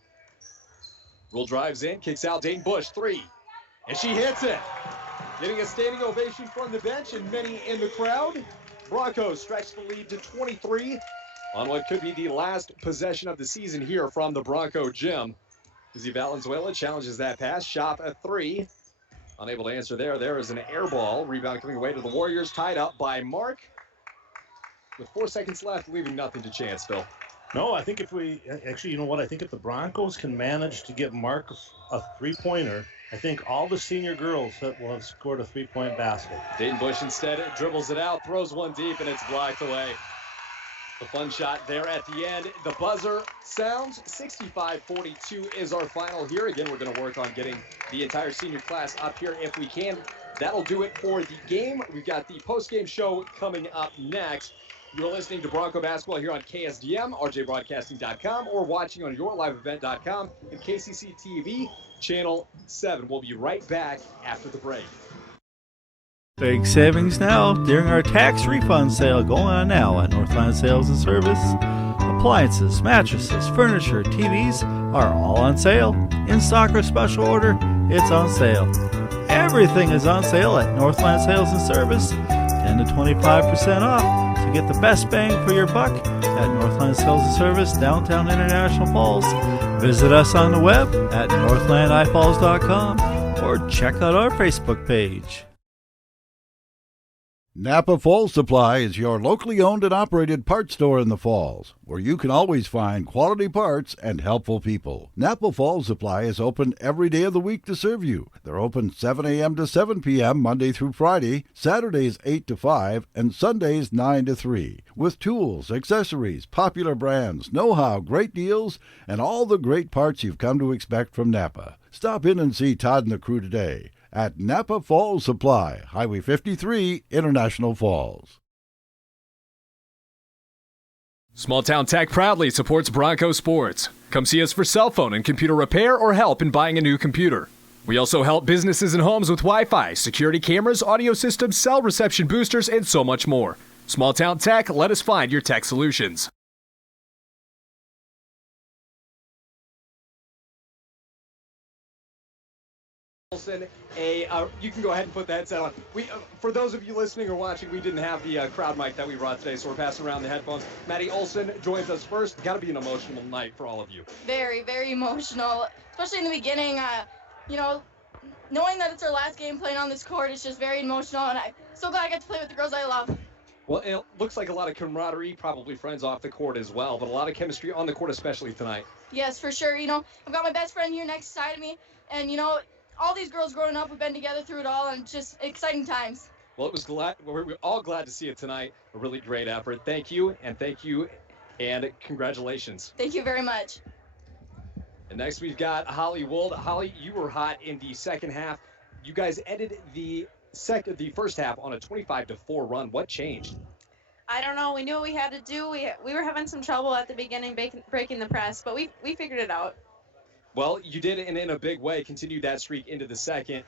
Rule drives in, kicks out. Dayton Bush, 3. And she hits it. Getting a standing ovation from the bench and many in the crowd. Broncos stretch the lead to 23 on what could be the last possession of the season here from the Bronco gym. Izzy Valenzuela challenges that pass. Shot a 3. Unable to answer there. There is an air ball. Rebound coming away to the Warriors. Tied up by Mark. With 4 seconds left, leaving nothing to chance, Phil. No, I think if we actually, you know what? I think if the Broncos can manage to get Mark a 3-pointer, I think all the senior girls will have scored a 3-point basket. Dayton Bush instead dribbles it out, throws one deep, and it's blocked away. The fun shot there at the end. The buzzer sounds. 65-42 is our final here. Again, we're going to work on getting the entire senior class up here if we can. That'll do it for the game. We've got the post-game show coming up next. You're listening to Bronco Basketball here on KSDM, rjbroadcasting.com, or watching on yourliveevent.com and KCC TV, Channel 7. We'll be right back after the break. Big savings now during our tax refund sale going on now at Northland Sales and Service. Appliances, mattresses, furniture, TVs are all on sale. In stock or special order, it's on sale. Everything is on sale at Northland Sales and Service, 10 to 25% off. So get the best bang for your buck at Northland Sales and Service, downtown International Falls. Visit us on the web at northlandifalls.com or check out our Facebook page. Napa Falls Supply is your locally owned and operated parts store in the Falls, where you can always find quality parts and helpful people. Napa Falls Supply is open every day of the week to serve you. They're open 7 a.m. to 7 p.m. Monday through Friday, Saturdays 8 to 5, and Sundays 9 to 3. With tools, accessories, popular brands, know-how, great deals, and all the great parts you've come to expect from Napa. Stop in and see Todd and the crew today at Napa Falls Supply, Highway 53, International Falls. Small Town Tech proudly supports Bronco Sports. Come see us for cell phone and computer repair or help in buying a new computer. We also help businesses and homes with Wi-Fi, security cameras, audio systems, cell reception boosters, and so much more. Small Town Tech, let us find your tech solutions. You can go ahead and put the headset on. For those of you listening or watching, we didn't have the crowd mic that we brought today, so we're passing around the headphones. Maddie Olson joins us first. Got to be an emotional night for all of you. Very, very emotional, especially in the beginning. Knowing that it's our last game playing on this court is just very emotional, and I'm so glad I get to play with the girls I love. Well, it looks like a lot of camaraderie, probably friends off the court as well, but a lot of chemistry on the court, especially tonight. Yes, for sure. I've got my best friend here next side of me, and all these girls growing up have been together through it all, and just exciting times. Well, we're all glad to see it tonight. A really great effort. Thank you, and congratulations. Thank you very much. And next we've got Holly Wold. Holly, you were hot in the second half. You guys ended the first half on a 25-4 run. What changed? I don't know. We knew what we had to do. We were having some trouble at the beginning breaking the press, but we figured it out. Well, you did it in a big way, continued that streak into the second.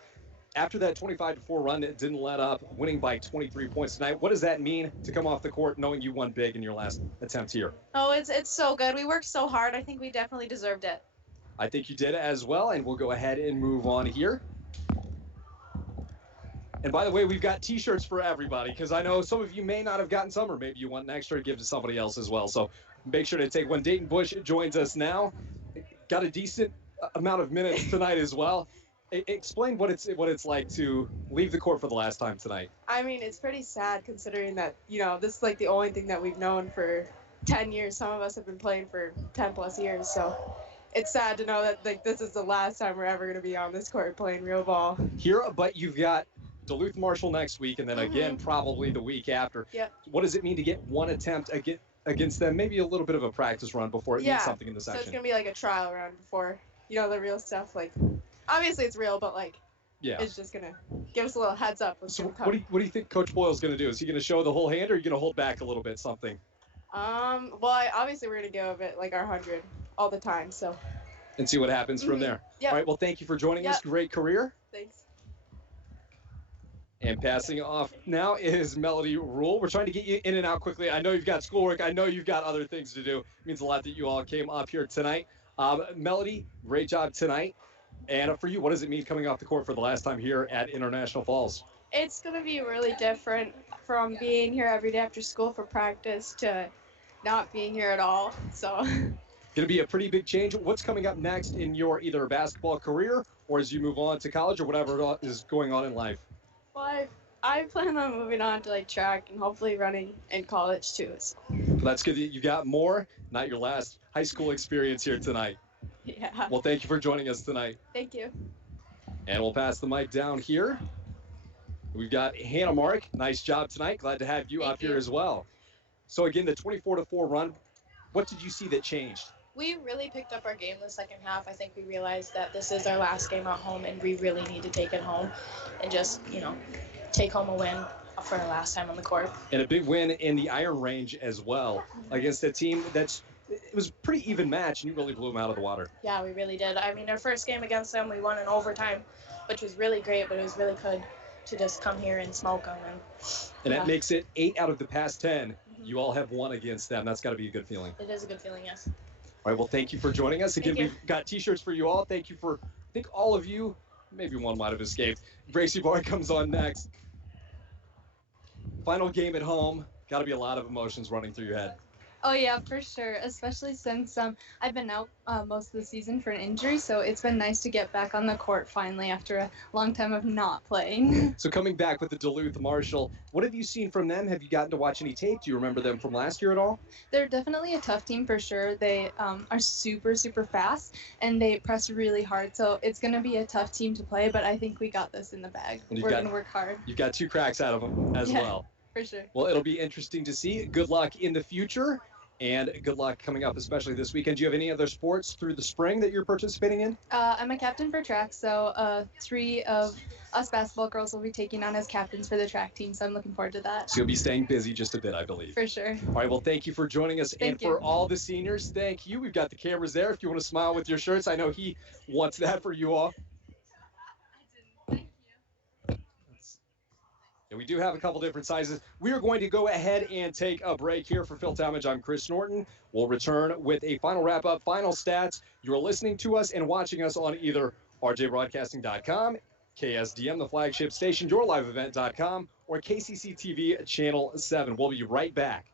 After that 25-4 run, it didn't let up, winning by 23 points tonight. What does that mean to come off the court knowing you won big in your last attempt here? Oh, it's so good. We worked so hard. I think we definitely deserved it. I think you did as well, and we'll go ahead and move on here. And by the way, we've got T-shirts for everybody, because I know some of you may not have gotten some, or maybe you want an extra to give to somebody else as well. So make sure to take one. Dayton Bush joins us now. Got a decent amount of minutes tonight as well. Explain what it's like to leave the court for the last time tonight. I mean, it's pretty sad considering that, this is like the only thing that we've known for 10 years. Some of us have been playing for 10 plus years, so it's sad to know that this is the last time we're ever going to be on this court playing real ball. Here, but you've got Duluth Marshall next week, and then again probably the week after. Yep. What does it mean to get one attempt against them? Maybe a little bit of a practice run before it means something in the section. So it's going to be like a trial run before, the real stuff. Like, obviously it's real, but it's just going to give us a little heads up. So what do you think Coach Boyle's going to do? Is he going to show the whole hand, or are you going to hold back a little bit, something? Obviously we're going to go a bit like our 100 all the time, so. And see what happens from there. Yep. All right, well, thank you for joining us. Great career. Thanks. And passing off now is Melody Rule. We're trying to get you in and out quickly. I know you've got schoolwork. I know you've got other things to do. It means a lot that you all came up here tonight. Melody, great job tonight. And for you, what does it mean coming off the court for the last time here at International Falls? It's going to be really different from being here every day after school for practice to not being here at all. So. Going to be a pretty big change. What's coming up next in your either basketball career or as you move on to college or whatever is going on in life? Well, I plan on moving on to track and hopefully running in college too. So. Well, that's good that you got more, not your last high school experience here tonight. Yeah. Well, thank you for joining us tonight. Thank you. And we'll pass the mic down here. We've got Hannah Mark. Nice job tonight. Glad to have you up here as well. So again, the 24-4 run, what did you see that changed? We really picked up our game the second half. I think we realized that this is our last game at home, and we really need to take it home and just, take home a win for our last time on the court. And a big win in the Iron Range as well against a team it was a pretty even match, and you really blew them out of the water. Yeah, we really did. I mean, our first game against them, we won in overtime, which was really great, but it was really good to just come here and smoke them. And that makes it 8 out of the past 10. You all have won against them. That's got to be a good feeling. It is a good feeling, yes. All right, well, thank you for joining us. Again, we've got T-shirts for you all. Thank you for, I think all of you, maybe one might have escaped. Gracie Barr comes on next. Final game at home. Got to be a lot of emotions running through your head. Oh yeah, for sure. Especially since I've been out most of the season for an injury, so it's been nice to get back on the court finally after a long time of not playing. So coming back with the Duluth Marshall, what have you seen from them? Have you gotten to watch any tape? Do you remember them from last year at all? They're definitely a tough team for sure. They are super fast and they press really hard, so it's gonna be a tough team to play. But I think we got this in the bag. We're gonna work hard. You've got 2 cracks out of them as well. For sure. Well, it'll be interesting to see. Good luck in the future, and good luck coming up, especially this weekend. Do you have any other sports through the spring that you're participating in? I'm a captain for track, so 3 of us basketball girls will be taking on as captains for the track team, so I'm looking forward to that. So you'll be staying busy just a bit, I believe. For sure. All right, well, thank you for joining us. Thank you. For all the seniors, thank you. We've got the cameras there. If you want to smile with your shirts, I know he wants that for you all. And we do have a couple different sizes. We are going to go ahead and take a break here. For Phil Talmadge, I'm Chris Norton. We'll return with a final wrap-up, final stats. You're listening to us and watching us on either rjbroadcasting.com, KSDM, the flagship station, yourliveevent.com, or KCC TV Channel 7. We'll be right back.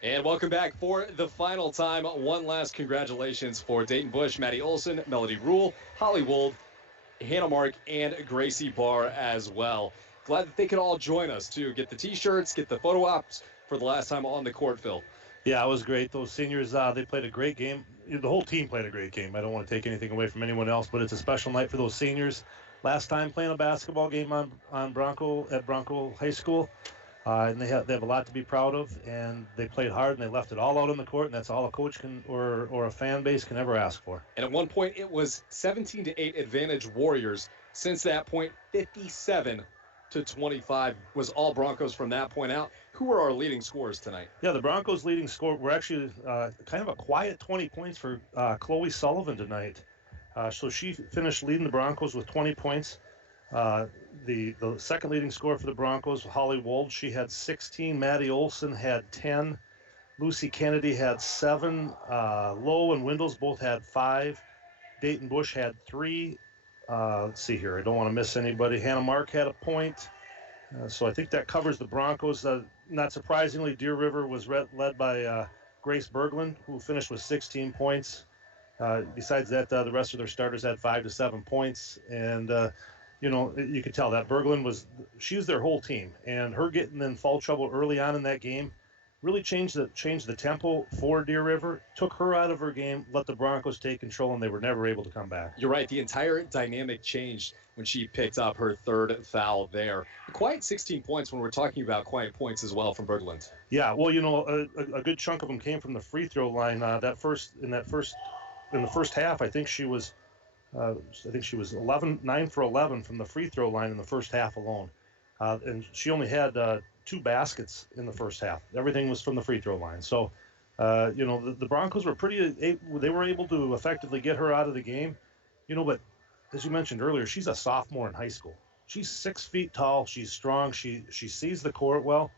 And welcome back for the final time. One last congratulations for Dayton Bush, Maddie Olson, Melody Rule, Holly Wold, Hannah Mark, and Gracie Barr as well. Glad that they could all join us to get the T-shirts, get the photo ops for the last time on the court, Phil. Yeah, it was great. Those seniors, they played a great game. The whole team played a great game. I don't want to take anything away from anyone else, but it's a special night for those seniors. Last time playing a basketball game on Bronco at Bronco High School. And they have a lot to be proud of, and they played hard, and they left it all out on the court, and that's all a coach can or a fan base can ever ask for. And at one point, it was 17-8 advantage Warriors. Since that point, 57-25 was all Broncos from that point out. Who were our leading scorers tonight? Yeah, the Broncos' leading score were actually kind of a quiet 20 points for Chloe Sullivan tonight. So she finished leading the Broncos with 20 points. The second leading scorer for the Broncos, Holly Wold, she had 16. Maddie Olson had 10. Lucy Kennedy had 7. Lowe and Windows both had 5. Dayton Bush had 3. Let's see here. I don't want to miss anybody. Hannah Mark had a point. So I think that covers the Broncos. Not surprisingly, Deer River was led by Grace Berglund, who finished with 16 points. Besides that, the rest of their starters had 5 to 7 points. And you could tell that Berglund she was their whole team, and her getting in foul trouble early on in that game really changed the tempo for Deer River, took her out of her game, let the Broncos take control, and they were never able to come back. You're right. The entire dynamic changed when she picked up her third foul there. A quiet 16 points when we're talking about quiet points as well from Berglund. Yeah, well, a good chunk of them came from the free throw line. In the first half, I think she was 9 for 11 from the free throw line in the first half alone. And she only had 2 baskets in the first half. Everything was from the free throw line. So, the Broncos were they were able to effectively get her out of the game. But as you mentioned earlier, she's a sophomore in high school. She's 6 feet tall. She's strong. She sees the court well.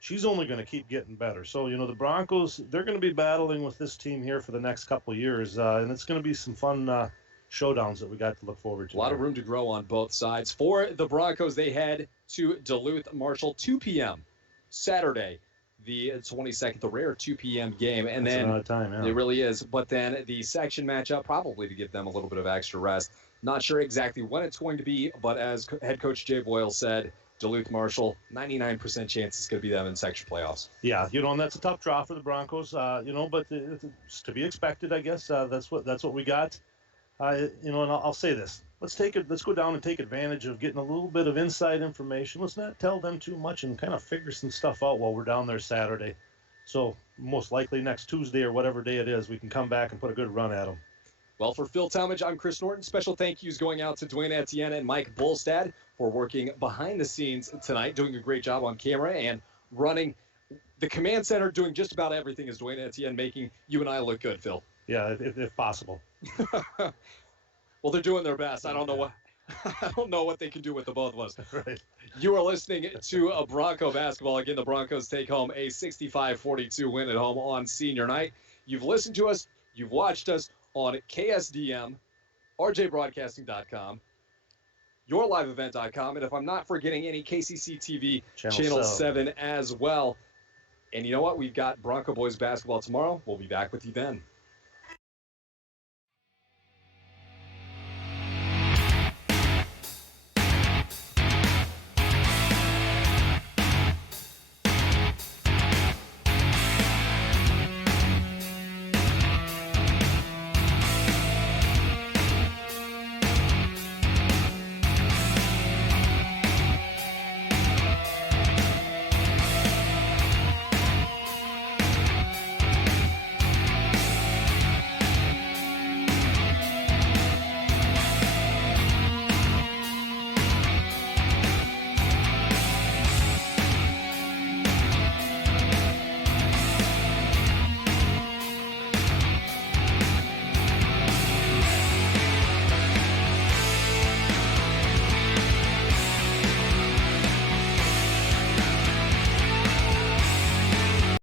She's only going to keep getting better. So, the Broncos, they're going to be battling with this team here for the next couple of years. And it's going to be some fun showdowns that we got to look forward to. A lot of room to grow on both sides. For the Broncos, they head to Duluth Marshall, 2 p.m. Saturday, the 22nd, the rare 2 p.m. game. And That's then another time, yeah. It really is. But then the section matchup, probably to give them a little bit of extra rest. Not sure exactly when it's going to be, but as head coach Jay Boyle said, Duluth Marshall, 99% chance it's going to be them in section playoffs. Yeah, and that's a tough draw for the Broncos, but it's to be expected, I guess. That's what we got. And I'll say this. Let's go down and take advantage of getting a little bit of inside information. Let's not tell them too much and kind of figure some stuff out while we're down there Saturday. So most likely next Tuesday or whatever day it is, we can come back and put a good run at them. Well, for Phil Talmadge, I'm Chris Norton. Special thank yous going out to Dwayne Etienne and Mike Bolstad for working behind the scenes tonight, doing a great job on camera and running the command center, doing just about everything as Dwayne Etienne, making you and I look good, Phil. Yeah, if possible. Well, they're doing their best. I don't know what they can do with the both of us. Right. You are listening to a Bronco basketball. Again, the Broncos take home a 65-42 win at home on senior night. You've listened to us. You've watched us on KSDM, RJBroadcasting.com, YourLiveEvent.com, and if I'm not forgetting any, KCC TV Channel 7 as well. And you know what? We've got Bronco Boys basketball tomorrow. We'll be back with you then.